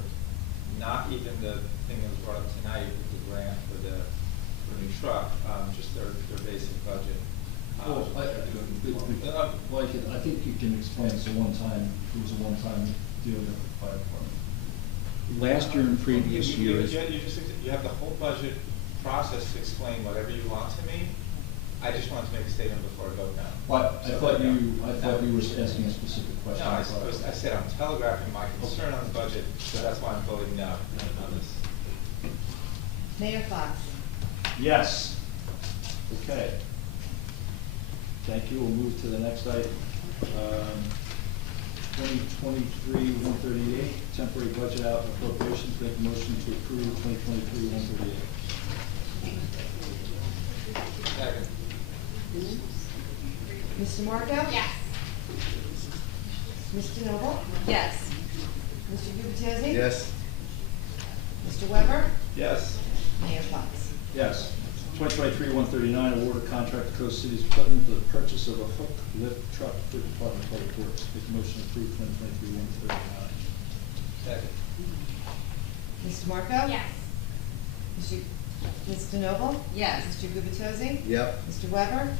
Not even the thing that was brought up tonight with the grant for the new truck, just their basic budget. Well, I think you can explain it was a one-time deal with the fire department. Last year and previous years. You have the whole budget process to explain whatever you want to me. I just wanted to make a statement before I vote now. But I thought you were asking a specific question. No, I said I'm telegraphing my concern on the budget, so that's why I'm voting no on this. Mayor Fox? Yes. Okay. Thank you. We'll move to the next item. 2023-138, temporary budget out appropriations. Make a motion to approve 2023-138. Second. Mr. Marco? Yes. Mr. Noble? Yes. Mr. Gubatose? Yes. Mr. Weber? Yes. Mayor Fox? Yes. 2023-139, award of contract to Coast Cities Equipment for the purchase of a hook lift truck for Department of Public Works. Make a motion to approve 2023-139. Second. Mr. Marco? Yes. Mr. Noble? Yes. Mr. Gubatose? Yep. Mr. Weber?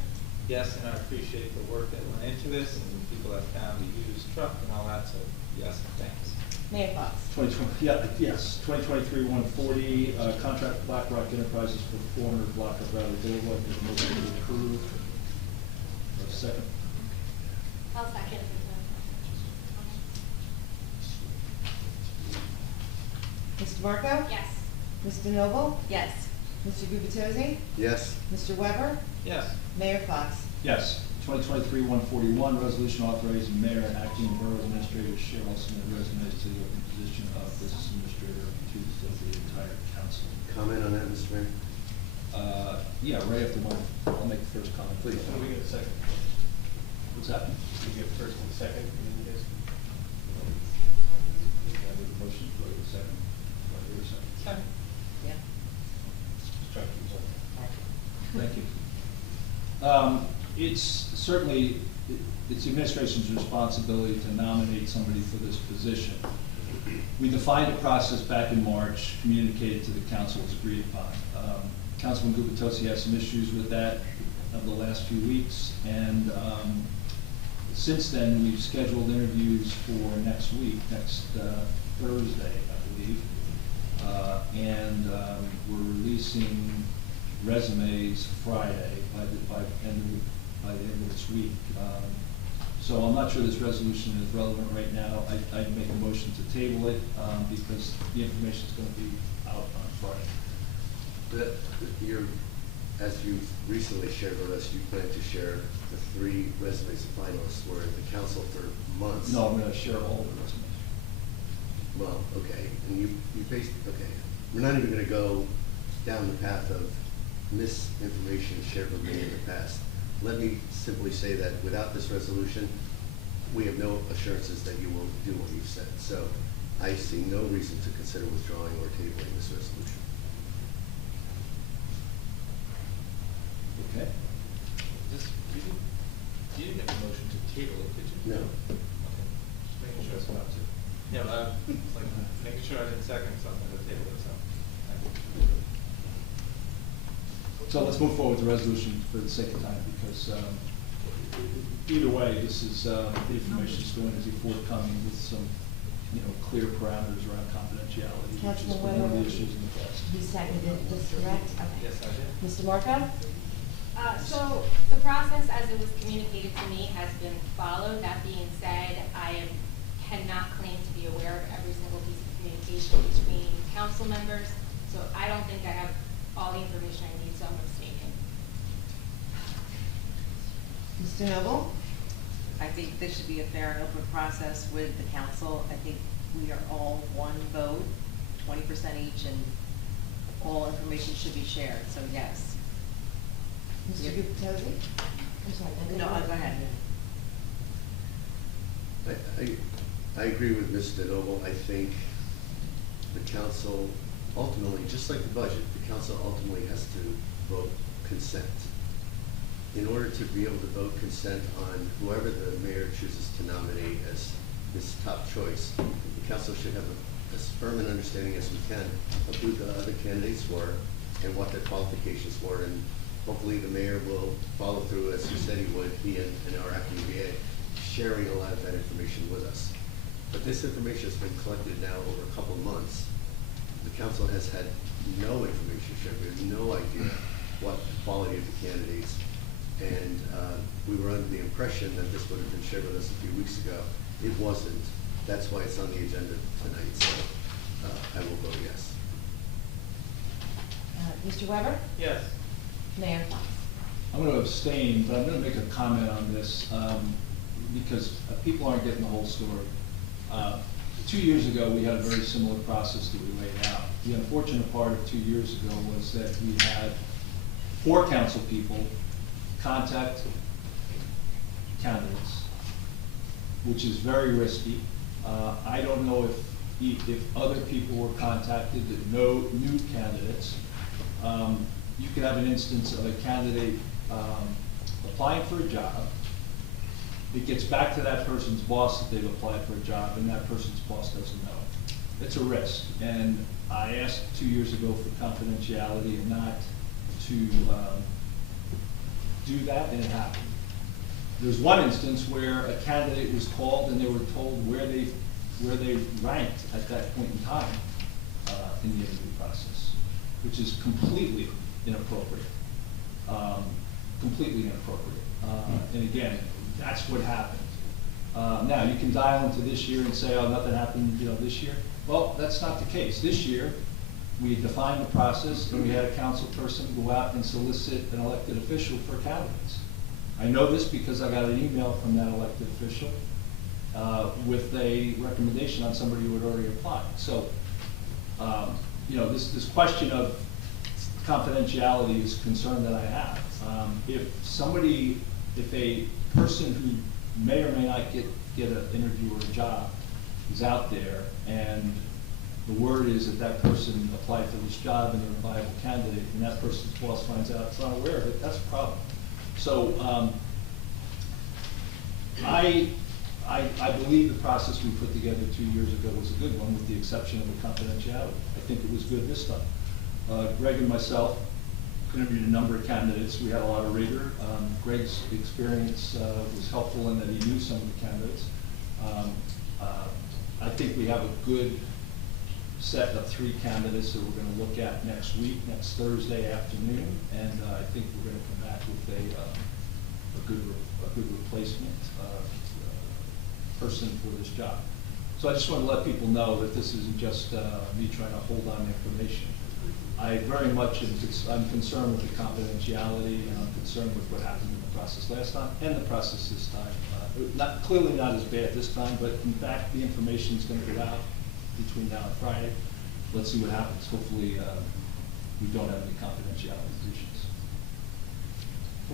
Yes, and I appreciate the work that went into this and the people that found the used truck and all that, so yes, thanks. Mayor Fox? 2023-140, contract with BlackRock Enterprises for 400 block of Valley Boulevard. Make a motion to approve. A second. I'll second. Mr. Marco? Yes. Mr. Noble? Yes. Mr. Gubatose? Yes? Mr. Weber? Yes. Mayor Fox? Yes. 2023-141, resolution authorizing mayor and acting borough administrator to share all submitted resumes to the open position of business administrator to the entire council. Comment on that, Mr. Mayor? Yeah, right after I'll make the first comment. Please. Can we get a second? What's that? We get first and second, and then you guys. Motion, go to the second. Do I hear a second? Second. Yeah. Just try to keep it on. Thank you. It's certainly, it's the administration's responsibility to nominate somebody for this position. We defined the process back in March, communicated to the council, was agreed upon. Councilman Gubatose has some issues with that over the last few weeks, and since then, we've scheduled interviews for next week, next Thursday, I believe. We're releasing resumes Friday by the end of this week. So I'm not sure this resolution is relevant right now. I'd make a motion to table it because the information is going to be out on Friday. But as you recently shared with us, you plan to share the 3 resumes of finalists were at the council for months. No, I'm going to share all the resumes. Well, okay, and you okay, we're not even gonna go down the path of misinformation shared with me in the past. Let me simply say that without this resolution, we have no assurances that you will do what you've said. So I see no reason to consider withdrawing or tabling this resolution. Okay? You didn't have a motion to table it, did you? No. Okay. Just making sure it's about to. Yeah, it's like making sure I didn't second something to table it, so. So let's move forward with the resolution for the sake of time, because either way, this is, the information is going to be forthcoming with some, clear parameters around confidentiality, which has been one of the issues in the past. You seconded this, correct? Okay. Yes, I did. Mr. Marco? So the process as it was communicated to me has been followed. That being said, I cannot claim to be aware of every single piece of communication between council members. So I don't think I have all the information I need, so I'm abstaining. Mr. Noble? I think this should be a fair and open process with the council. I think we are all one vote, 20% each, and all information should be shared, so yes. Mr. Gubatose? I'm sorry. No, go ahead. I agree with Mr. Noble. I think the council ultimately, just like the budget, the council ultimately has to vote consent. In order to be able to vote consent on whoever the mayor chooses to nominate as his top choice, the council should have as firm an understanding as we can of who the other candidates were and what their qualifications were, and hopefully the mayor will follow through as he said he would, he and our acting VA, sharing a lot of that information with us. But this information has been collected now over a couple of months. The council has had no information shared. We have no idea what the quality of the candidates. And we were under the impression that this would have been shared with us a few weeks ago. It wasn't. That's why it's on the agenda tonight. So I will vote yes. Mr. Weber? Yes. Mayor Fox? I'm going to abstain, but I'm going to make a comment on this because people aren't getting the whole story. 2 years ago, we had a very similar process that we laid out. The unfortunate part of 2 years ago was that we had 4 council people contact candidates, which is very risky. I don't know if other people were contacted that know new candidates. You could have an instance of a candidate applying for a job. It gets back to that person's boss that they've applied for a job, and that person's boss doesn't know it. It's a risk, and I asked 2 years ago for confidentiality and not to do that, and it happened. There's one instance where a candidate was called and they were told where they ranked at that point in time in the interview process, which is completely inappropriate. Completely inappropriate. And again, that's what happened. Now, you can dial into this year and say, oh, nothing happened this year. Well, that's not the case. This year, we defined the process, and we had a council person go out and solicit an elected official for candidates. I know this because I got an email from that elected official with a recommendation on somebody who had already applied. So, you know, this question of confidentiality is a concern that I have. If a person who may or may not get an interview or a job is out there, and the word is that that person applied for this job and they're a viable candidate, and that person's boss finds out it's not aware of it, that's a problem. So I believe the process we put together 2 years ago was a good one, with the exception of the confidentiality. I think it was good this time. Greg and myself interviewed a number of candidates. We had a lot of rigor. Greg's experience was helpful in that he knew some of the candidates. I think we have a good set of 3 candidates that we're going to look at next week, next Thursday afternoon, and I think we're going to come back with a good replacement person for this job. So I just want to let people know that this isn't just me trying to hold on to information. I very much I'm concerned with the confidentiality, and I'm concerned with what happened in the process last time and the process this time. Clearly not as bad this time, but in fact the information is going to go out between now and Friday. Let's see what happens. Hopefully we don't have any confidentiality issues.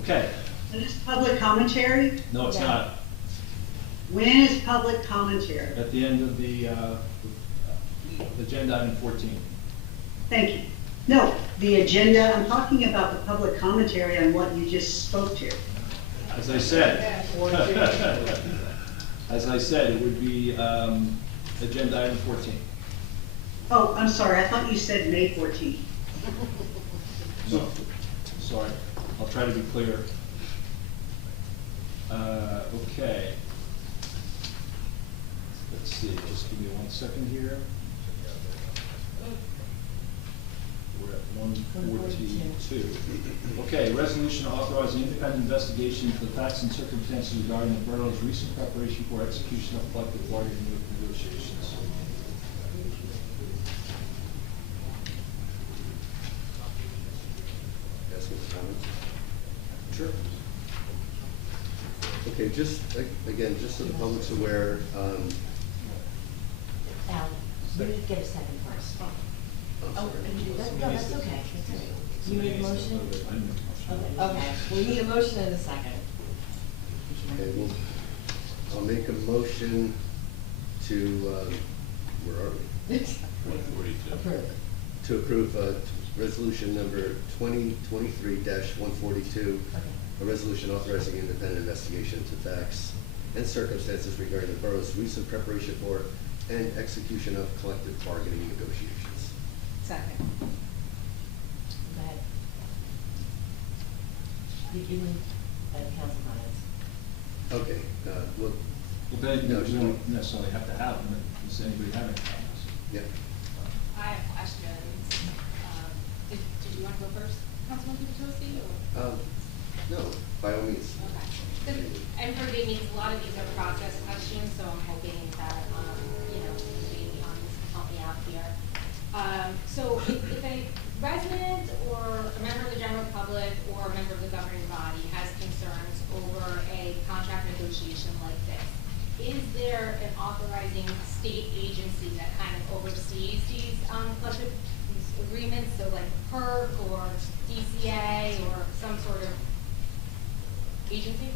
Okay. Is this public commentary? No, it's not. When is public commentary? At the end of the agenda item 14. Thank you. No, the agenda, I'm talking about the public commentary on what you just spoke to. As I said, it would be agenda item 14. Oh, I'm sorry, I thought you said May 14th. No, sorry. I'll try to be clear. Okay. Let's see, just give me 1 second here. We're at 142. Okay, resolution authorizing independent investigation into the facts and circumstances regarding the borough's recent preparation for execution of collective bargaining negotiations. Ask me the comments. Sure. Okay, just, again, just so the public's aware, Al, you need to get a second first. I'm sorry. No, that's okay. You need a motion? Okay, we need a motion and a second. Okay, well, I'll make a motion to, where are we? Approve. To approve resolution number 2023-142, a resolution authorizing independent investigation into facts and circumstances regarding the borough's recent preparation for and execution of collective bargaining negotiations. Second. Go ahead. You give me council comments. Okay, well, But no, you don't necessarily have to have them. Does anybody have any comments? yeah. I have questions. Did you want to go first, Councilman Petrosi, or? No, by all means. Okay. And forgive me, a lot of these are process questions, so I'm hoping that, you know, maybe this can help me out here. So if a resident or a member of the general public or a member of the governing body has concerns over a contract negotiation like this, is there an authorizing state agency that kind of oversees these collective agreements, so like PERC or DCA or some sort of agency?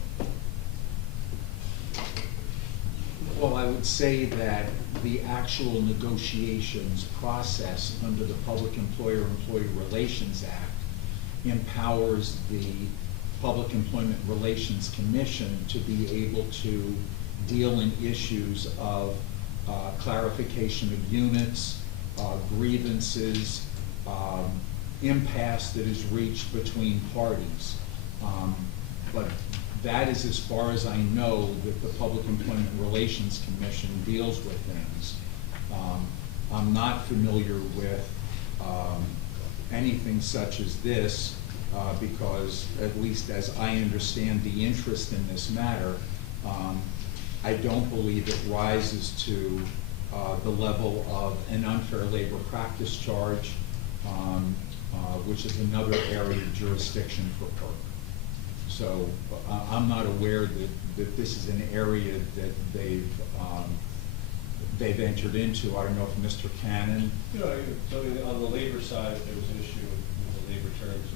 Well, I would say that the actual negotiations process under the Public Employer-Employee Relations Act empowers the Public Employment Relations Commission to be able to deal in issues of clarification of units, grievances, impasse that is reached between parties. But that is as far as I know that the Public Employment Relations Commission deals with things. I'm not familiar with anything such as this because, at least as I understand the interest in this matter, I don't believe it rises to the level of an unfair labor practice charge which is another area of jurisdiction for PERC. So I'm not aware that this is an area that they've entered into. I don't know if Mr. Cannon. So on the labor side, if there was an issue with the labor terms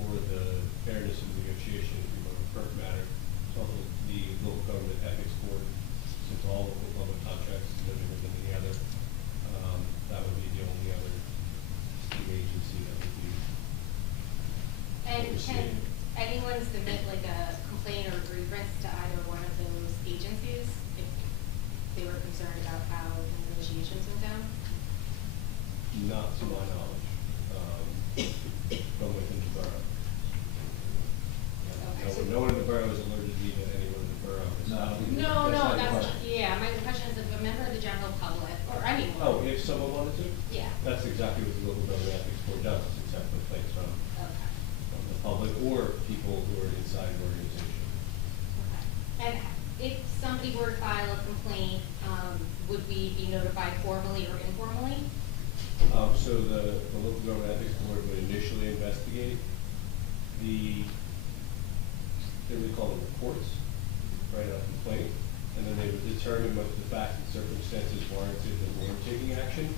or the fairness of the negotiation, if you want to PERC matter, so the local government ethics board, since all local public contracts is no different than any other, that would be the only other state agency that would be. And can anyone submit like a complaint or grievance to either one of those agencies if they were concerned about how the negotiations went down? Not to my knowledge, from within the borough. No one in the borough is alerted to even anyone in the borough. No, that's not, yeah, my question is if a member of the general public, or I mean. Oh, if someone wanted to? Yeah. That's exactly what the local government ethics board does, accept complaints from the public or people who are inside an organization. Okay. And if somebody were to file a complaint, would we be notified formally or informally? So the local government ethics board would initially investigate they would call them reports, write a complaint, and then they would determine whether the facts and circumstances warranted the board taking action,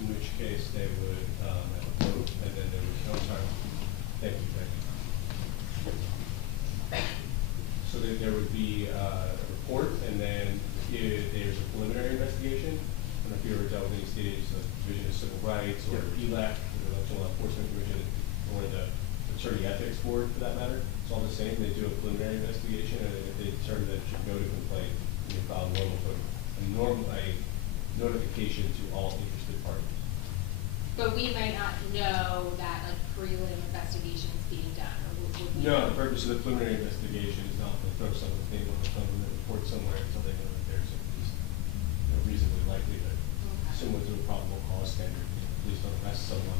in which case they would have a vote, and then there was no time. Thank you. So there would be a report, and then there's a preliminary investigation. I don't know if you ever dealt with any state agencies, like Division of Civil Rights, or ELAC, the Election Law Enforcement Division, or the Attorney Ethics Board, for that matter. It's all the same. They do a preliminary investigation, and if they determine that it should go to complaint, they file a notification to all interested parties. But we might not know that like prelim investigation is being done, or would we? No, the purpose of the preliminary investigation is not to throw someone's name on the government report somewhere until they know that there's at least reasonably likelihood, similar to a probable cause standard. Please don't arrest someone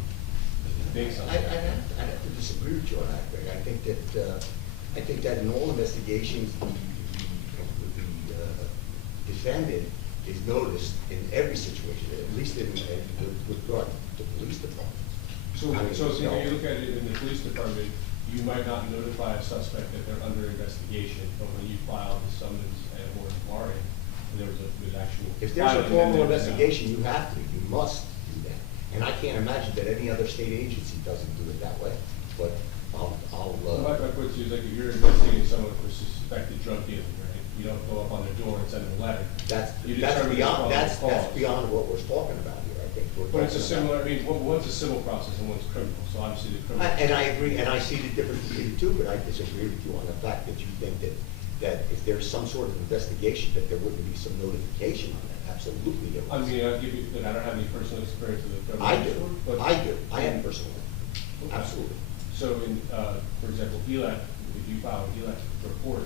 if they think something. I'd have to disagree with you on that, Greg. I think that in all investigations, the defendant is noticed in every situation, at least with regard to police departments. So if you look at it in the police department, you might not notify a suspect that they're under investigation, but when you file the summons or warrant, there's actual. If there's a formal investigation, you have to, you must do that. And I can't imagine that any other state agency doesn't do it that way, but My point to you is like if you're investigating someone for suspected drug dealing, right? You don't go up on their door and send them a letter. That's beyond what we're talking about here, I think. But it's a similar, I mean, one's a civil process and one's criminal, so obviously the criminal. And I agree, and I see the difference between the two, but I disagree with you on the fact that you think that if there's some sort of investigation, that there wouldn't be some notification on that. Absolutely there I was. mean, I'll give you, I don't have any personal experience with the criminal. I do. I have personally. Okay. Absolutely. So in, for example, ELAC, if you file an ELAC report,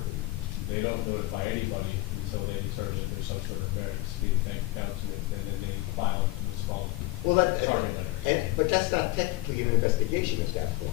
they don't notify anybody until they determine that there's some sort of variance, be it bank accounts, and then they file a small target letter. But that's not technically an investigation at that point.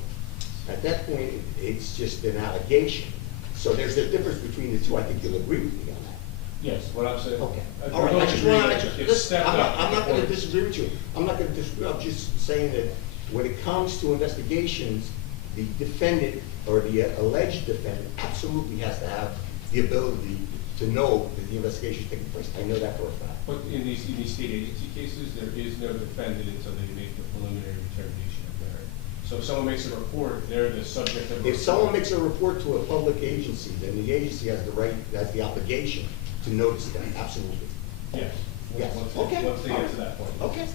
At that point, it's just an allegation. So there's a difference between the two. I think you'll agree with me on that. Yes, what I'm saying. Okay. I All right. don't I just agree want that to, it's stepped up I'm not going to before. disagree with you. I'm not going to disagree. I'm just saying that when it comes to investigations, the defendant or the alleged defendant absolutely has to have the ability to know that the investigation is taking place. I know that for a fact. But in these state agency cases, there is no defendant until they make the preliminary determination of merit. So if someone makes a report, they're the subject of. If someone makes a report to a public agency, then the agency has the right, has the obligation to notice that. Absolutely. Yes. Yes. Once Okay. they get to that point. Okay.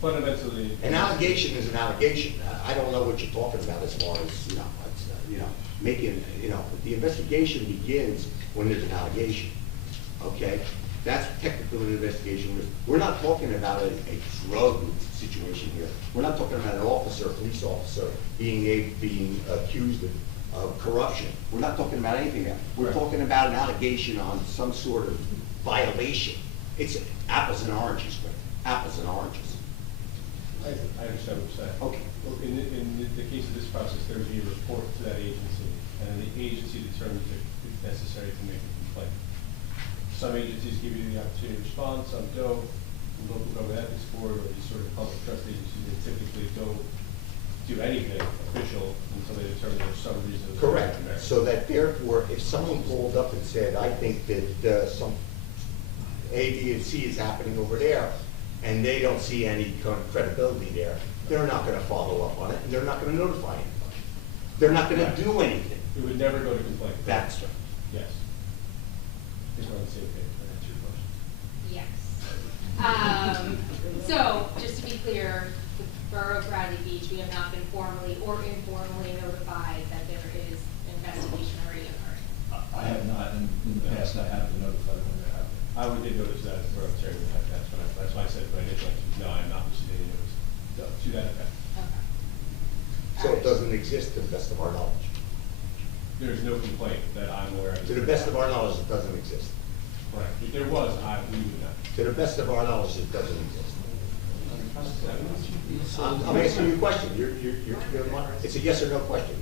Fundamentally. An allegation is an allegation. I don't know what you're talking about as far as, making, the investigation begins when there's an allegation, okay? That's technical investigation. We're not talking about a drug situation here. We're not talking about an officer, a police officer, being accused of corruption. We're not talking about anything there. We're talking about an allegation on some sort of violation. It's apples and oranges, Greg. Apples and oranges. I understand what you're saying. Okay. Well, in the case of this process, there would be a report to that agency, and the agency determines if it's necessary to make a complaint. Some agencies give you the opportunity to respond, some don't. local government ethics board or these sort of public trust agencies, they typically don't do anything official until they determine there's some reason. Correct, so that therefore, if someone called up and said, I think that some A, B, and C is happening over there, and they don't see any kind of credibility there, they're not gonna follow up on it, and they're not gonna notify anybody. They're not gonna do anything. We would never go to complaint. That's right. Yes. Just on the same page, that answer your question. Yes. So, just to be clear, the Borough of Bradley Beach, we have not been formally or informally notified that there is investigation already occurring. I have not, and in the past, I have been notified when that happened. I would get notice that as borough chairman, that's why I said, my initial answer, no, I'm not receiving any notice. To that effect. So it doesn't exist to the best of our knowledge. There's no complaint that I'm aware of. To the best of our knowledge, it doesn't exist. Correct. If there was, we would not. To the best of our knowledge, it doesn't exist. I'm asking you a question. It's a yes or no question.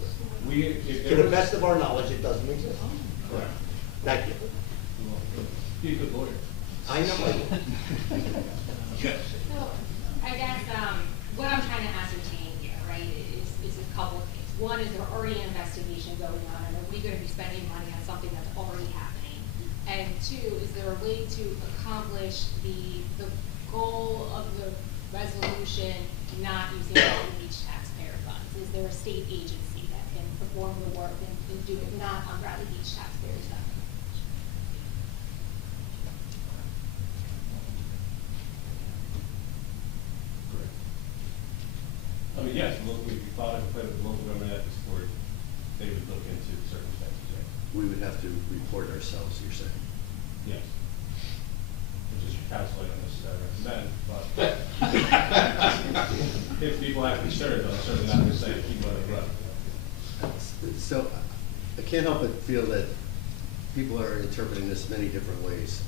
To the best of our knowledge, it doesn't exist. Correct. Thank you. Be a good lawyer. I know. So, I guess, what I'm trying to ascertain here, right, is a couple of things. One, is there already an investigation going on, and are we gonna be spending money on something that's already happening? And two, is there a way to accomplish the goal of the resolution not using Bradley Beach taxpayer funds? Is there a state agency that can perform the work and do it not on Bradley Beach taxpayers' funds? I mean, yes, if you filed a complaint with the local government ethics board, they would look into the circumstances, yes. We would have to report ourselves, you're saying? Yes. Which is your counsel, I don't necessarily recommend, but if people have concerns, I'm certainly not gonna say keep letting it run. So I can't help but feel that people are interpreting this many different ways.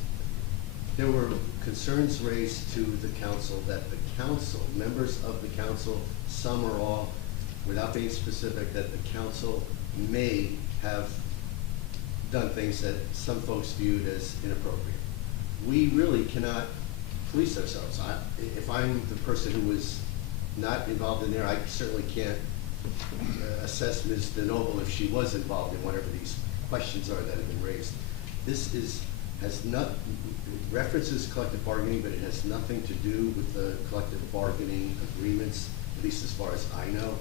There were concerns raised to the council that the council, members of the council, some or all, without being specific, that the council may have done things that some folks viewed as inappropriate. We really cannot police ourselves. If I'm the person who was not involved in there, I certainly can't assess Ms. DeNoble if she was involved in whatever these questions are that have been raised. This references collective bargaining, but it has nothing to do with the collective bargaining agreements, at least as far as I know.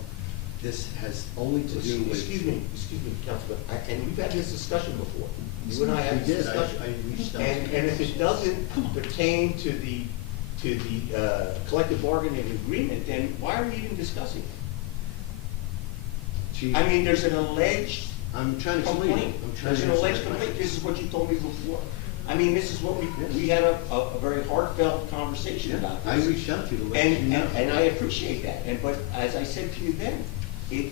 This has only to do with. Excuse me, Councilman, and we've had this discussion before. You and I had this discussion. And if it doesn't pertain to the collective bargaining agreement, then why are we even discussing it? Chief, I mean, there's an alleged I'm trying to explain. complaint. There's an alleged complaint. This is what you told me before. I mean, this is what we had a very heartfelt conversation about this. I reached out to you to let you know. And I appreciate that. But as I said to you then, if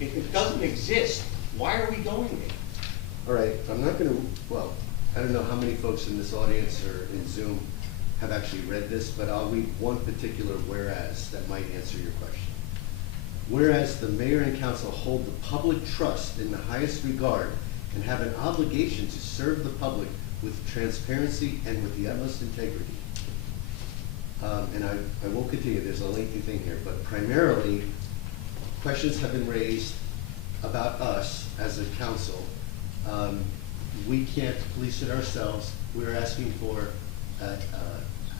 it doesn't exist, why are we going there? All right, I'm not gonna, well, I don't know how many folks in this audience or in Zoom have actually read this, but I'll read one particular whereas that might answer your question. Whereas the mayor and council hold the public trust in the highest regard and have an obligation to serve the public with transparency and with the utmost integrity. And I won't continue, there's a lengthy thing here, but primarily, questions have been raised about us as a council. We can't police it ourselves. We're asking for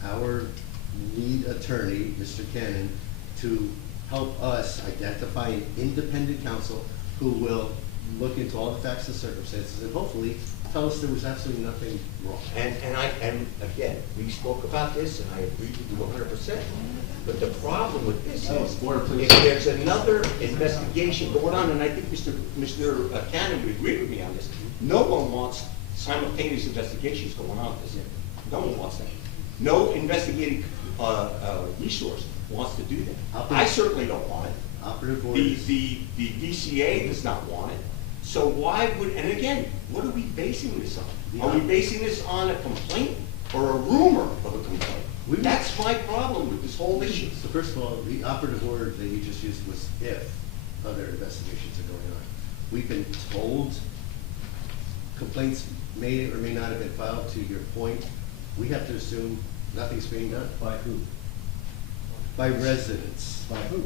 our lead attorney, Mr. Cannon, to help us identify an independent counsel who will look into all the facts and circumstances and hopefully tell us there was absolutely nothing wrong. And again, we spoke about this and I agree with you 100%. But the problem with this is, if there's another investigation going on, and I think Mr. Cannon would agree with me on this, no one wants simultaneous investigations going on this. No one wants that. No investigating resource wants to do that. I certainly don't want it. The DCA does not want it. So why would, and again, what are we basing this on? Are we basing this on a complaint or a rumor of a complaint? That's my problem with this whole issue. So first of all, the operative word that you just used was if other investigations are going on. We've been told complaints may or may not have been filed, to your point. we have to assume nothing's being done. By who? By residents. By who?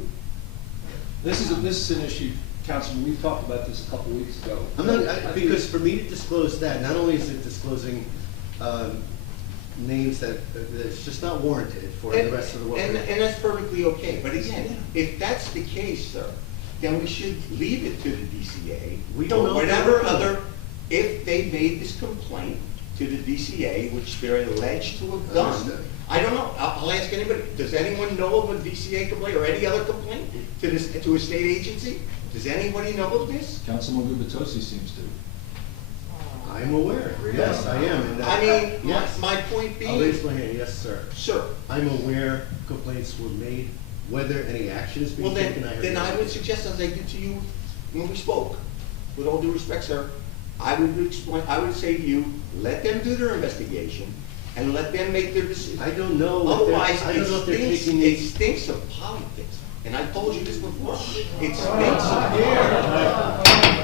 This is an issue, Councilman, we talked about this a couple weeks ago. I'm not, because for me to disclose that, not only is it disclosing, names that's just not warranted for the rest of the world. And that's perfectly okay, but again, if that's the case, sir, then we should leave it to the DCA. We don't know. Or whatever other, if they made this complaint to the DCA, which they're alleged to have done. Understood. I don't know, I'll ask anybody, does anyone know of a DCA complaint or any other complaint to this, to a state agency? Does anybody know of this? Councilman Gubitosi seems to. I'm aware, yes, I am. And I mean, yes. my point being. I'll raise my hand, yes, sir. Sir. I'm aware complaints were made, whether any action is being Well, taken, then I would suggest, as I did to you when we spoke, with all due respect, sir, I would say to you, let them do their investigation and let them make their decision. I don't know. Otherwise, I don't know if they're taking it stinks of politics. And I told you this before. It stinks of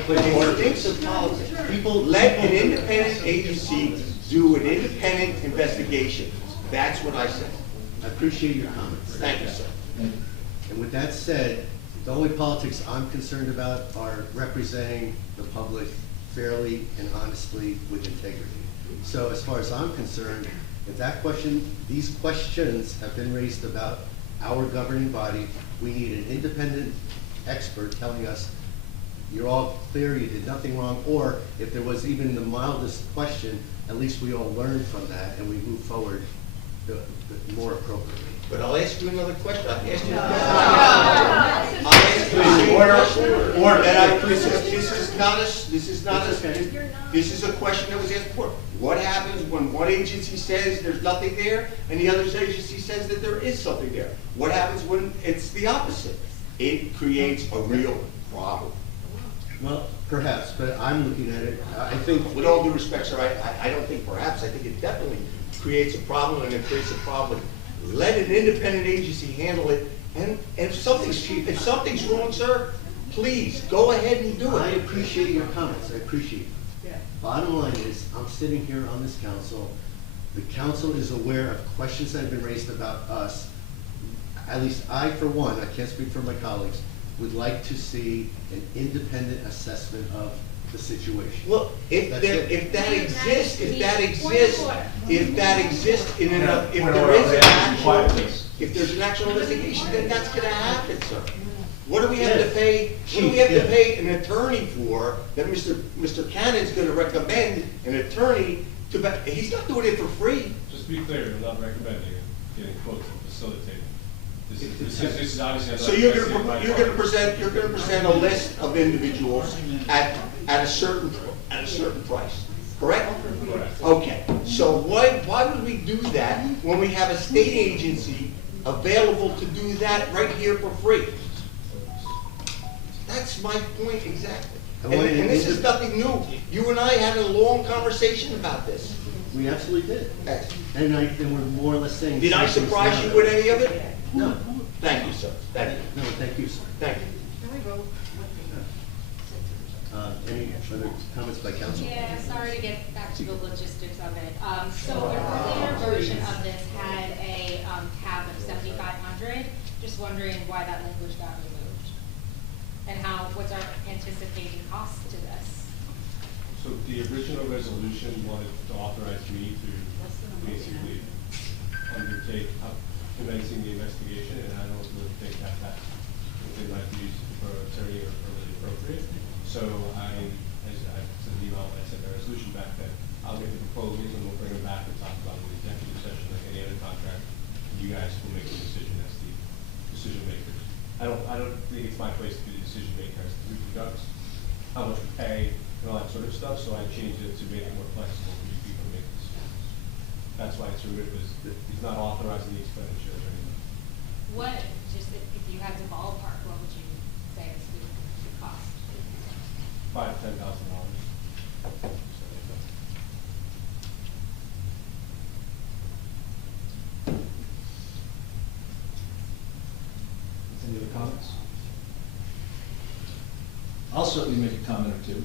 It stinks of politics. People let an independent agency do an independent investigation. That's what I said. I appreciate your comments. Thank you, sir. And with that said, the only politics I'm concerned about are representing the public fairly and honestly with integrity. So as far as I'm concerned, if these questions have been raised about our governing body, we need an independent expert telling us, you're all clear, you did nothing wrong, or if there was even the mildest question, at least we all learn from that and we move forward more appropriately. But I'll ask you another question. I'll ask you a question. I'll ask you the same question. Order. This is a question that was asked before. What happens when one agency says there's nothing there and the other agency says that there is something there? What happens when it's the opposite? It creates a real problem. Well, perhaps, but I'm looking at it, I think. With all due respect, sir, I don't think perhaps. I think it definitely creates a problem, and it creates a problem. Let an independent agency handle it, and if something's wrong, sir, please, go ahead and do it. I appreciate your comments, I appreciate it. Bottom line is, I'm sitting here on this council, the council is aware of questions that have been raised about us. At least I, for one, I can't speak for my colleagues, would like to see an independent assessment of the situation. Look, if there is an actual investigation, then that's gonna happen, sir. What do we have to pay, an attorney for, that Mr. Cannon's gonna recommend an attorney to, he's not doing it for free. Just to be clear, we're not recommending it, getting quotes from facilitating. This is obviously. So you're gonna present a list of individuals at a certain price, correct? Correct. Okay, so why would we do that when we have a state agency available to do that right here for free? That's my point exactly. And this is nothing new. You and I had a long conversation about this. We absolutely did. And we're more or less saying. Did I surprise you with any of it? No. Thank you, sir. Thank you. No, thank you, sir. Thank you. Any further comments by council? Yeah, sorry to get back to the logistics of it. So an earlier version of this had a cap of 7,500. Just wondering why that language got removed, and what's our anticipated cost to this? So the original resolution wanted to authorize me to basically undertake commencing the investigation, and I don't really think that within my views for attorney or really appropriate. So as I said in the email, I sent a resolution back that I'll get the proposals and we'll bring them back and talk about the executive session like any other contract. You guys will make the decision as the decision makers. I don't think it's my place to be the decision maker as to who conducts, how much we pay, and all that sort of stuff. So I changed it to make it more flexible for you people to make decisions. That's why it's removed, is that he's not authorizing the expenditure or anything. What, just if you had to ballpark, what would you say is the cost? $5,000 to $10,000. Any other comments? I'll certainly make a comment or two.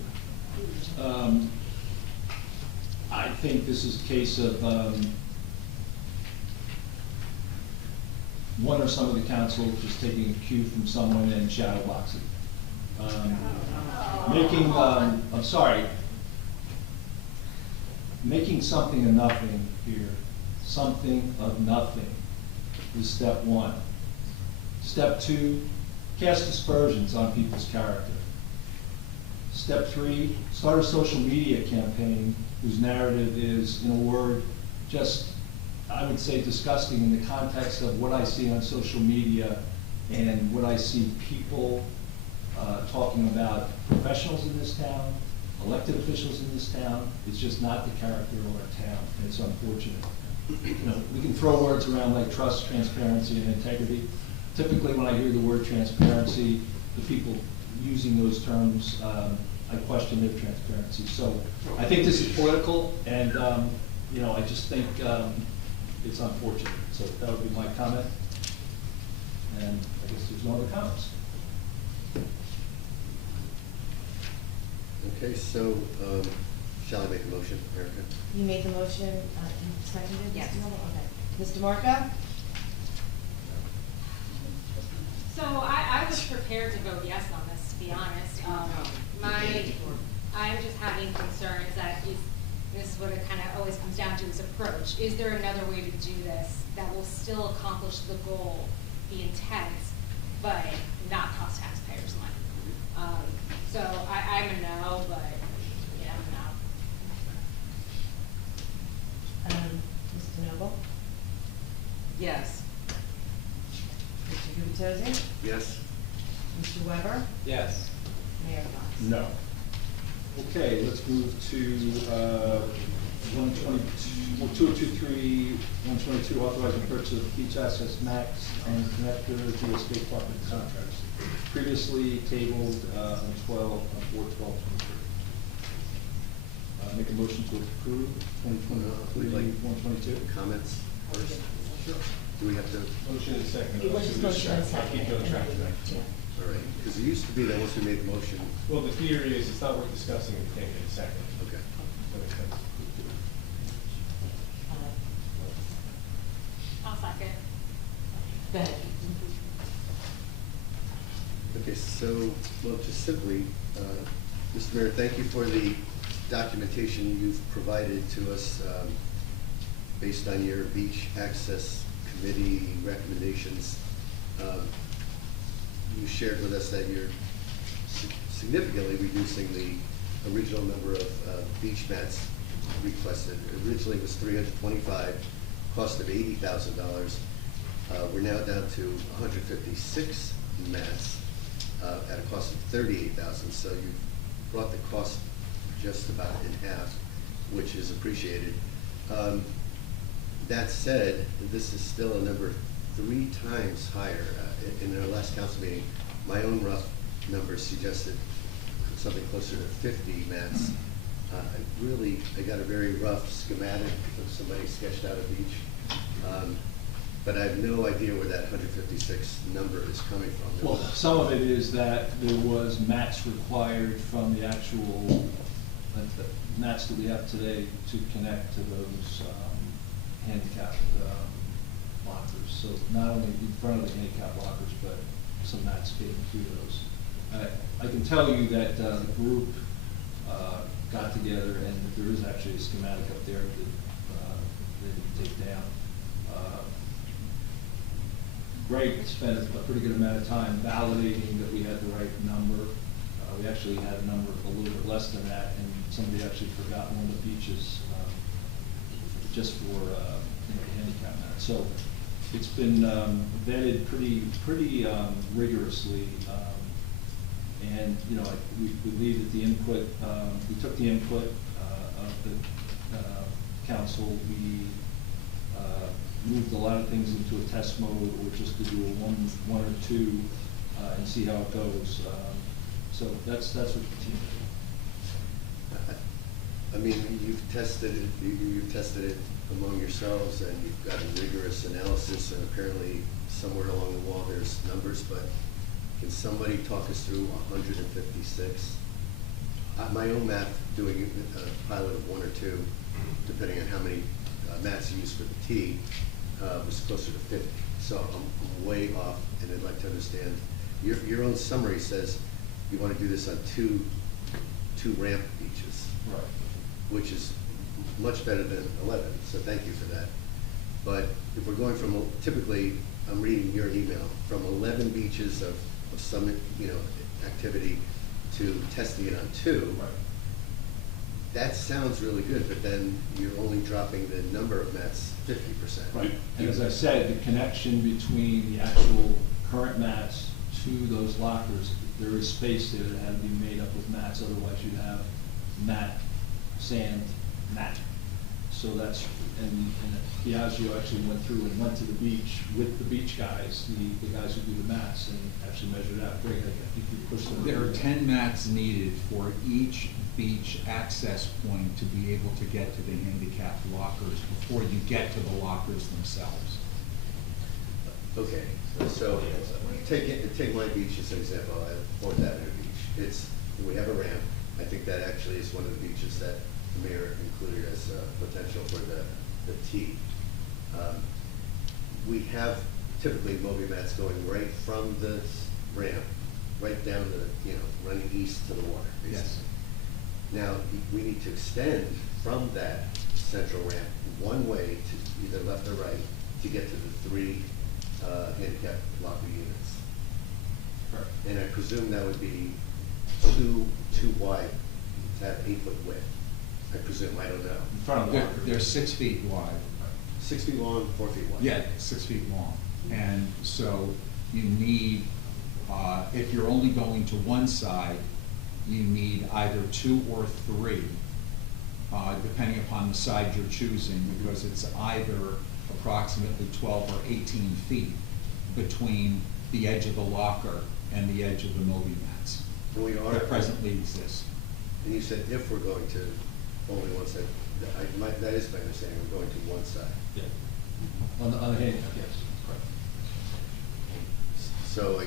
I think this is a case of one or some of the council just taking a cue from someone and shadow boxing. I'm sorry, making something of nothing here, something of nothing, is step one. Step two, cast aspersions on people's character. Step three, start a social media campaign whose narrative is, in a word, just, I would say, disgusting in the context of what I see on social media and what I see people talking about professionals in this town, elected officials in this town. It's just not the character of our town, and it's unfortunate. You know, we can throw words around like trust, transparency, and integrity. Typically, when I hear the word transparency, the people using those terms, I question their transparency. So I think this is political, and you know, I just think it's unfortunate. So that would be my comment. And I guess there's no other comments. Okay, so, shall I make a motion, Erica? You made the motion, you seconded, Mr. Yes. Noble? Okay. Mr. Marco? So I was prepared to vote yes on this, to be honest. I'm just having concerns that this is what it kind of always comes down to, is approach. Is there another way to do this that will still accomplish the goal, the intent, but not cost taxpayers money? So I'm a no, but yeah, I'm a no. Mr. Noble? Yes. Mr. Gubatose? Yes? Mr. Weber? Yes. Mayor Fox? No. Okay, let's move to 2023, 122, authorizing purchase of beach access max and connector to the state park contracts. Previously tabled on 4/12/23. Make a motion to approve 2023, 122. Comments first? Sure. Do we have to? Motion and second. It was just motion and second. Keep you on track tonight. All right, because it used to be that once we made the motion. Well, the theory is it's not worth discussing if we can't get a second. Okay. That makes sense. I'll second. Go ahead. Okay, so, well, just simply, Mr. Mayor, thank you for the documentation you've provided to us based on your beach access committee recommendations. You shared with us that you're significantly reducing the original number of beach mats requested. Originally it was 325, cost of $80,000. We're now down to 156 mats at a cost of $38,000. So you brought the cost just about in half, which is appreciated. That said, this is still a number 3 times higher. In our last council meeting, my own rough numbers suggested something closer to 50 mats. I got a very rough schematic of somebody sketched out a beach. But I have no idea where that 156 number is coming from. Well, some of it is that there was mats required from the actual mats that we have today to connect to those handicapped lockers. So not only in front of the handicap lockers, but some mats getting through those. I can tell you that the group got together, and there is actually a schematic up there that they didn't take down. Greg spent a pretty good amount of time validating that we had the right number. We actually had a number a little bit less than that, and somebody actually forgot one of the beaches just for handicap mats. So it's been vetted pretty rigorously, and we believe that the input, we took the input of the council. We moved a lot of things into a test mode, or just to do a one or two and see how it goes. So that's what the team did. I mean, you've tested it among yourselves, and you've got a rigorous analysis, and apparently somewhere along the wall there's numbers, but can somebody talk us through 156? My own math, doing a pilot of 1 or 2, depending on how many mats you use for the tee, was closer to 50. So I'm way off, and I'd like to understand, your own summary says you want to do this on two ramp beaches. Right. Which is much better than 11, so thank you for that. But if we're going from, typically, I'm reading your email, from 11 beaches of some, activity to testing it on 2. Right. That sounds really good, but then you're only dropping the number of mats 50%. Right, and as I said, the connection between the actual current mats to those lockers, there is space there that had to be made up with mats, otherwise you'd have mat, sand, mat. So that's, and Diageo actually went through and went to the beach with the beach guys, the guys who do the mats, and actually measured out. Greg, I think you pushed them. There are 10 mats needed for each beach access point to be able to get to the handicapped lockers before you get to the lockers themselves. Okay, so take my beach as an example, Fourth Avenue Beach. We have a ramp. I think that actually is one of the beaches that the mayor included as potential for the T. We have typically Moby mats going right from the ramp, right down the, running east to the water, basically. Yes. Now, we need to extend from that central ramp one way to either left or right to get to the 3 handicap locker units. Correct. And I presume that would be too wide to have 8-foot width. I presume, I don't know. In front of the locker. They're 6 feet wide. 6 feet long, 4 feet wide. Yeah, 6 feet long. And so you need, if you're only going to one side, you need either 2 or 3, depending upon the side you're choosing, because it's either approximately 12 or 18 feet between the edge of the locker and the edge of the Moby mats And we are. that presently exist. And you said if we're going to only one side, that is my understanding, we're going to one side. Yeah. On the handicap, yes, correct. So,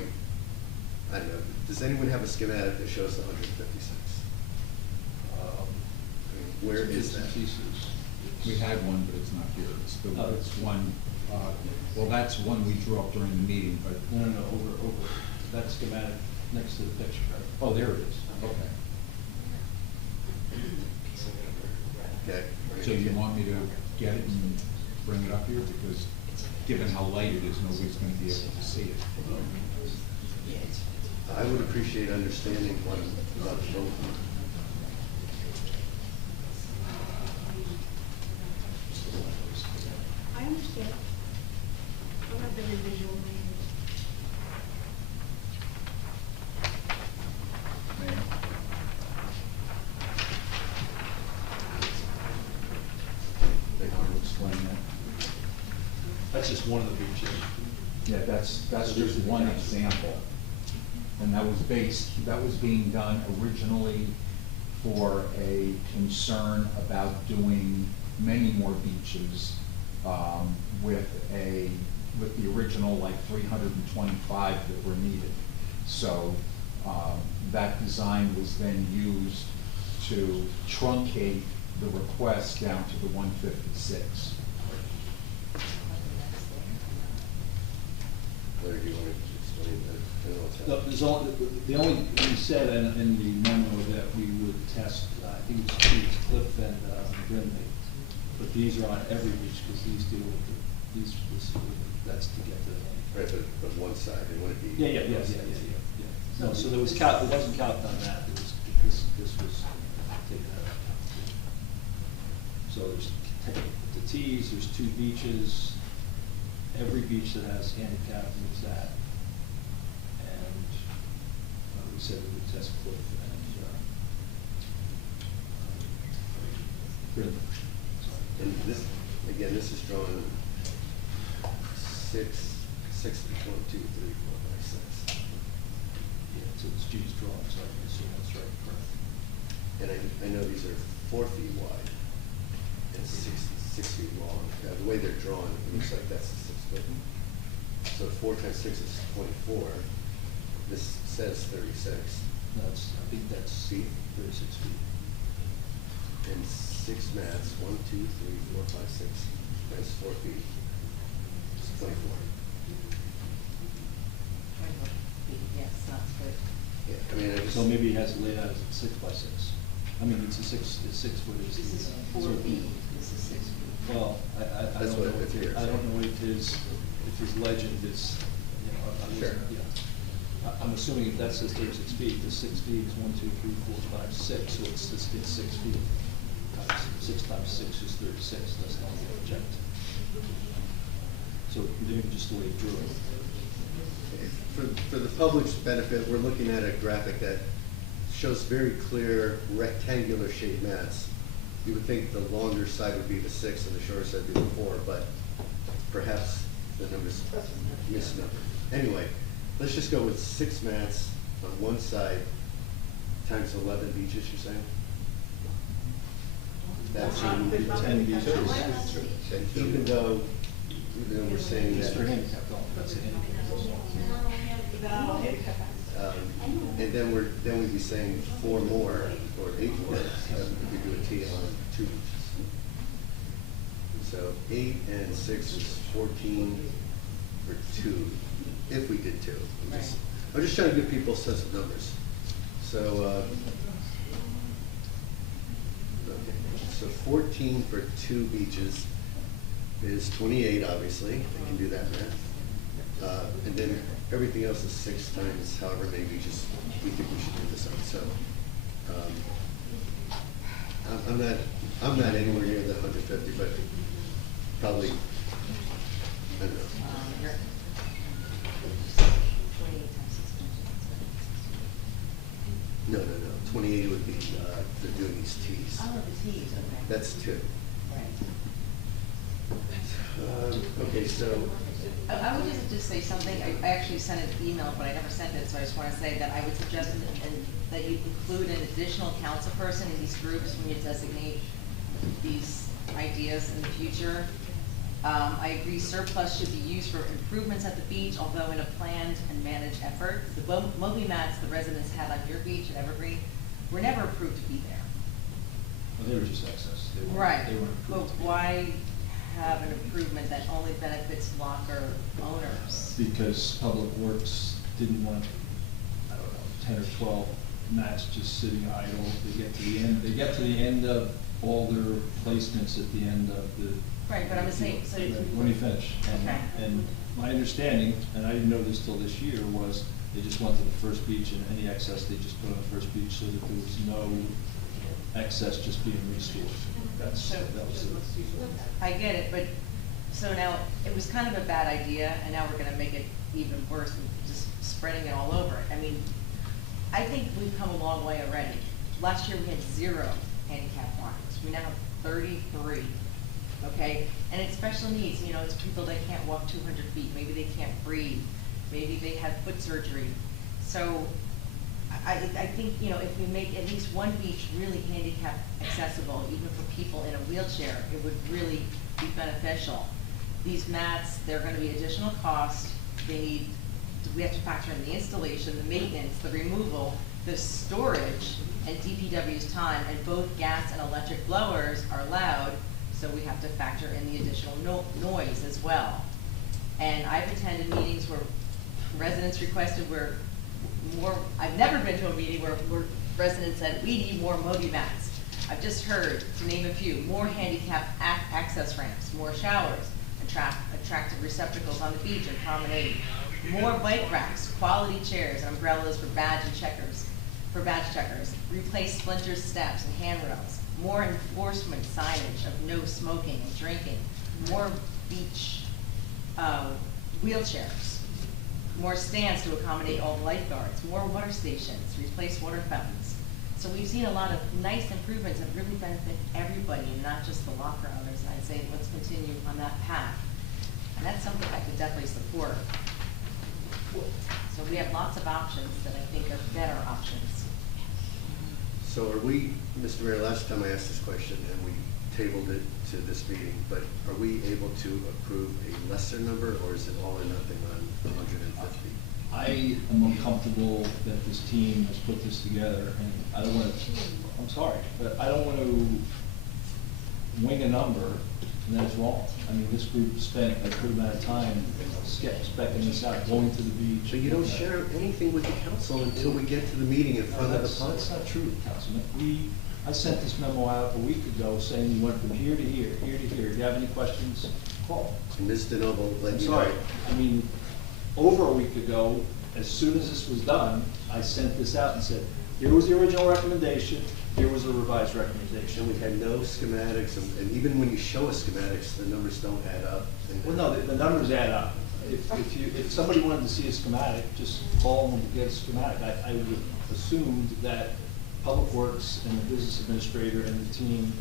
I don't know, does anyone have a schematic that shows the 156? Where is that? We had one, but it's not here. It's the, Oh. it's one, well, that's one we drew up during the meeting, but. No, over, that schematic next to the picture, right? Oh, there it is, okay. Okay. So you want me to get it and bring it up here? Because given how late it is, nobody's gonna be able to see it. I would appreciate understanding what about the building. I understand. I don't have very visual language. They want to explain that. That's just one of the beaches. Yeah, that's just one example. And that was being done originally for a concern about doing many more beaches, with the original like 325 that were needed. So, that design was then used to truncate the request down to the 156. Larry, do you want to explain that? I don't know what's No, happening. the only, we said in the memo that we would test, I think it's Cliff and Grimley, but these are on every beach, because these deal with that's to get to. Right, but one side, they want to be. Yeah. No, so there wasn't calc on that, this was taken out. So there's the T's, there's 2 beaches, every beach that has handicap needs that. And we said we would test Cliff and Grimley. And this, again, this is drawn 6 feet, 1, 2, 3, 4, 5, 6. Yeah, so it's G's drawing, so I can assume that's right, correct. And I know these are 4 feet wide and 6 feet long. The way they're drawn, it looks like that's 6 foot. So 4 times 6 is 24. This says 36. I think that's Feet. 36 feet. And 6 mats, 1, 2, 3, 4, 5, 6, that's 4 feet. It's 24. Yes, that's good. Yeah, I mean, I just. So maybe he has it laid out as 6 by 6. I mean, it's 6 foot is. This is the- 4 feet, this is 6 feet. Well, I That's don't what know it appears. I don't know if his legend is, you know, Sure. I'm assuming if that says 36 feet, the 6 feet is 1, 2, 3, 4, 5, 6, so it's 6 feet. 6 times 6 is 36, that's not the object. So maybe just the way he drew it. For the public's benefit, we're looking at a graphic that shows very clear rectangular shaped mats. You would think the longer side would be the 6 and the shorter side would be the 4, but perhaps the number's misnumbered. Anyway, let's just go with 6 mats on one side times 11 beaches, you're saying? That's 10 beaches. Even though we're saying It's that. for handicap, that's a handicap. And then we'd be saying 4 more, or 8 more, if we do a T on 2 beaches. So 8 and 6 is 14 for 2, if we did 2. I'm just trying to give people a sense of numbers. So, okay, so 14 for 2 beaches is 28, obviously, we can do that math. And then everything else is 6 times however many beaches we think we should do this on. So, I'm not anywhere near the 150, but probably, I don't know. 28 times 6. No, 28 would be, they're doing these Ts. Oh, the T's, okay. That's 2. Right. Okay, so, I would just say something, I actually sent an email, but I never sent it, so I just want to say that I would suggest that you include an additional council person in these groups when you designate these ideas in the future. I agree surplus should be used for improvements at the beach, although in a planned and managed effort. The Moby mats the residents had on your beach at Evergreen were never approved to be there. Well, they were just excess. They weren't- Right, They weren't but approved. why have an improvement that only benefits locker owners? Because Public Works didn't want, I don't know, 10 or 12 mats just sitting idle. They get to the end of all their placements at the end of the. Right, but I'm saying, so. Let me finish. Okay. And my understanding, and I didn't know this till this year, was they just went to the first beach and any excess they just put on the first beach so that there was no excess just being restored. That was it. I get it, but, so now, it was kind of a bad idea, and now we're gonna make it even worse, and just spreading it all over. I mean, I think we've come a long way already. Last year, we had 0 handicap parks, we now have 33, okay? And it's special needs, you know, it's people that can't walk 200 feet, maybe they can't breathe, maybe they had foot surgery. So, I think, you know, if we make at least one beach really handicap accessible, even for people in a wheelchair, it would really be beneficial. These mats, they're gonna be additional cost, we have to factor in the installation, the maintenance, the removal, the storage, and DPW's time, and both gas and electric blowers are allowed, so we have to factor in the additional noise as well. And I've attended meetings where residents requested I've never been to a meeting where residents said, we need more Moby mats. I've just heard, to name a few, more handicap access ramps, more showers, attractive receptacles on the beach and promenade, more bike racks, quality chairs, and umbrellas for badge checkers, replace splinter steps and handrails, more enforcement signage of no smoking and drinking, more beach wheelchairs, more stands to accommodate all the lifeguards, more water stations, replace water fountains. So we've seen a lot of nice improvements that really benefit everybody and not just the locker owners. I'd say let's continue on that path. And that's something I could definitely support. So we have lots of options that I think are better options. So are we, Mr. Mayor, last time I asked this question and we tabled it to this meeting, but are we able to approve a lesser number or is it all or nothing on 150? I am uncomfortable that this team has put this together, and I don't want to, I'm sorry, but I don't want to wing a number and that's wrong. I mean, this group spent a good amount of time specking this out, going to the beach. So you don't share anything with the council until we get to the meeting in front of the public. That's not true, Councilman. I sent this memo out a week ago saying you went from here to here, here to here. If you have any questions, call. And Ms. DeNovo let I'm you know. sorry. I mean, over a week ago, as soon as this was done, I sent this out and said, here was the original recommendation, here was a revised recommendation. And we had no schematics, and even when you show us schematics, the numbers don't add up. Well, no, the numbers add up. If somebody wanted to see a schematic, just call them and get a schematic. I would have assumed that Public Works and the business administrator and the team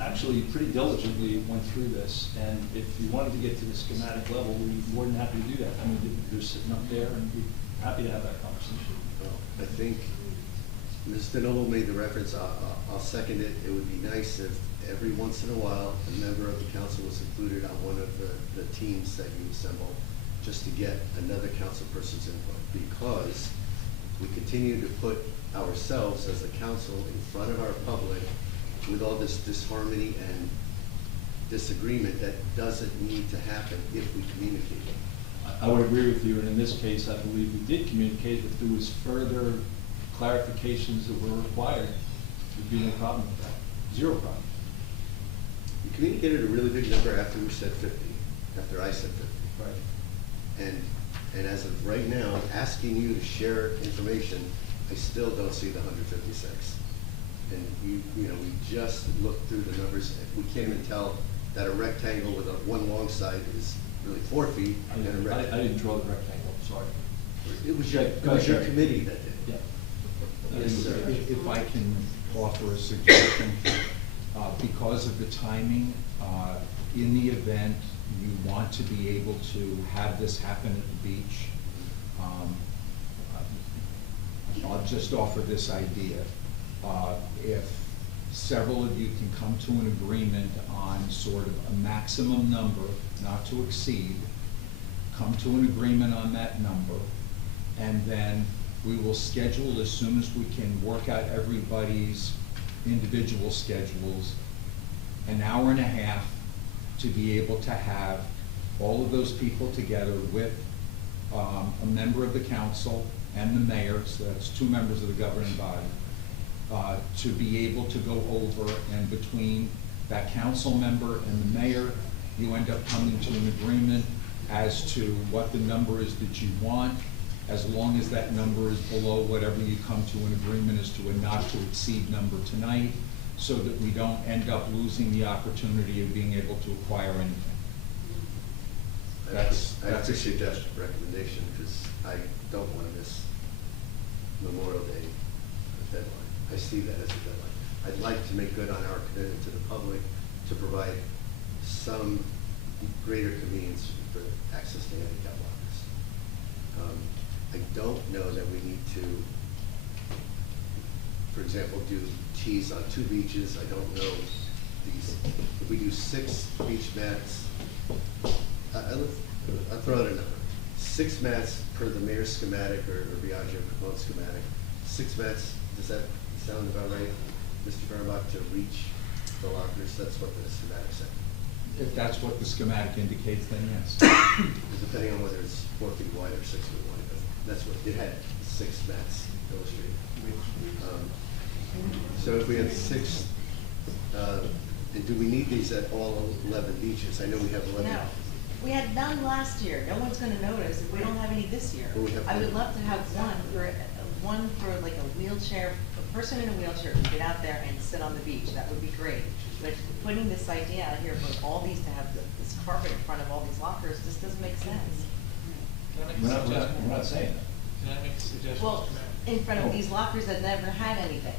actually pretty diligently went through this. And if you wanted to get to the schematic level, we'd be more than happy to do that. I mean, they're sitting up there and we'd be happy to have that conversation. Well, I think Ms. DeNovo made the reference, I'll second it. It would be nice if every once in a while, a member of the council was included on one of the teams that you assemble, just to get another council person's input, because we continue to put ourselves as a council in front of our public with all this disharmony and disagreement that doesn't need to happen if we communicate. I would agree with you, and in this case, I believe we did communicate. If there was further clarifications that were required, there'd be no problem with that. Zero problem. You communicated a really big number after we said 50, after I said 50. Right. And as of right now, asking you to share information, I still don't see the 156. And you know, we just looked through the numbers. We can't even tell that a rectangle with one long side is really 4 feet. I didn't draw the rectangle, sorry. It was your committee that did. Yeah. Yes, sir. If I can offer a suggestion, because of the timing, in the event you want to be able to have this happen at the beach, I'll just offer this idea. If several of you can come to an agreement on sort of a maximum number, not to exceed, come to an agreement on that number, and then we will schedule as soon as we can work out everybody's individual schedules, an hour and a half to be able to have all of those people together with a member of the council and the mayor, so that's 2 members of the governing body, to be able to go over, and between that council member and the mayor, you end up coming to an agreement as to what the number is that you want, as long as that number is below whatever you come to an agreement as to a not to exceed number tonight, so that we don't end up losing the opportunity of being able to acquire anything. I appreciate that recommendation, because I don't want to miss Memorial Day deadline. I see that as a deadline. I'd like to make good on our commitment to the public to provide some greater convenience for access to handicap lockers. I don't know that we need to, for example, do teas on 2 beaches. I don't know these. If we do 6 beach mats, I'll throw out a number. 6 mats per the mayor's schematic or Biagio Capone schematic. 6 mats, does that sound about right, Mr. Fehrenbach, to reach the lockers? That's what the schematic said. If that's what the schematic indicates, then yes. Depending on whether it's 4 feet wide or 6 feet wide, but that's what, it had 6 mats illustrated. So if we have 6, and do we need these at all 11 beaches? I know we have 11. No, we had none last year. No one's gonna notice if we don't have any this year. Well, we have I would one. love to have one for like a wheelchair, a person in a wheelchair who can get out there and sit on the beach. That would be great. But putting this idea out here for all these to have this carpet in front of all these lockers just doesn't make sense. Can I make a We're suggestion? not saying that. Can I make a suggestion, Well, Mr. Mayor? in front of these lockers that never had anything.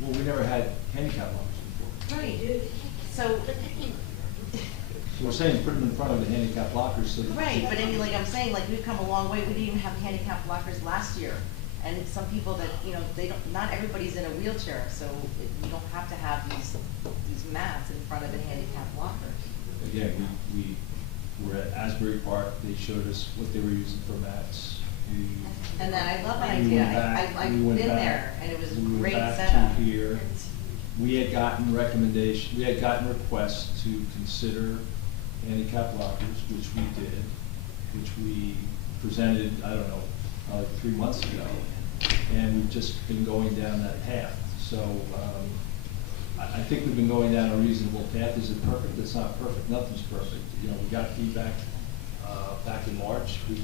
Well, we never had handicap lockers before. Right. So, So we're saying put them in front of the handicap lockers so that. right, but I mean, like I'm saying, like we've come a long way. We didn't even have handicap lockers last year. And some people that, you know, they don't, not everybody's in a wheelchair, so you don't have to have these mats in front of a handicap locker. Again, we were at Asbury Park, they showed us what they were using for mats. And then I love that We idea. went back- I've we been went back- there, and it was a we went great back to setup. here, we had gotten requests to consider handicap lockers, which we did, which we presented, I don't know, 3 months ago, and we've just been going down that path. So, I think we've been going down a reasonable path. Is it perfect? It's not perfect. Nothing's perfect. You know, we got feedback, back in March. We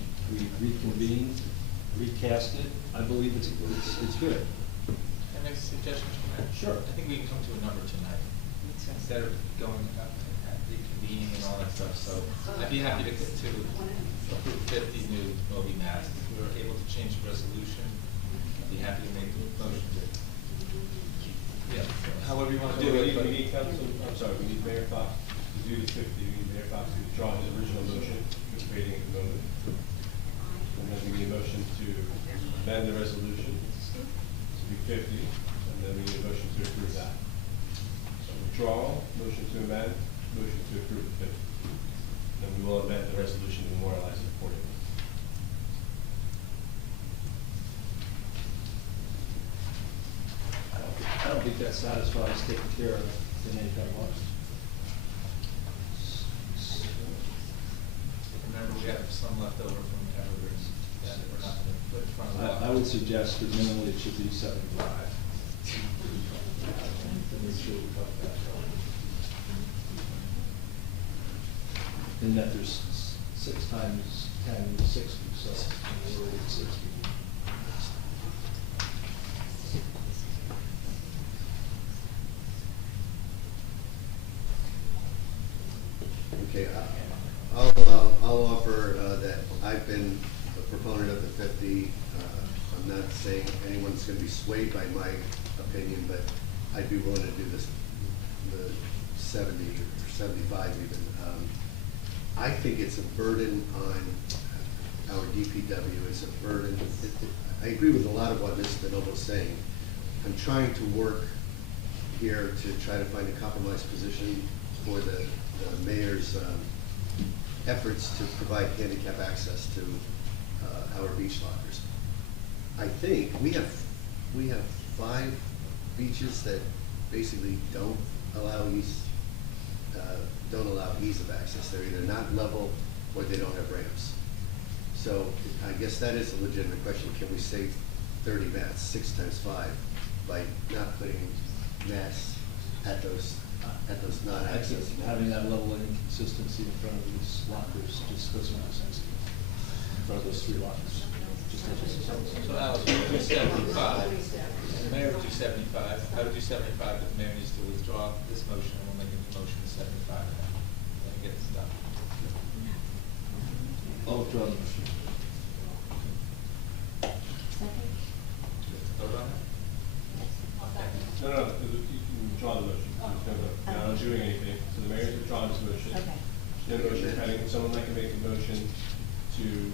reconvened, recast it. I believe it's good. Can I make a suggestion from that? Sure. I think we can come to a number tonight, instead of going up and reconvening and all that stuff, so I'd be happy to approve 50 new Moby masks. If we were able to change the resolution, I'd be happy to make the motion to, yeah, however you want to do it. We need council, I'm sorry, we need Mayor Fox to do the 50, we need Mayor Fox to withdraw his original motion, which we're creating at the moment. And then we need a motion to amend the resolution to be 50, and then we need a motion to approve that. So withdrawal, motion to amend, motion to approve the 50. Then we will amend the resolution to memorialize it accordingly. I don't think that satisfies taking care of the handicap lockers. Remember, we have some left over from Evergreen that we're not going to put in front of the I would suggest that minimally it should be 75. Make sure we cut that. And that there's 6 times 10, 60, so we're already at 60. Okay, I'll offer that I've been a proponent of the 50. I'm not saying anyone's going to be swayed by my opinion, but I'd be willing to do the 70 or 75 even. I think it's a burden on our DPW. It's a burden. I agree with a lot of what Mr. Noble is saying. I'm trying to work here to try to find a compromise position for the mayor's efforts to provide handicap access to our beach lockers. I think we have 5 beaches that basically don't allow ease of access. They're either not level or they don't have ramps. So I guess that is a legitimate question. Can we save 30 mats, 6 times 5, by not putting mats at those non-access? Having that level of inconsistency in front of these lockers just doesn't make sense. In front of those 3 lockers. Just doesn't make sense. So Alice, we do 75, the mayor would do 75, I would do 75, but the mayor needs to withdraw this motion, and we'll make a new motion to 75, and get this done. I'll withdraw the motion. Vote on it? No, you can withdraw the motion. You're not doing anything. So the mayor's withdrawing his motion. Okay. No motion pending. Someone like to make a motion to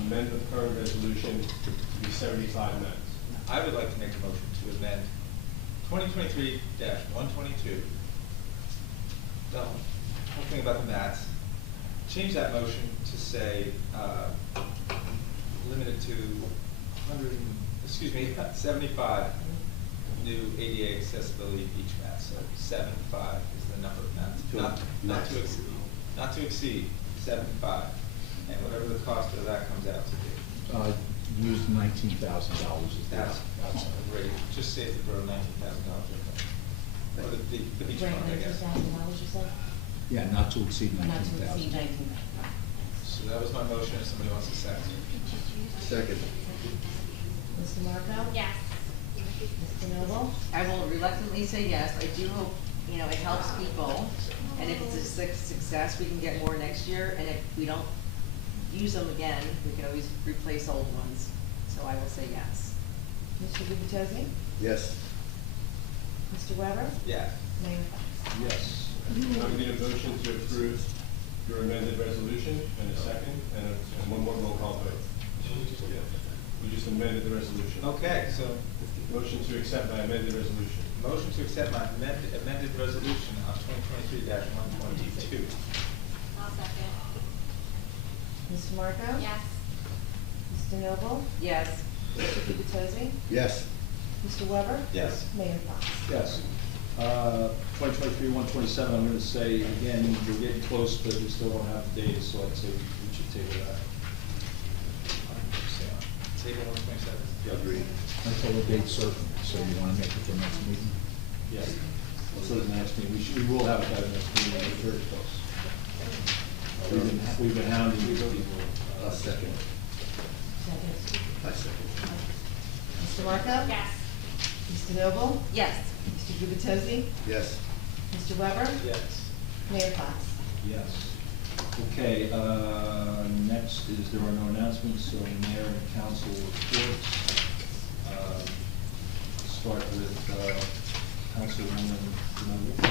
amend the current resolution to be 75 mats. I would like to make a motion to amend 2023-122. The whole thing about the mats. Change that motion to say, limited to 75 new ADA accessibility beach mats. So 75 is the number of mats, not to exceed 75, and whatever the cost of that comes out to be. Used $19,000 as That's great. Just save the borough $19,000. Or the beach fund, I guess. Yeah, not to exceed Not to exceed 19,000. 19. So that was my motion. If somebody wants to second it. Second. Mr. Marco? Yes. Mr. Noble? I will reluctantly say yes. I do hope, it helps people. And if it's a success, we can get more next year. And if we don't use them again, we can always replace old ones. So I will say yes. Mr. Gubatose? Yes. Mr. Weber? Yeah. Mayor Fox? Yes. I would need a motion to approve your amended resolution and a second, and one more roll call vote. We just amended the resolution. Okay, so Motion to accept my amended resolution. motion to accept my amended resolution on 2023-122. I'll second. Mr. Marco? Yes. Mr. Noble? Yes. Mr. Gubatose? Yes. Mr. Weber? Yes. Mayor Fox? Yes. 2023-127, I'm gonna say, again, we're getting close, but we still don't have the days, so I'd say we should table that. Table 127. Agreed. Until the date certain, so you wanna make it for next meeting? Yes. Let's do it the next meeting. We will have it by the next meeting, we're very close. We've been hounding these people. Second. I second. Mr. Marco? Yes. Mr. Noble? Yes. Mr. Gubatose? Yes. Mr. Weber? Yes. Mayor Fox? Yes. Okay, next is there are no announcements, so mayor and council reports. Start with Councilwoman Noble.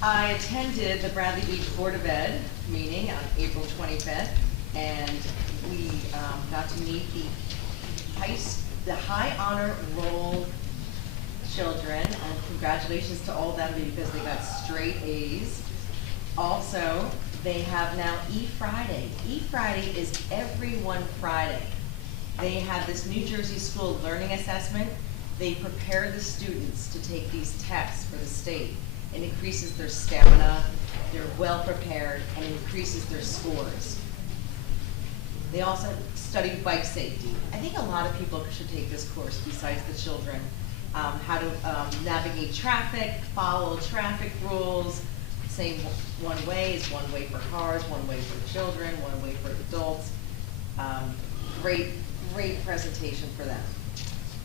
I attended the Bradley Beach Board of Ed meeting on April 25th, and we got to meet the high honor roll children, and congratulations to all of them because they got straight A's. Also, they have now E-Friday. E-Friday is every one Friday. They have this New Jersey School Learning Assessment. They prepare the students to take these tests for the state. It increases their stamina, they're well prepared, and increases their scores. They also study bike safety. I think a lot of people should take this course besides the children. How to navigate traffic, follow traffic rules, saying one way is one way for cars, one way for children, one way for adults. Great presentation for them.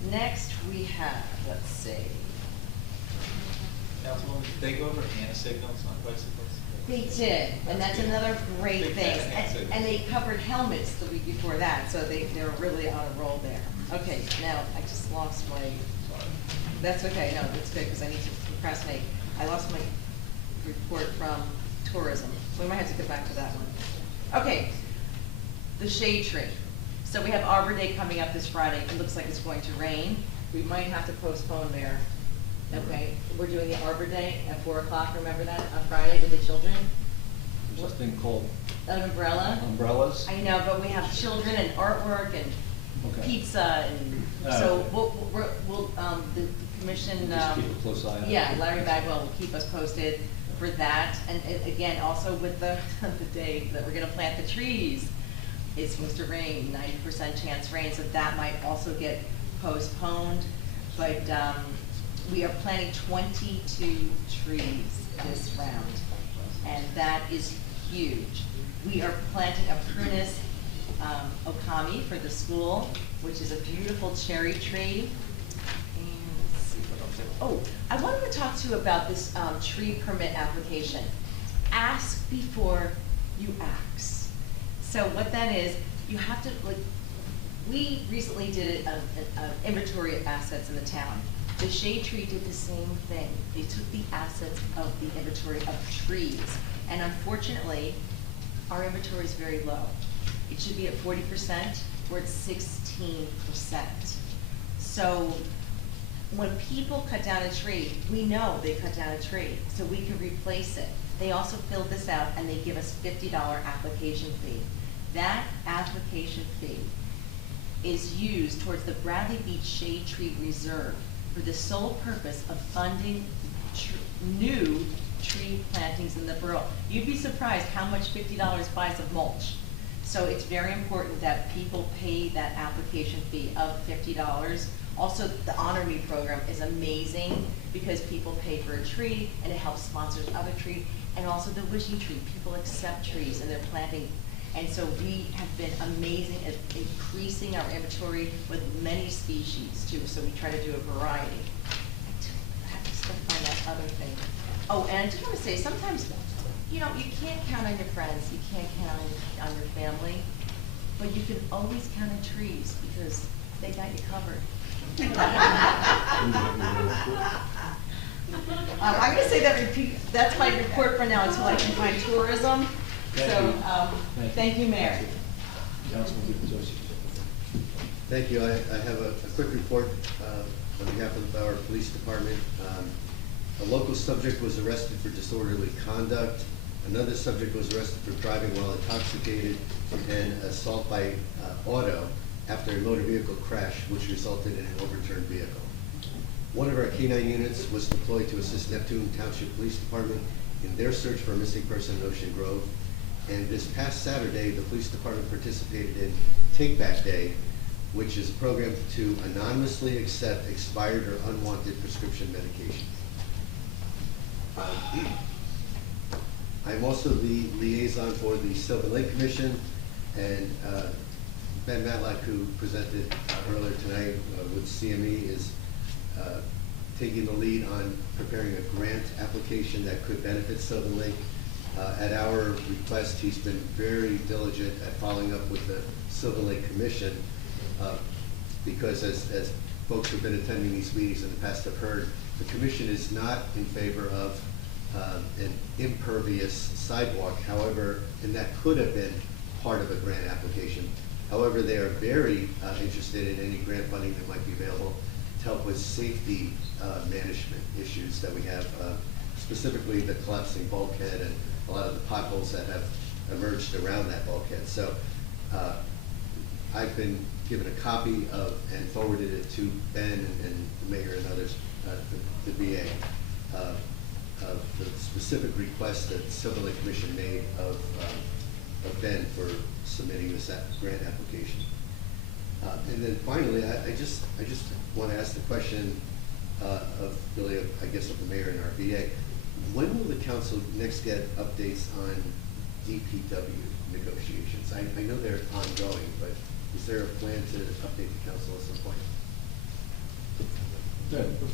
Next we have, let's see. Councilwoman, did they go over hand signals on bicycles? They did, and that's another great Big thing. fan of hand signals. And they covered helmets the week before that, so they were really on a roll there. Okay, now, I just lost my, that's okay, no, that's good, because I need to procrastinate. I lost my report from tourism. We might have to get back to that one. Okay, the shade tree. So we have Arbor Day coming up this Friday. It looks like it's going to rain. We might have to postpone there. Okay, we're doing the Arbor Day at 4 o'clock, remember that, on Friday with the children? There's this thing called An umbrella? umbrellas. I know, but we have children and artwork and Okay. pizza and, so we'll, the commission, Just keep a close eye on it. yeah, Larry Bagwell will keep us posted for that. And again, also with the day that we're gonna plant the trees, it's supposed to rain, 90% chance rain, so that might also get postponed. But, we are planting 22 trees this round, and that is huge. We are planting a Prunus okami for the school, which is a beautiful cherry tree. And let's see what else. Oh, I wanted to talk to you about this tree permit application. Ask before you ask. So what that is, you have to, like, we recently did an inventory of assets in the town. The shade tree did the same thing. They took the assets of the inventory of trees, and unfortunately, our inventory is very low. It should be at 40%, we're at 16%. So when people cut down a tree, we know they cut down a tree, so we can replace it. They also filled this out and they give us $50 application fee. That application fee is used towards the Bradley Beach Shade Tree Reserve for the sole purpose of funding new tree plantings in the borough. You'd be surprised how much $50 buys of mulch. So it's very important that people pay that application fee of $50. Also, the Honor Me program is amazing because people pay for a tree and it helps sponsor other trees. And also the wishing tree, people accept trees and they're planting. And so we have been amazing at increasing our inventory with many species too, so we try to do a variety. I have to still find that other thing. Oh, and I just want to say, sometimes, you know, you can't count on your friends, you can't count on your family, but you can always count on trees because they got you covered. I'm going to say that repeat. That's my report for now until I can find tourism. So, thank you, Mayor. Councilman Gubatose. Thank you. I have a quick report on behalf of our police department. A local subject was arrested for disorderly conduct. Another subject was arrested for driving while intoxicated and assault by auto after a motor vehicle crash which resulted in an overturned vehicle. One of our K-9 units was deployed to assist Neptune Township Police Department in their search for a missing person in Ocean Grove. And this past Saturday, the police department participated in Take Back Day, which is a program to anonymously accept expired or unwanted prescription medication. I'm also the liaison for the Sylvan Lake Commission, and Ben Matlack, who presented earlier tonight with CME, is taking the lead on preparing a grant application that could benefit Sylvan Lake. At our request, he's been very diligent at following up with the Sylvan Lake Commission, because as folks who've been attending these meetings in the past have heard, the commission is not in favor of an impervious sidewalk, however, and that could have been part of a grant application. However, they are very interested in any grant funding that might be available to help with safety management issues that we have, specifically the collapsing bulkhead and a lot of the potholes that have emerged around that bulkhead. So I've been given a copy of and forwarded it to Ben and the mayor and others, the VA, of the specific request that the Sylvan Lake Commission made of Ben for submitting this grant application. And then finally, I just want to ask the question of really, I guess, of the mayor and our VA. When will the council next get updates on DPW negotiations? I know they're ongoing, but is there a plan to update the council at some point?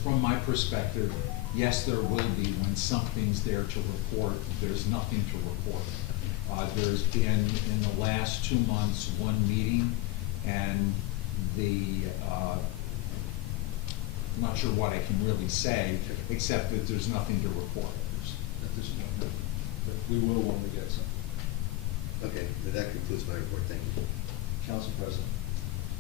From my perspective, yes, there will be. When something's there to report, there's nothing to report. There's been, in the last 2 months, one meeting, and I'm not sure what I can really say, except that there's nothing to report. At this point, no. But we will when we get some. Okay, that concludes my report. Thank you. Council President.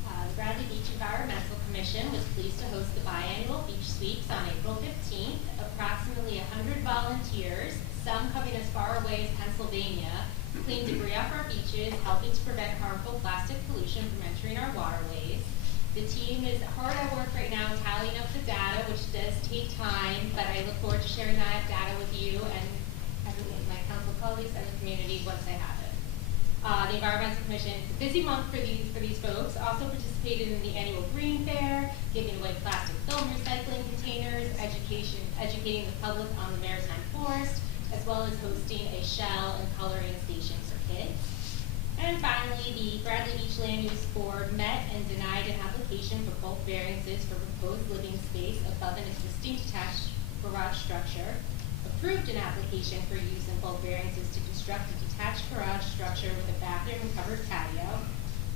The Bradley Beach Environmental Commission was pleased to host the biannual beach sweeps on April 15th. Approximately 100 volunteers, some coming as far away as Pennsylvania, cleaned debris off our beaches, helping to prevent harmful plastic pollution from entering our waterways. The team is hard at work right now tallying up the data, which does take time, but I look forward to sharing that data with you and my council colleagues and the community once I have it. The Environmental Commission, it's a busy month for these folks, also participated in the annual Green Fair, giving away plastic film recycling containers, educating the public on the maritime forest, as well as hosting a shell and coloring station for kids. And finally, the Bradley Beach Land Use Board met and denied an application for bulk variances for proposed living space above an existing detached garage structure, approved an application for use in bulk variances to construct a detached garage structure with a bathroom and covered patio,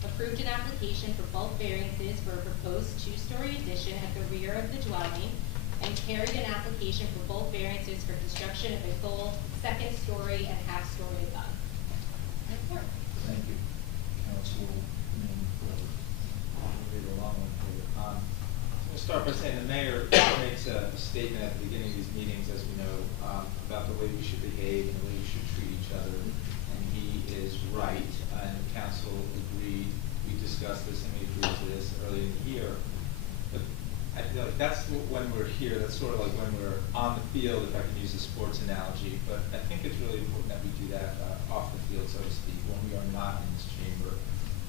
approved an application for bulk variances for a proposed 2-story addition at the rear of the dwelling, and carried an application for bulk variances for construction of a full 2nd story and half-story above. Report. Thank you. Councilman Ford. I'll read a long one for you. We'll start by saying the mayor makes a statement at the beginning of these meetings, as we know, about the way we should behave and the way we should treat each other. And he is right, and the council agreed. We discussed this and we agreed to this early in the year. But I feel like that's when we're here, that's sort of like when we're on the field, if I can use a sports analogy. But I think it's really important that we do that off the field, so to speak, when we are not in this chamber.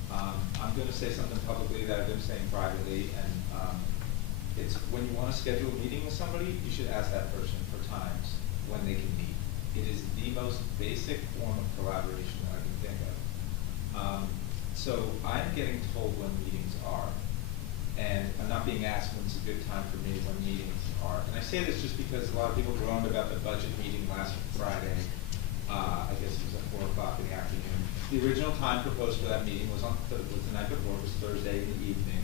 I'm going to say something publicly that I've been saying privately, and it's when you want to schedule a meeting with somebody, you should ask that person for times when they can meet. It is the most basic form of collaboration that I can think of. So I'm getting told when meetings are, and I'm not being asked when's a good time for me when meetings are. And I say this just because a lot of people groaned about the budget meeting last Friday. I guess it was at 4 o'clock in the afternoon. The original time proposed for that meeting was the night before, it was Thursday in the evening,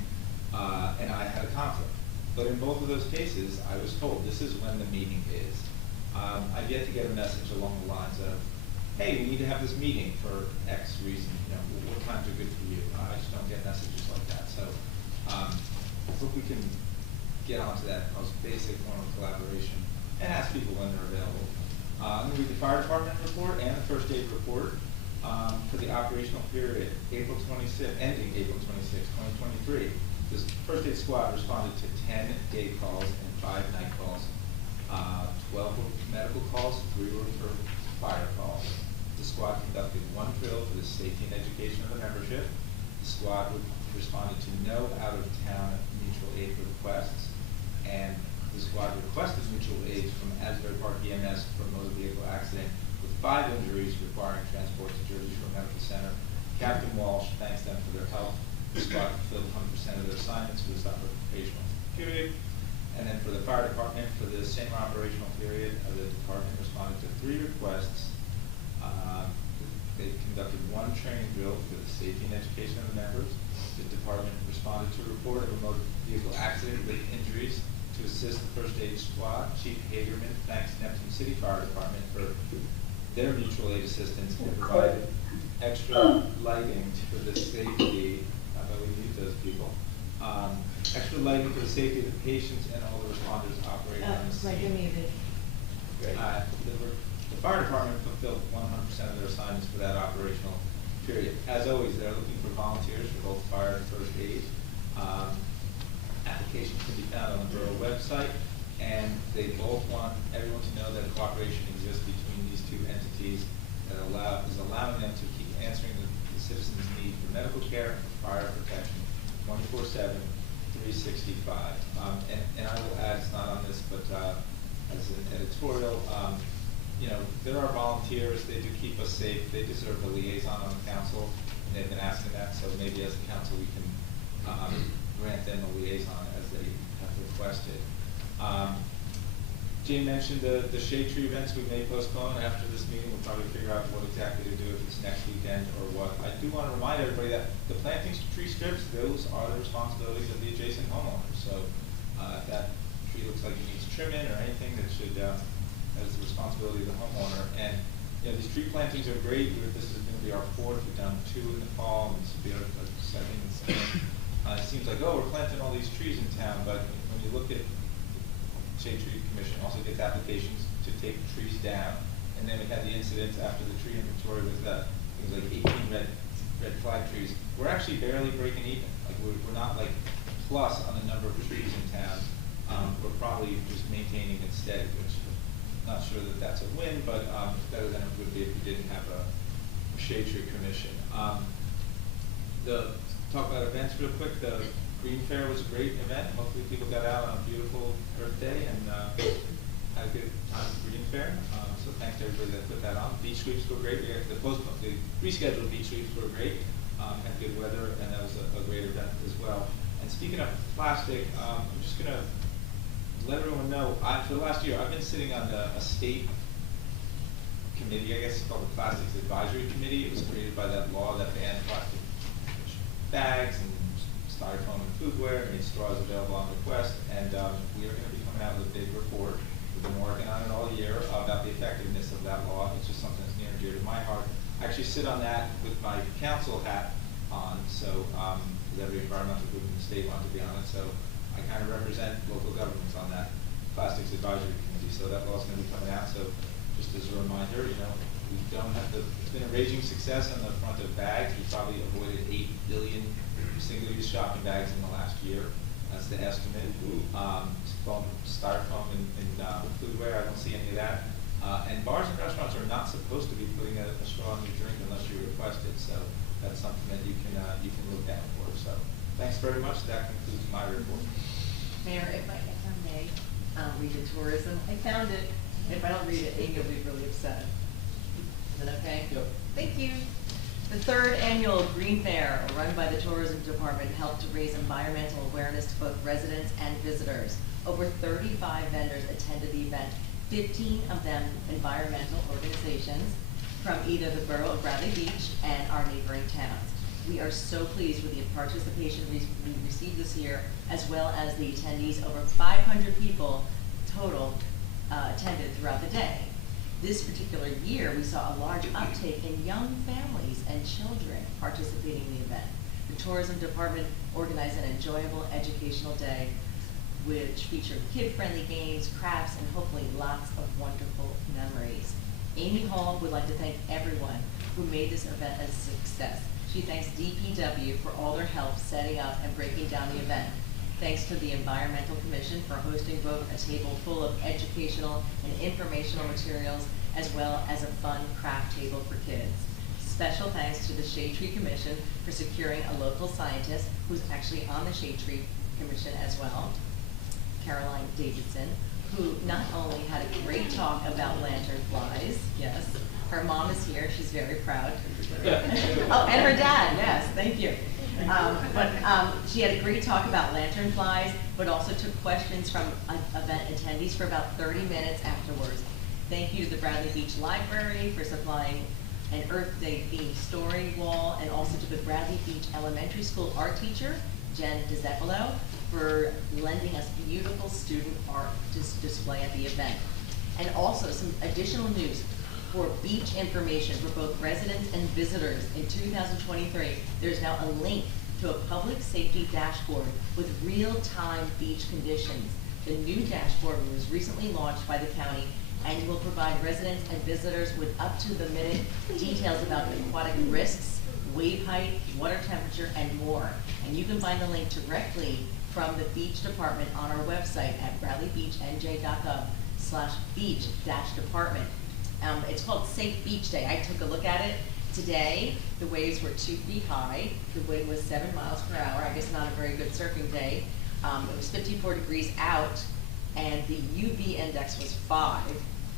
and I had a conflict. But in both of those cases, I was told this is when the meeting is. I've yet to get a message along the lines of, hey, we need to have this meeting for X reason, what times are good for you? I just don't get messages like that. So I hope we can get onto that most basic form of collaboration and ask people when they're available. I'm going to read the fire department report and the first aid report. For the operational period, April 26th, ending April 26th, 2023, this first aid squad responded to 10 day calls and 5 night calls. 12 were medical calls, 3 were for fire calls. The squad conducted 1 drill for the safety and education of the membership. The squad responded to no out-of-town mutual aid requests, and the squad requested mutual aid from Asbury Park EMS for a motor vehicle accident with 5 injuries requiring transport to Jersey Shore Medical Center. Captain Walsh thanks them for their help. The squad fulfilled 100% of their assignments for this operational period. And then for the fire department, for the same operational period, the department responded to 3 requests. They conducted 1 training drill for the safety and education of the members. The department responded to a report of a motor vehicle accident with injuries to assist the first aid squad. Chief Hagerman thanks Neptune City Fire Department for their mutual aid assistance and provided extra lighting for the safety. I bet we need those people. Extra lighting for the safety of the patients and all the responders operating on the scene. The fire department fulfilled 100% of their assignments for that operational period. As always, they're looking for volunteers for both fire and first aid. Applications can be found on the borough website, and they both want everyone to know that cooperation exists between these 2 entities that is allowing them to keep answering the citizens' need for medical care and fire protection 24/7, 365. And I will add, it's not on this, but as an editorial, you know, there are volunteers, they do keep us safe, they deserve a liaison on the council, and they've been asking that, so maybe as a council we can grant them a liaison as they have requested. Jane mentioned the shade tree events we may postpone after this meeting. We'll probably figure out what exactly to do, if it's next weekend or what. I do want to remind everybody that the planting tree strips, those are the responsibilities of the adjacent homeowners. So if that tree looks like it needs trimming or anything, that should, that is the responsibility of the homeowner. And you know, these tree plantings are great. This is going to be our 4th. We've done 2 in the fall, and this will be our 2nd and 2nd. It seems like, oh, we're planting all these trees in town, but when you look at Shade Tree Commission also gets applications to take trees down, and then we had the incidents after the tree inventory with things like 18 red flag trees. We're actually barely breaking even. Like we're not like plus on the number of trees in town. We're probably just maintaining it steady, which I'm not sure that that's a win, but it's better than it would be if we didn't have a Shade Tree Commission. Talk about events real quick. The Green Fair was a great event. Hopefully people got out on a beautiful Earth Day and had a good time at the Green Fair. So thanks to everybody that put that on. Beach sweeps were great. We had the rescheduled beach sweeps were great. Had good weather, and that was a great event as well. And speaking of plastic, I'm just going to let everyone know, for the last year, I've been sitting on a state committee, I guess it's called the Plastics Advisory Committee. It was created by that law that banned plastic bags and styrofoam and foodware, and made straws available on request. And we are going to be coming out with a big report. We've been working on it all year about the effectiveness of that law. It's just something that's near and dear to my heart. I actually sit on that with my council hat on, so every environmental group in the state wanted to be on it, so I kind of represent local governments on that Plastics Advisory Committee. So that law's going to be coming out. So just as a reminder, you know, we don't have the, it's been a raging success on the front of bags. We probably avoided 8 billion single-use shopping bags in the last year. That's the estimate. Styrofoam and foodware, I don't see any of that. And bars and restaurants are not supposed to be putting a straw in your drink unless you request it. So that's something that you can look down for. So thanks very much. That concludes my report. Mayor, if I may, read the tourism. I found it. If I don't read it, Amy will be really upset. Is that okay? Yep. Thank you. The 3rd annual Green Fair, run by the Tourism Department, helped to raise environmental awareness to both residents and visitors. Over 35 vendors attended the event, 15 of them environmental organizations from either the borough of Bradley Beach and our neighboring towns. We are so pleased with the participation we received this year, as well as the attendees. Over 500 people total attended throughout the day. This particular year, we saw a large uptake in young families and children participating in the event. The Tourism Department organized an enjoyable educational day which featured kid-friendly games, crafts, and hopefully lots of wonderful memories. Amy Hall would like to thank everyone who made this event a success. She thanks DPW for all their help setting up and breaking down the event. Thanks to the Environmental Commission for hosting both a table full of educational and informational materials, as well as a fun craft table for kids. Special thanks to the Shade Tree Commission for securing a local scientist who's actually on the Shade Tree Commission as well, Caroline Davidson, who not only had a great talk about lanternflies, yes, her mom is here, she's very proud. Oh, and her dad, yes, thank you. She had a great talk about lanternflies, but also took questions from event attendees for about 30 minutes afterwards. Thank you to the Bradley Beach Library for supplying an Earth Day themed story wall, and also to the Bradley Beach Elementary School art teacher, Jen DiZepolo, for lending us beautiful student art display at the event. And also some additional news for beach information for both residents and visitors in 2023. There's now a link to a public safety dashboard with real-time beach conditions. The new dashboard was recently launched by the county and will provide residents and visitors with up-to-the-minute details about aquatic risks, wave height, water temperature, and more. And you can find the link directly from the beach department on our website at bradleybeachnj.gov/beach-department. It's called Safe Beach Day. I took a look at it today. The waves were 2 feet high. The wind was 7 miles per hour. I guess not a very good surfing day. It was 54 degrees out, and the UV index was 5.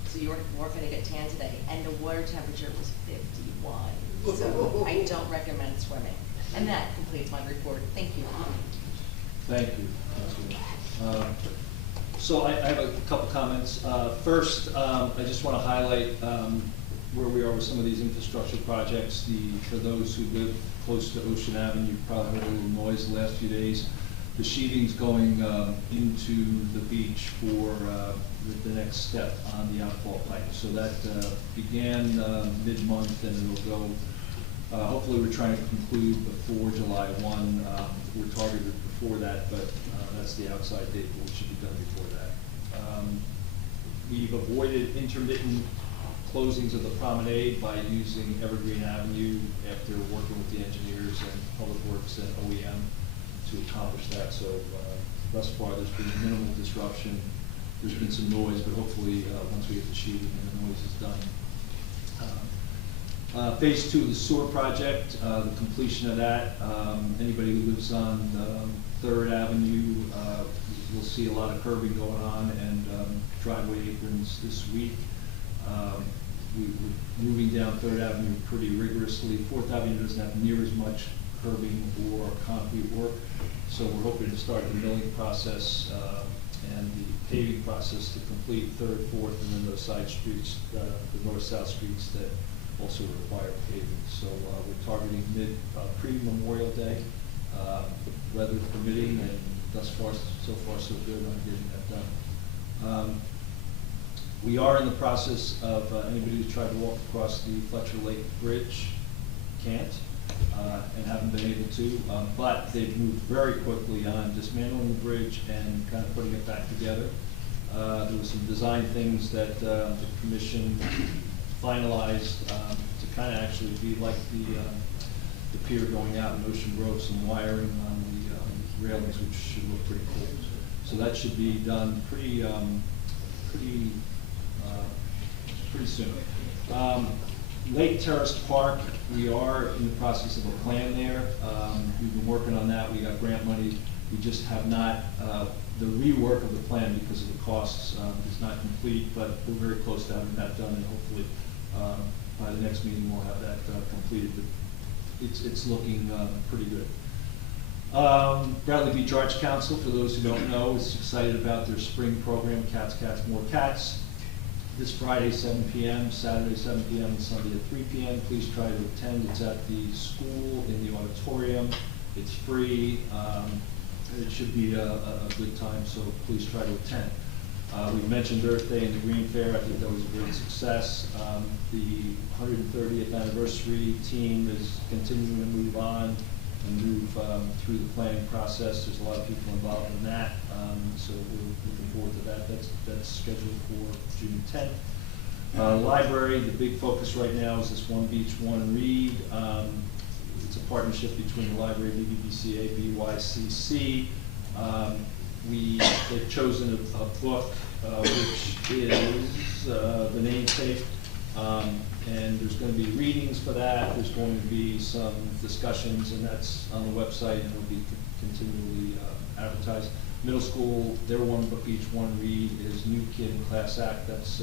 So you weren't going to get tan today. And the water temperature was 51. So I don't recommend swimming. And that completes my report. Thank you. Thank you, Councilwoman. So I have a couple comments. First, I just want to highlight where we are with some of these infrastructure projects. For those who live close to Ocean Avenue, you've probably heard a little noise the last few days. The sheeting's going into the beach for the next step on the outfall pipe. So that began mid-month, and it'll go. Hopefully, we're trying to conclude before July 1. We're targeted before that, but that's the outside date, but we should be done before that. We've avoided intermittent closings of the promenade by using Evergreen Avenue after working with the engineers and Public Works and OEM to accomplish that. So thus far, there's been minimal disruption. There's been some noise, but hopefully once we get the sheeting and the noise is done. Phase 2 of the sewer project, the completion of that. Anybody who lives on 3rd Avenue will see a lot of curbing going on and driveway aprons this week. We're moving down 3rd Avenue pretty rigorously. 4th Avenue doesn't have near as much curbing or concrete work, so we're hoping to start the milling process and the paving process to complete 3rd, 4th, and then those side streets, the north-south streets that also require paving. So we're targeting pre-Memorial Day, weather permitting, and thus far, so so good on getting that done. We are in the process of, anybody who's tried to walk across the Fletcher Lake Bridge can't and haven't been able to, but they've moved very quickly on dismantling the bridge and kind of putting it back together. There were some design things that the commission finalized to kind of actually be like the pier going out in Ocean Grove, some wiring on the railings, which should look pretty cool. So that should be done pretty soon. Lake Terrace Park, we are in the process of a plan there. We've been working on that. We got grant money. We just have not, the rework of the plan because of the costs is not complete, but we're very close to having that done, and hopefully by the next meeting we'll have that completed. But it's looking pretty good. Bradley Beach Arts Council, for those who don't know, is excited about their spring program, Cats, Cats, More Cats. This Friday, 7 p.m., Saturday, 7 p.m., and Sunday at 3 p.m. Please try to attend. It's at the school in the auditorium. It's free. It should be a good time, so please try to attend. We mentioned Earth Day and the Green Fair. I think that was a great success. The 130th anniversary team is continuing to move on and move through the planning process. There's a lot of people involved in that, so we're looking forward to that. That's scheduled for June 10th. Library, the big focus right now is this One Beach, One Read. It's a partnership between the library, BBCA, BYCC. They've chosen a book which is The Namesake, and there's going to be readings for that. There's going to be some discussions, and that's on the website, and it'll be continually advertised. Middle school, their One Book Each, One Read is New Kid in Class Act. That's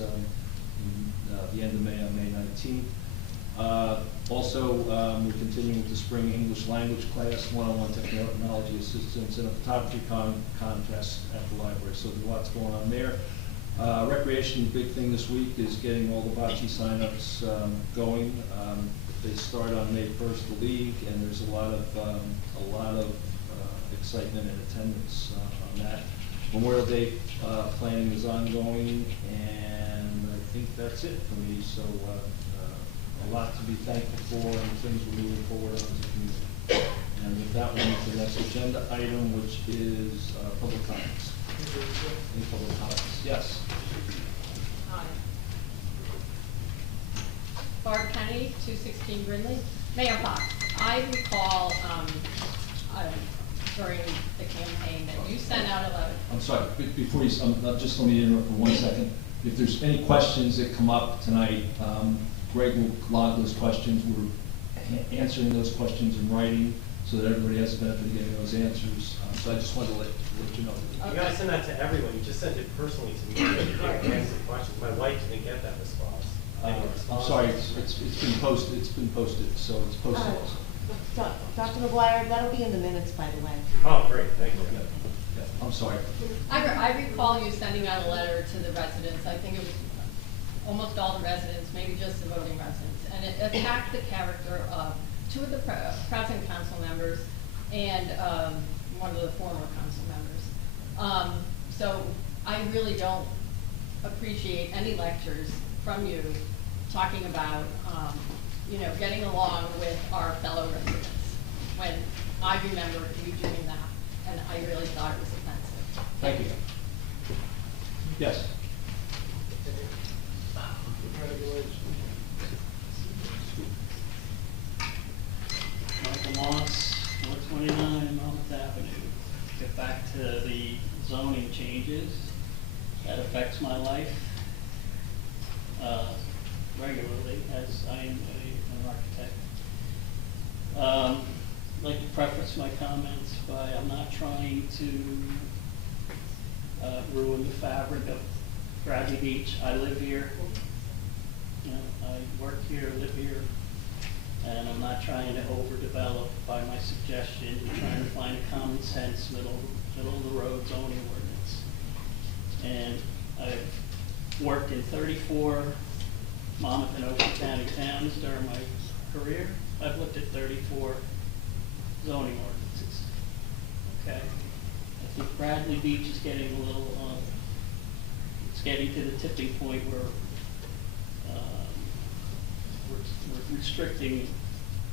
the end of May, on May 19th. Also, we're continuing with the spring English language class, one-on-one technology assistance, and a photography contest at the library. So there's lots going on there. Recreation, big thing this week is getting all the bocce signups going. They start on May 1st, the league, and there's a lot of excitement and attendance on that. Memorial Day planning is ongoing, and I think that's it for me. So a lot to be thankful for, and things we're moving forward on as a community. And with that, we'll move to the next agenda item, which is public comments. Any public comments? Yes. Hi. Barb Kennedy, 216 Brindley. Mayor Fox, I recall during the campaign that you sent out a letter. I'm sorry, before you, just let me interrupt for 1 second. If there's any questions that come up tonight, Greg will log those questions. We're answering those questions in writing so that everybody has the benefit of getting those answers. So I just wanted to let you know. You gotta send that to everyone. You just sent it personally to me. You can't answer questions. My wife didn't get that response. I'm sorry, it's been posted. It's been posted, so it's posted also. Dr. McGuire, that'll be in the minutes, by the way. Oh, great, thank you. Yeah, I'm sorry. I recall you sending out a letter to the residents. I think it was almost all the residents, maybe just the voting residents. And it attacked the character of two of the present council members and one of the former council members. So I really don't appreciate any lectures from you talking about, getting along with our fellow residents, when I remember you doing that, and I really thought it was offensive. Thank you. Yes. Michael Moss, 129 Monmouth Avenue. Get back to the zoning changes. That affects my life regularly, as I am an architect. I'd like to preface my comments by I'm not trying to ruin the fabric of Bradley Beach. I live here. I work here, live here, and I'm not trying to overdevelop by my suggestion. I'm trying to find a common sense, middle of the road zoning ordinance. And I've worked in 34 Monmouth and Ocean County towns during my career. I've looked at 34 zoning ordinances. Okay, I think Bradley Beach is getting a little, it's getting to the tipping point where we're restricting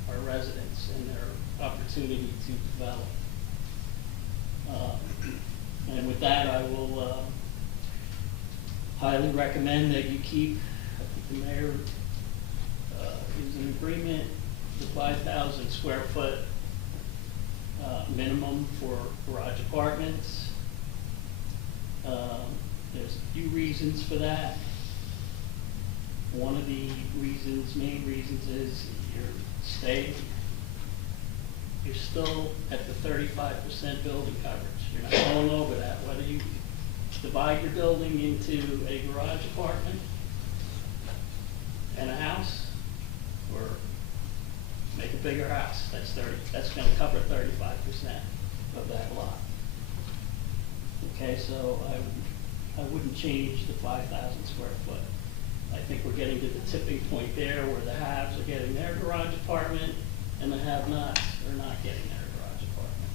our residents and their opportunity to develop. And with that, I will highly recommend that you keep, I think the mayor is in agreement, the 5,000 square foot minimum for garage apartments. There's a few reasons for that. One of the main reasons is you're still at the 35% building coverage. You're not going over that. Whether you divide your building into a garage apartment and a house, or make a bigger house, that's gonna cover 35% of that lot. Okay, so I wouldn't change the 5,000 square foot. I think we're getting to the tipping point there where the haves are getting their garage apartment and the have-nots are not getting their garage apartment.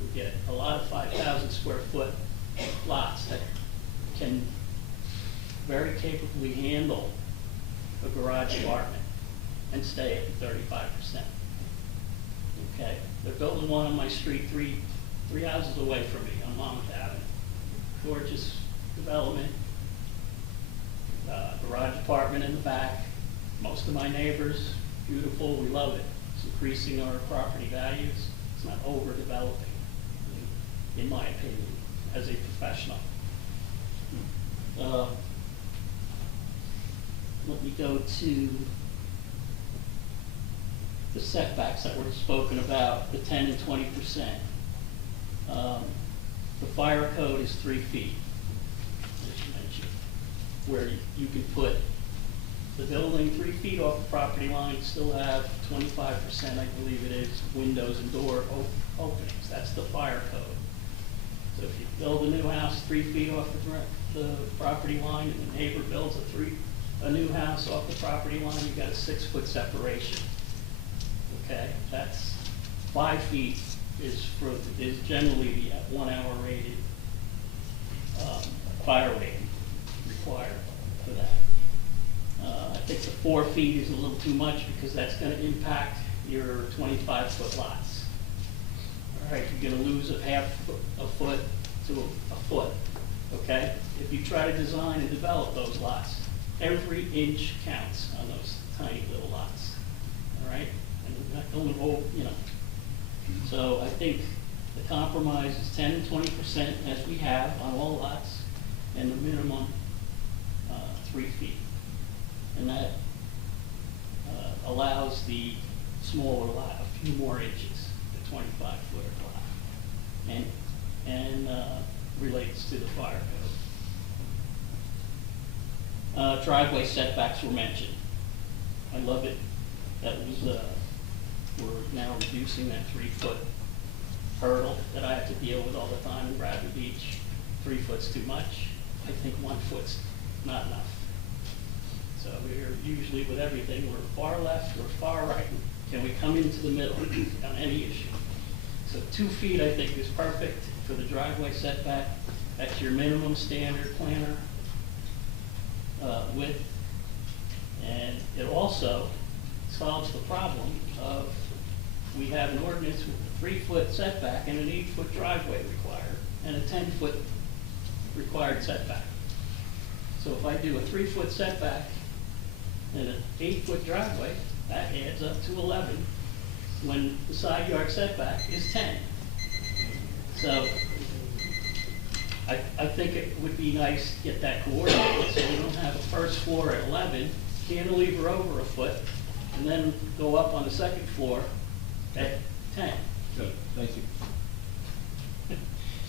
We get a lot of 5,000 square foot lots that can very capably handle a garage apartment and stay at 35%. Okay, they're building one on my street, three houses away from me on Monmouth Avenue. Gorgeous development. Garage apartment in the back, most of my neighbors, beautiful, we love it. It's increasing our property values, it's not overdeveloping, in my opinion, as a professional. Let me go to the setbacks that were spoken about, the 10 and 20%. The fire code is 3 feet, as you mentioned, where you can put the building 3 feet off the property line, still have 25%, I believe it is, windows and door openings. That's the fire code. So if you build a new house 3 feet off the property line, and the neighbor builds a new house off the property line, you've got a 6-foot separation. Okay, that's 5 feet is generally the 1 hour rated fire rating required for that. I think the 4 feet is a little too much because that's going to impact your 25-foot lots. All right, you're going to lose a foot to a foot. Okay, if you try to design and develop those lots, every inch counts on those tiny little lots. All right, and we're not going over, you know. So I think the compromise is 10 and 20% as we have on all lots, and the minimum 3 feet. And that allows the smaller lot a few more inches, the 25-footer lot, and relates to the fire code. Driveway setbacks were mentioned. I love it. That was, we're now reducing that 3-foot hurdle that I have to deal with all the time in Bradley Beach. 3 foot's too much. I think 1 foot's not enough. So we're usually with everything, we're far left, we're far right. Can we come into the middle on any issue? So 2 feet I think is perfect for the driveway setback. That's your minimum standard planner width. And it also solves the problem of we have an ordinance with a 3-foot setback and an 8-foot driveway required and a 10-foot required setback. So if I do a 3-foot setback and an 8-foot driveway, that adds up to 11 when the side yard setback is 10. So I think it would be nice to get that coordinated so we don't have a first floor at 11, cantilever over a foot, and then go up on the second floor at 10. Good, thank you.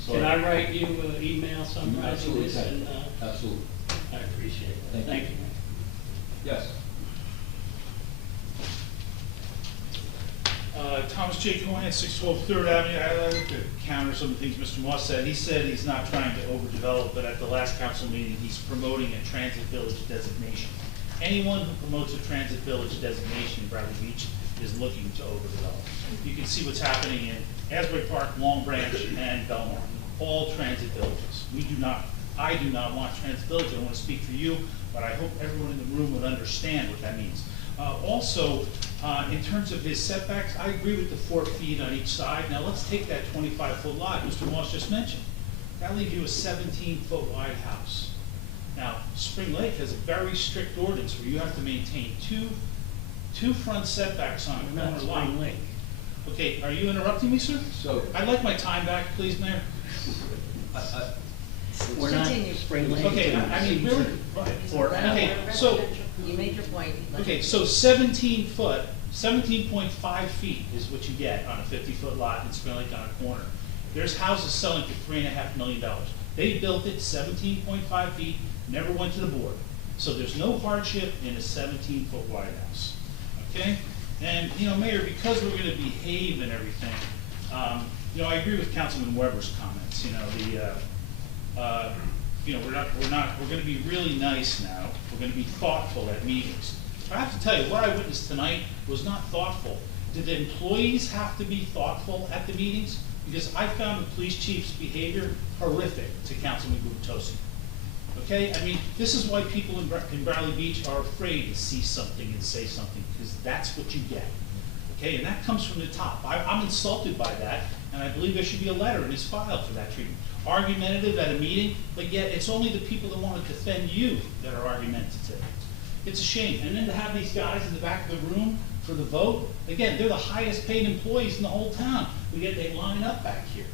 Can I write you an email summarizing this? Absolutely. Absolutely. I appreciate that. Thank you. Yes. Thomas J. Cohen, 612 Third Avenue. I'd like to counter some of the things Mr. Moss said. He said he's not trying to overdevelop, but at the last council meeting, he's promoting a transit village designation. Anyone who promotes a transit village designation in Bradley Beach is looking to overdevelop. You can see what's happening in Asbury Park, Long Branch, and Belmar, all transit villages. I do not want transit village. I want to speak for you, but I hope everyone in the room would understand what that means. Also, in terms of his setbacks, I agree with the 4 feet on each side. Now let's take that 25-foot lot Mr. Moss just mentioned. That leaves you a 17-foot wide house. Now, Spring Lake has a very strict ordinance where you have to maintain two front setbacks on a corner lot. Spring Lake. Okay, are you interrupting me, sir? So I'd like my time back, please, Mayor. We're not Spring Lake. Okay, I mean, really, okay, so, You made your point. okay, so 17.5 feet is what you get on a 50-foot lot in Spring Lake on a corner. There's houses selling for $3.5 million. They built it 17.5 feet, never went to the board. So there's no hardship in a 17-foot wide house, okay? And, you know, Mayor, because we're gonna behave and everything, you know, I agree with Councilman Weber's comments, you know, you know, we're gonna be really nice now. We're gonna be thoughtful at meetings. I have to tell you, what I witnessed tonight was not thoughtful. Did the employees have to be thoughtful at the meetings? Because I found the police chief's behavior horrific to Councilman Gubitosi. Okay, I mean, this is why people in Bradley Beach are afraid to see something and say something, because that's what you get. Okay, and that comes from the top. I'm insulted by that, and I believe there should be a letter in his file for that treatment. argumentative at a meeting, but yet it's only the people that want to defend you that are argumentative. It's a shame. And then to have these guys in the back of the room for the vote, again, they're the highest paid employees in the whole town, but yet they line up back here.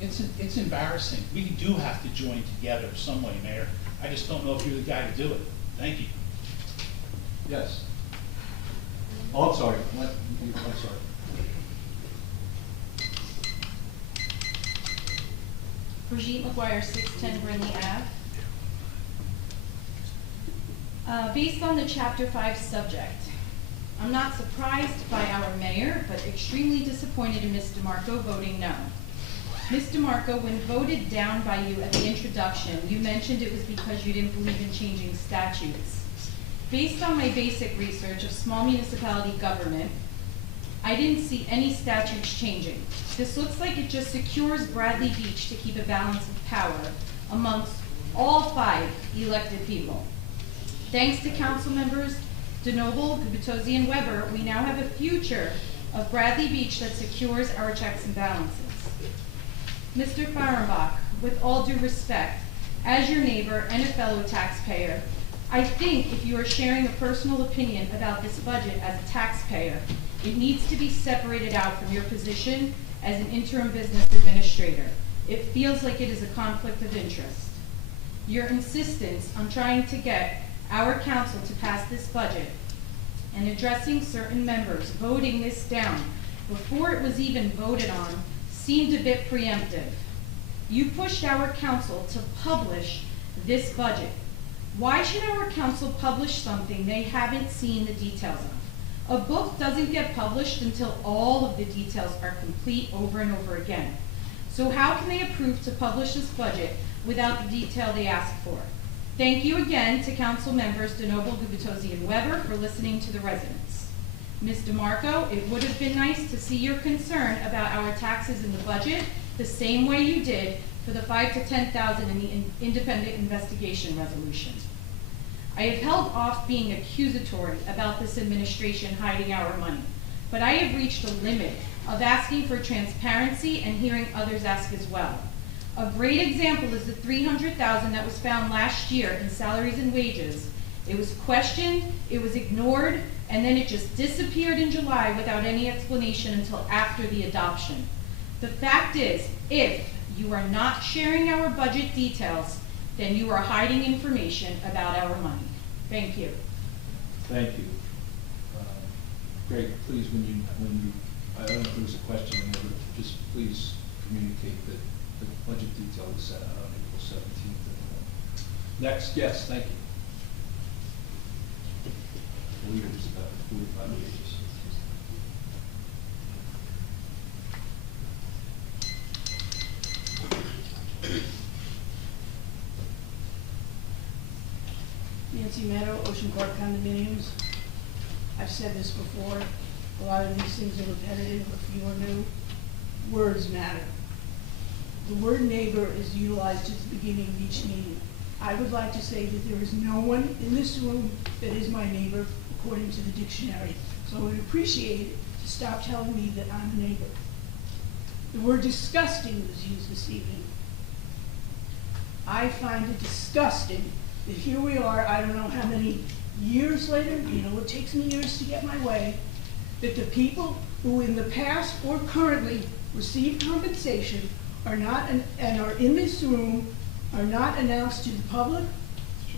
It's embarrassing. We do have to join together some way, Mayor. I just don't know if you're the guy to do it. Thank you. Yes. Oh, I'm sorry. I'm sorry. Brigitte McGuire, 610 Brindley Ave. Based on the Chapter 5 subject, I'm not surprised by our mayor, but extremely disappointed in Ms. DeMarco voting no. Ms. DeMarco, when voted down by you at the introduction, you mentioned it was because you didn't believe in changing statutes. Based on my basic research of small municipality government, I didn't see any statutes changing. This looks like it just secures Bradley Beach to keep a balance of power amongst all 5 elected people. Thanks to council members DeNoble, Gubitosi, and Weber, we now have a future of Bradley Beach that secures our checks and balances. Mr. Fahrenbach, with all due respect, as your neighbor and a fellow taxpayer, I think if you are sharing a personal opinion about this budget as a taxpayer, it needs to be separated out from your position as an interim business administrator. It feels like it is a conflict of interest. Your insistence on trying to get our council to pass this budget and addressing certain members voting this down before it was even voted on seemed a bit preemptive. You pushed our council to publish this budget. Why should our council publish something they haven't seen the details of? A book doesn't get published until all of the details are complete over and over again. So how can they approve to publish this budget without the detail they asked for? Thank you again to council members DeNoble, Gubitosi, and Weber for listening to the residents. Ms. DeMarco, it would have been nice to see your concern about our taxes in the budget the same way you did for the $5,000 to $10,000 in the independent investigation resolution. I have held off being accusatory about this administration hiding our money, but I have reached a limit of asking for transparency and hearing others ask as well. A great example is the $300,000 that was found last year in salaries and wages. It was questioned, it was ignored, and then it just disappeared in July without any explanation until after the adoption. The fact is, if you are not sharing our budget details, then you are hiding information about our money. Thank you. Thank you. Greg, please, I don't know if there was a question in there, but just please communicate that the budget detail was set out on April 17th. Next, yes, thank you. I believe it was about 45 pages. Nancy Meadow, Ocean Park Condominiums. I've said this before, a lot of these things are repetitive, a few are new. Words matter. The word neighbor is utilized at the beginning of each meeting. I would like to say that there is no one in this room that is my neighbor according to the dictionary. So I would appreciate it to stop telling me that I'm a neighbor. The word disgusting was used this evening. I find it disgusting that here we are, I don't know how many years later, you know, it takes me years to get my way, that the people who in the past or currently receive compensation are not, and are in this room, are not announced to the public,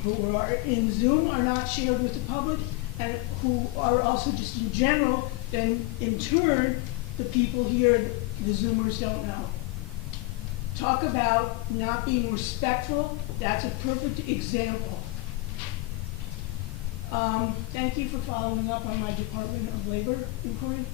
who are in Zoom are not shared with the public, and who are also just in general, then in turn, the people here, the Zoomers don't know. Talk about not being respectful, that's a perfect example. Thank you for following up on my Department of Labor inquiry.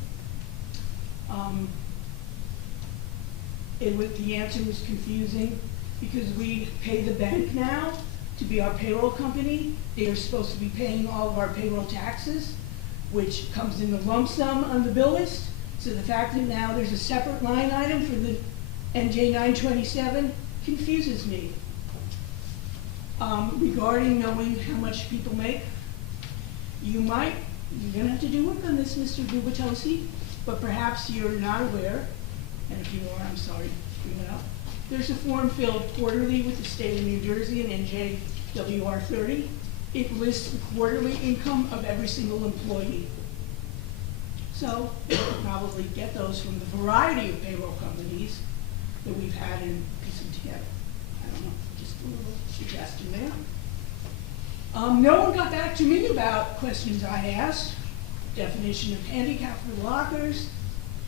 The answer was confusing because we pay the bank now to be our payroll company. They are supposed to be paying all of our payroll taxes, which comes in the lump sum on the bill list. So the fact that now there's a separate line item for the NJ 927 confuses me. Regarding knowing how much people make, you're gonna have to do work on this, Mr. Gubitosi, but perhaps you're not aware, and if you are, I'm sorry to bring it up, There's a form filled quarterly with the state of New Jersey and NJWR 30. It lists the quarterly income of every single employee. So you can probably get those from the variety of payroll companies that we've had and piece them together. I don't know, just a little suggestion there. No one got back to me about questions I asked. Definition of handicap for lockers,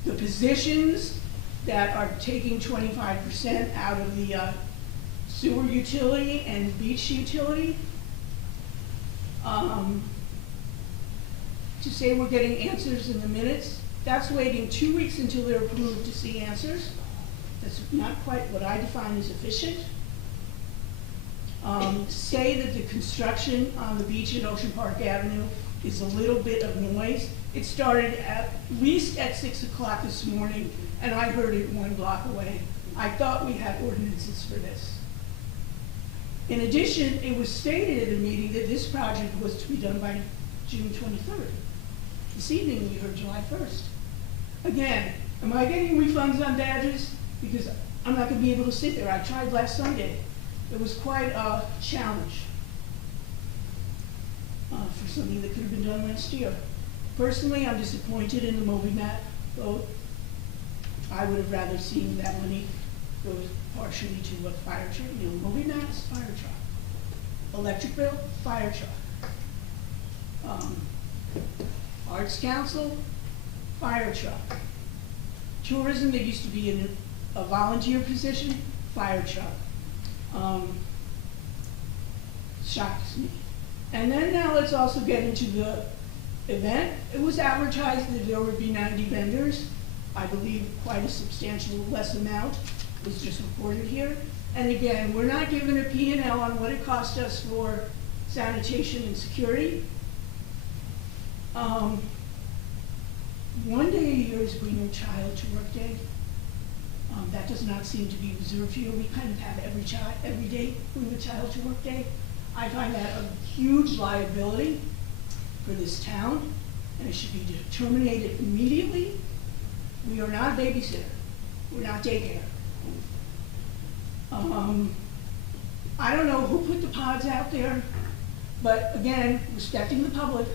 the positions that are taking 25% out of the sewer utility and beach utility. To say we're getting answers in the minutes, that's waiting 2 weeks until they're approved to see answers. That's not quite what I define as efficient. Say that the construction on the beach at Ocean Park Avenue is a little bit of noise. It started at least at 6 o'clock this morning, and I heard it 1 block away. I thought we had ordinances for this. In addition, it was stated at a meeting that this project was to be done by June 23rd. This evening, we heard July 1st. Again, am I getting refunds on badges? Because I'm not going to be able to sit there. I tried last Sunday. It was quite a challenge for something that could have been done last year. Personally, I'm disappointed in the MobiMat vote. I would have rather seen that money go partially to a fire truck. You know, MobiMat's fire truck. Electric bill, fire truck. Arts Council, fire truck. Tourism, that used to be in a volunteer position, fire truck. Shocks me. And then now let's also get into the event. It was advertised that there would be 90 vendors. I believe quite a substantial less amount was just reported here. And again, we're not given a P&L on what it cost us for sanitation and security. 1 day a year is Bring Your Child to Work Day. That does not seem to be reserved here. We kind of have every day Bring Your Child to Work Day. I find that a huge liability for this town, and it should be terminated immediately. We are not a babysitter. We're not daycare. I don't know who put the pods out there, but again, respecting the public,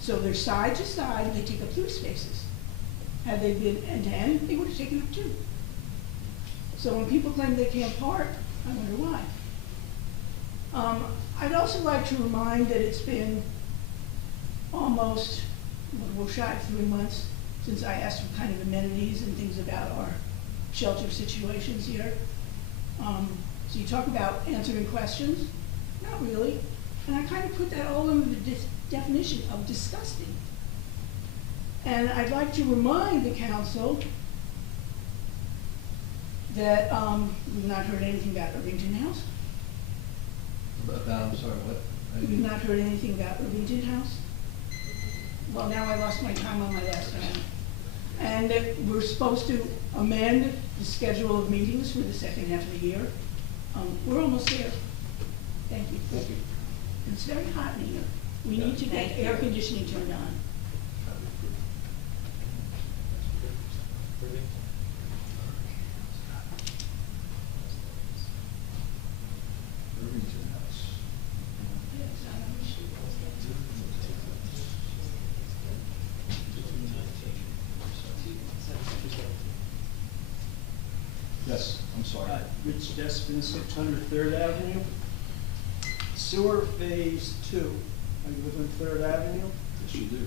so they're side to side, they take up 3 spaces. Had they been end to end, they would have taken up 2. So when people claim they can't park, I wonder why. I'd also like to remind that it's been almost, we're shy of 3 months since I asked for kind of amenities and things about our shelter situations here. So you talk about answering questions, not really. And I kind of put that all under the definition of disgusting. And I'd like to remind the council that we've not heard anything about Irvington House. About, I'm sorry, what? We've not heard anything about Irvington House. Well, now I lost my time on my last item. And that we're supposed to amend the schedule of meetings for the second half of the year. We're almost there. Thank you. Thank you. It's very hot in here. We need to get air conditioning turned on. Irvington House. Yes, I'm sorry. Rich Despin, 600 Third Avenue. Sewer Phase 2. I live on Third Avenue. Yes, you do.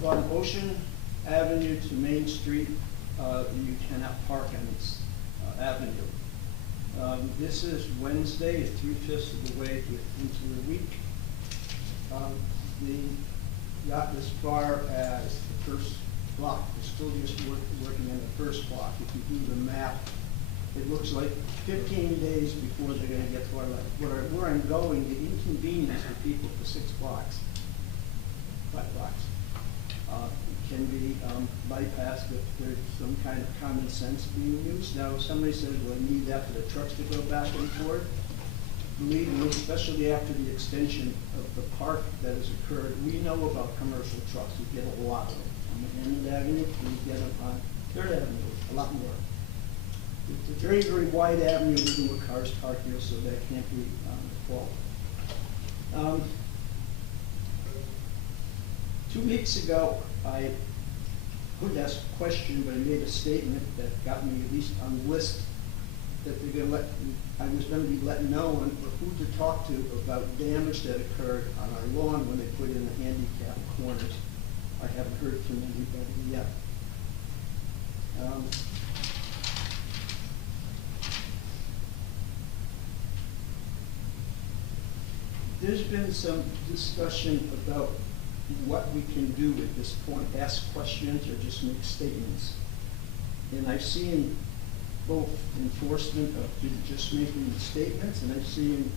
From Ocean Avenue to Main Street, you cannot park on this avenue. This is Wednesday, 3/5 of the way into the week. We got as far as the first block. We're still just working on the first block. If you do the map, it looks like 15 days before they're going to get to our level. Where I'm going, the inconvenience for people for 6 blocks, 5 blocks, can be bypassed if there's some kind of common sense being used. Now, if somebody says, well, I need that for the trucks to go back and forth, believe me, especially after the extension of the park that has occurred, we know about commercial trucks. We get a lot of them on Hammond Avenue, and we get them on Third Avenue, a lot more. It's a very, very wide avenue even with cars parked here, so that can't be the fault. 2 weeks ago, I couldn't ask a question, but I made a statement that got me at least on the list that they're gonna I was gonna be letting know who to talk to about damage that occurred on our lawn when they put in the handicap corners. I haven't heard from anybody yet. There's been some discussion about what we can do at this point, ask questions or just make statements. And I've seen both enforcement of just making statements, and I've seen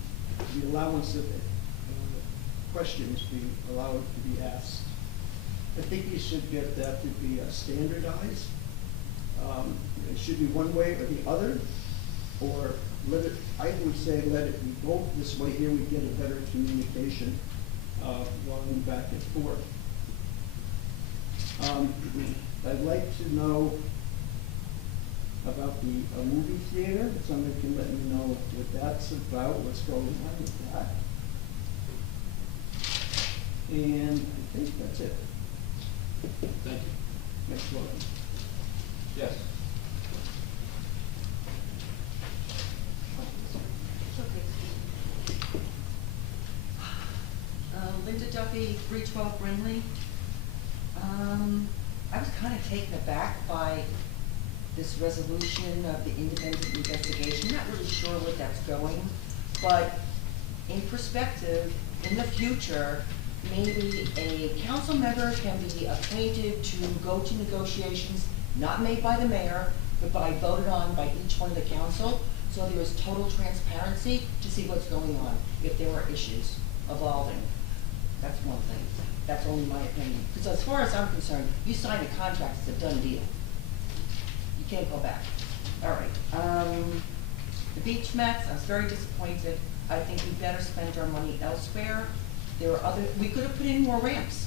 the allowance of questions being allowed to be asked. I think you should get that to be standardized. It should be one way or the other, or let it, I would say let it be both. This way here we get a better communication going back and forth. I'd like to know about the movie theater. If somebody can let me know what that's about, what's going on with that. And I think that's it. Thank you. Next one. Yes. Linda Duffy, 312 Brindley. I was kind of taken aback by this resolution of the independent investigation. Not really sure where that's going, but in perspective, in the future, maybe a council member can be appointed to go to negotiations, not made by the mayor, but voted on by each one of the council, so there is total transparency to see what's going on, if there are issues evolving. That's one thing. That's only my opinion. Because as far as I'm concerned, you sign a contract, it's a done deal. You can't go back. All right. The beach mats, I was very disappointed. I think we better spend our money elsewhere. There are other, we could have put in more ramps.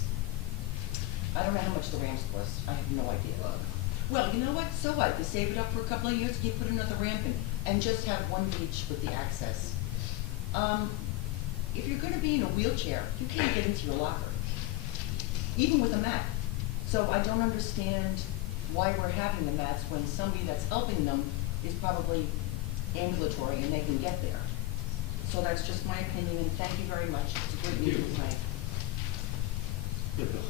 I don't know how much the ramps cost. I have no idea. Well, you know what? So what? You save it up for a couple of years, you put another ramp in, and just have one beach with the access. If you're gonna be in a wheelchair, you can't get into your locker, even with a mat. So I don't understand why we're having the mats when somebody that's helping them is probably ambulatory and they can get there. So that's just my opinion, and thank you very much. It's a good meeting tonight. Good, Bill.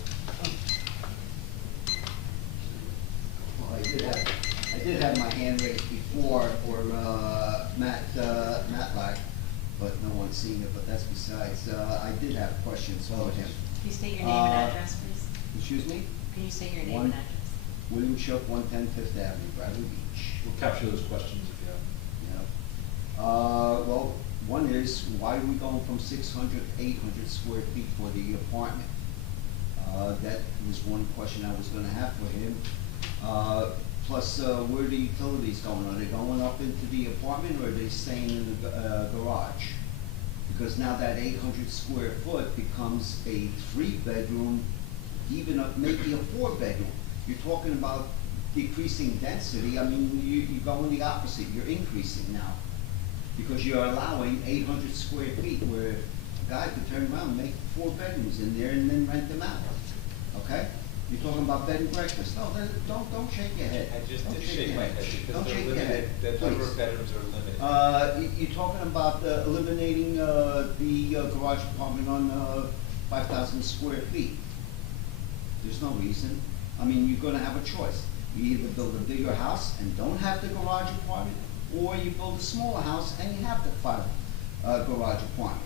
Well, I did have my hand raised before for Matlack, but no one's seen it, but that's besides. I did have questions for him. Can you state your name and address, please? Excuse me? Can you state your name and address? William Shook, 110 Fifth Avenue, Bradley Beach. We'll capture those questions if you have. Yeah. Well, one is, why are we going from 600 to 800 square feet for the apartment? That was one question I was gonna have for him. Plus, where are the utilities going? Are they going up into the apartment, or are they staying in the garage? Because now that 800 square foot becomes a 3-bedroom, even maybe a 4-bedroom. You're talking about decreasing density. I mean, you're going the opposite. You're increasing now, because you're allowing 800 square feet where a guy could turn around and make 4 bedrooms in there and then rent them out. Okay? You're talking about bed and breakfast. No, don't shake your head. I just Don't did shake shake your my head. head because Don't they're shake your limited, head, the number please. of bedrooms are limited. You're talking about eliminating the garage apartment on 5,000 square feet. There's no reason. I mean, you're gonna have a choice. You either build a bigger house and don't have the garage apartment, or you build a smaller house and you have the 5 garage apartment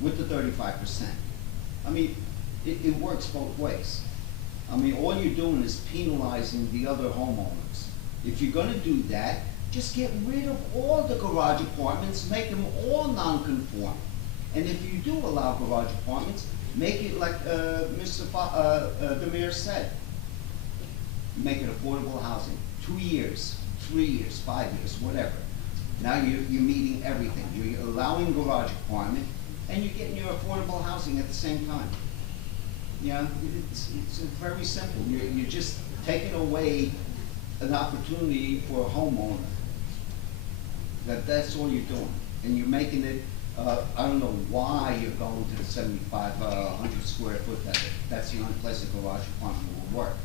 with the 35%. I mean, it works both ways. I mean, all you're doing is penalizing the other homeowners. If you're gonna do that, just get rid of all the garage apartments, make them all non-conforming. And if you do allow garage apartments, make it like the mayor said. Make it affordable housing, 2 years, 3 years, 5 years, whatever. Now you're meeting everything. You're allowing garage apartment, and you're getting your affordable housing at the same time. Yeah, it's very simple. You're just taking away an opportunity for a homeowner That's all you're doing. And you're making it, I don't know why you're going to the 7,500 square foot, that's the only place a garage apartment will work.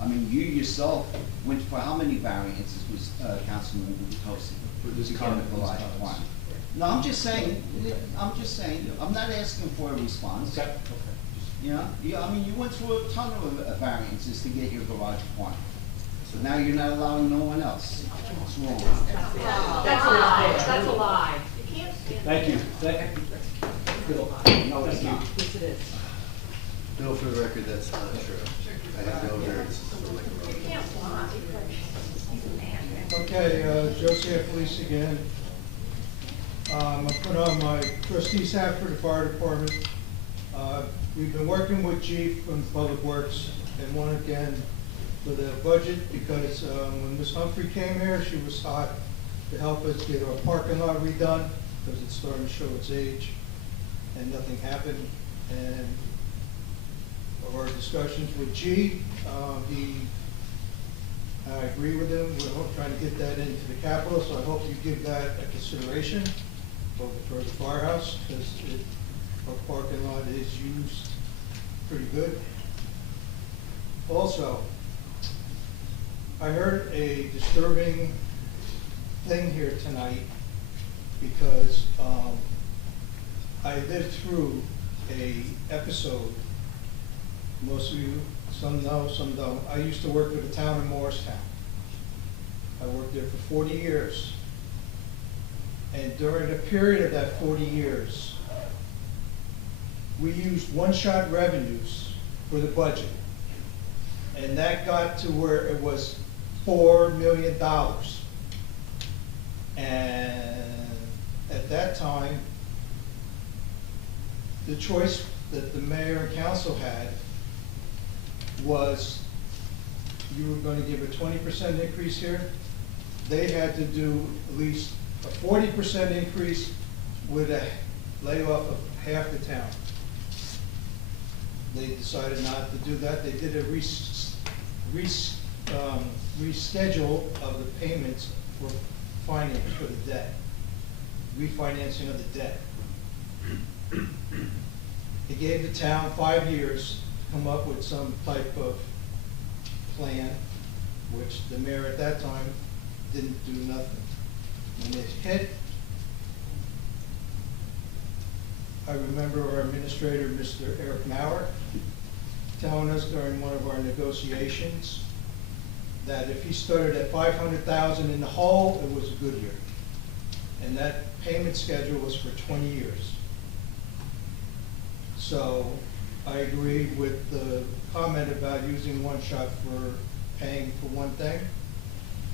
I mean, you yourself went for how many variances was Councilman Tosi? For this to get comment, a garage these comments. apartment? No, I'm just saying, I'm not asking for a response. Okay. You know, I mean, you went through a ton of variances to get your garage apartment. So now you're not allowing no one else. What's wrong? That's a lie, that's a lie. Thank you. Thank you. Bill. No, it's not. Yes, it is. Bill, for the record, that's not true. I have no variances for my garage. You can't lie. Okay, Josie Police again. I put on my trustee's hat for the fire department. We've been working with Chief from Public Works and one again for the budget because when Ms. Humphrey came here, she was hot to help us get our parking lot redone because it's starting to show its age and nothing happened. And of our discussions with G, I agree with him. We're trying to get that into the capital, so I hope you give that a consideration for the firehouse, because our parking lot is used pretty good. Also, I heard a disturbing thing here tonight because I lived through a episode. Most of you, some know, some don't. I used to work for the town of Morristown. I worked there for 40 years. And during the period of that 40 years, we used one-shot revenues for the budget. And that got to where it was $4 million. And at that time, the choice that the mayor and council had was you were going to give a 20% increase here. They had to do at least a 40% increase with a layoff of half the town. They decided not to do that. They did a reschedule of the payments for finance for the debt, refinancing of the debt. It gave the town 5 years to come up with some type of plan, which the mayor at that time didn't do nothing. When it hit, I remember our administrator, Mr. Eric Maurer, telling us during one of our negotiations that if he started at 500,000 in the hole, it was a good year. And that payment schedule was for 20 years. So I agree with the comment about using one shot for paying for one thing.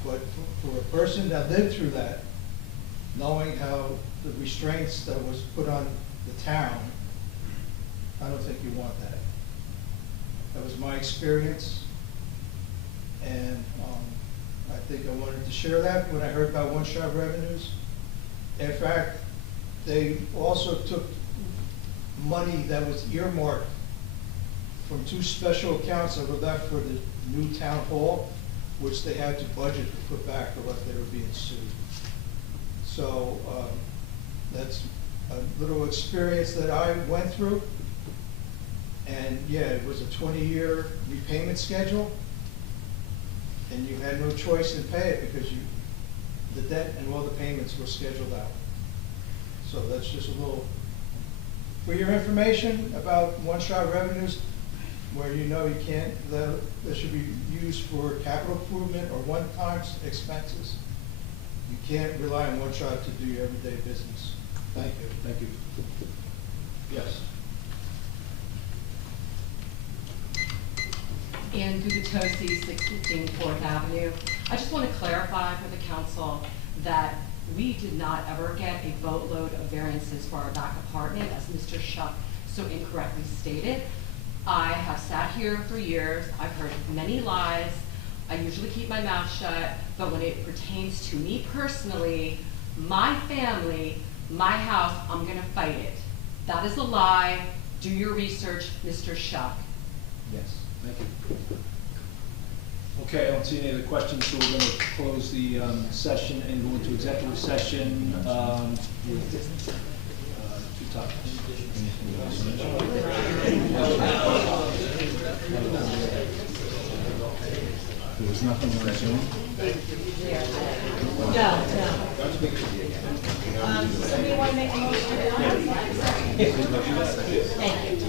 But for a person that lived through that, knowing how the restraints that was put on the town, I don't think you want that. That was my experience. And I think I wanted to share that when I heard about one-shot revenues. In fact, they also took money that was earmarked from 2 special accounts that were left for the new town hall, which they had to budget to put back or else they were being sued. So that's a little experience that I went through. And yeah, it was a 20-year repayment schedule. And you had no choice in pay it because the debt and all the payments were scheduled out. So that's just a little, for your information about one-shot revenues, where you know you can't, that should be used for capital improvement or one-time expenses. You can't rely on one shot to do your everyday business. Thank you. Thank you. Yes. Ann Gubitosi, 615 4th Avenue. I just want to clarify for the council that we did not ever get a boatload of variances for our back apartment, as Mr. Shuck so incorrectly stated. I have sat here for years. I've heard many lies. I usually keep my mouth shut, but when it pertains to me personally, my family, my house, I'm going to fight it. That is a lie. Do your research, Mr. Shuck. Yes, thank you. Okay, I don't see any other questions, so we're going to close the session and go into executive session with two topics. There was nothing on Zoom? No. Somebody want to make a motion? Thank you.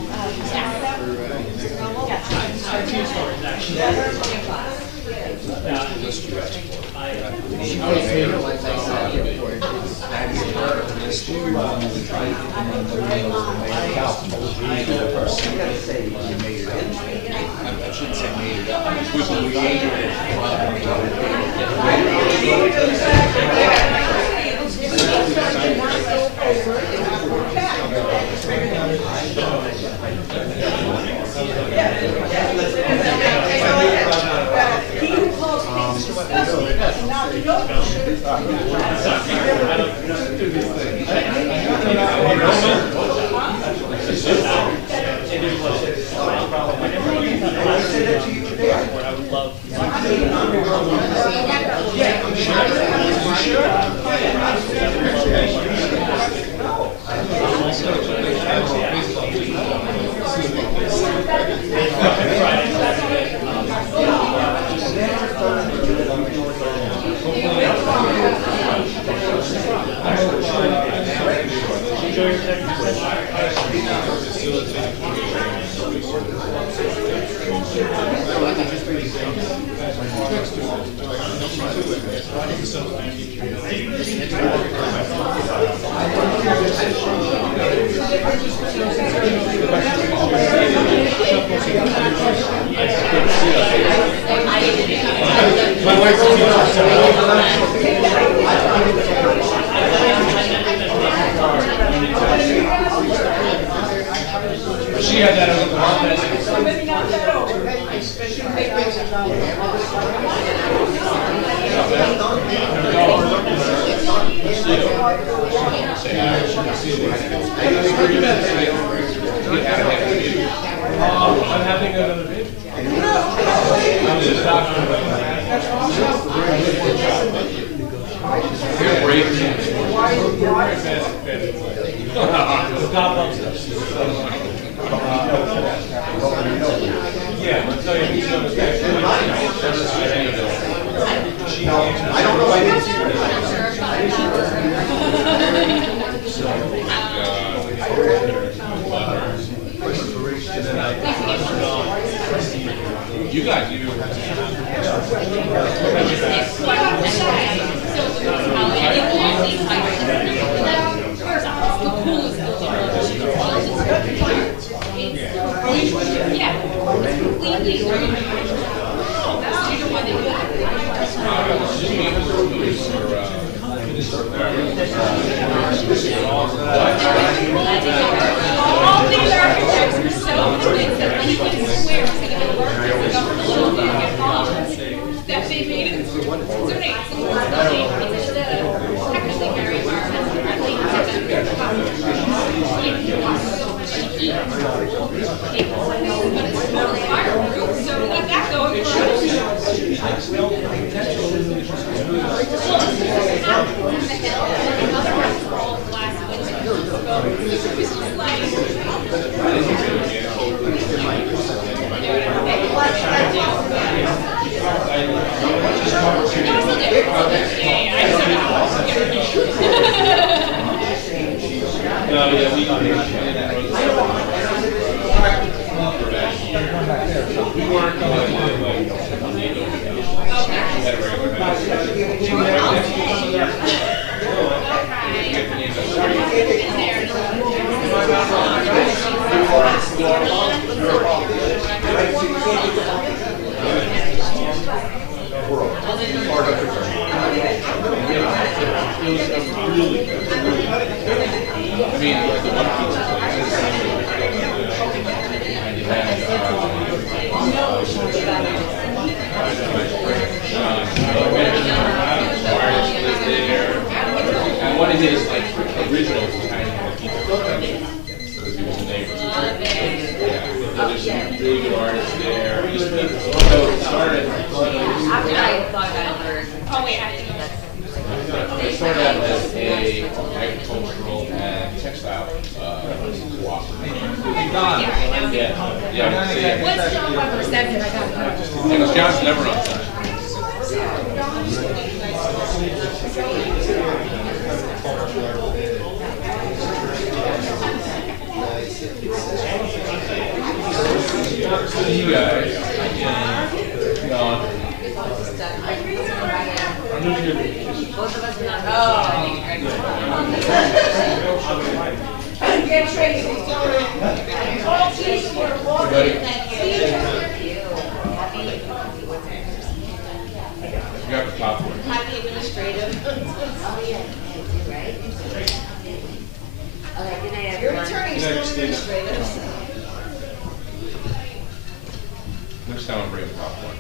She had that over the one. So maybe not that over. I'm having another baby. I'm just talking You're brave. Yeah, I'll tell you, he's on the back. I don't know, I didn't see You guys, you. All these architects are so convinced that anything square is going to work for the government and get bonds, that they made it donate some more money instead of technically very environmentally friendly to the but it's totally fireproof, so let that go and I wanted his like original kind of keep it because he was a neighbor. Yeah, there's some really good artists there. So it started. Oh, wait, I have to. We started out as a agricultural and textile cooperative. Yeah. What's John Weber said that I got? Because John's never on time. You guys. John. Both of us are not. You got the popcorn. Happy administrative. Your attorney's still administrative. Next time I'll bring popcorn.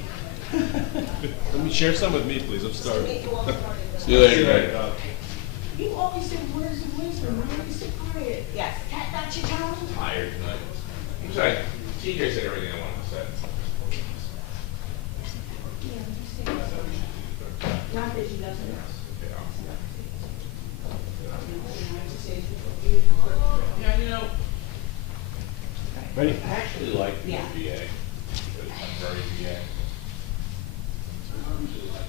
Let me share some with me, please. I'm starving. See you later, Greg. You always say words of wisdom, why are you so quiet? Yes. That's your tone? Tired tonight. I'm sorry. TJ said everything I wanted to say. Not that she doesn't. Yeah, you know. Ready? I actually like the Yeah. VA. I'm very VA. I really like it.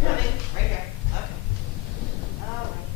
Coming, right here. Okay. All right.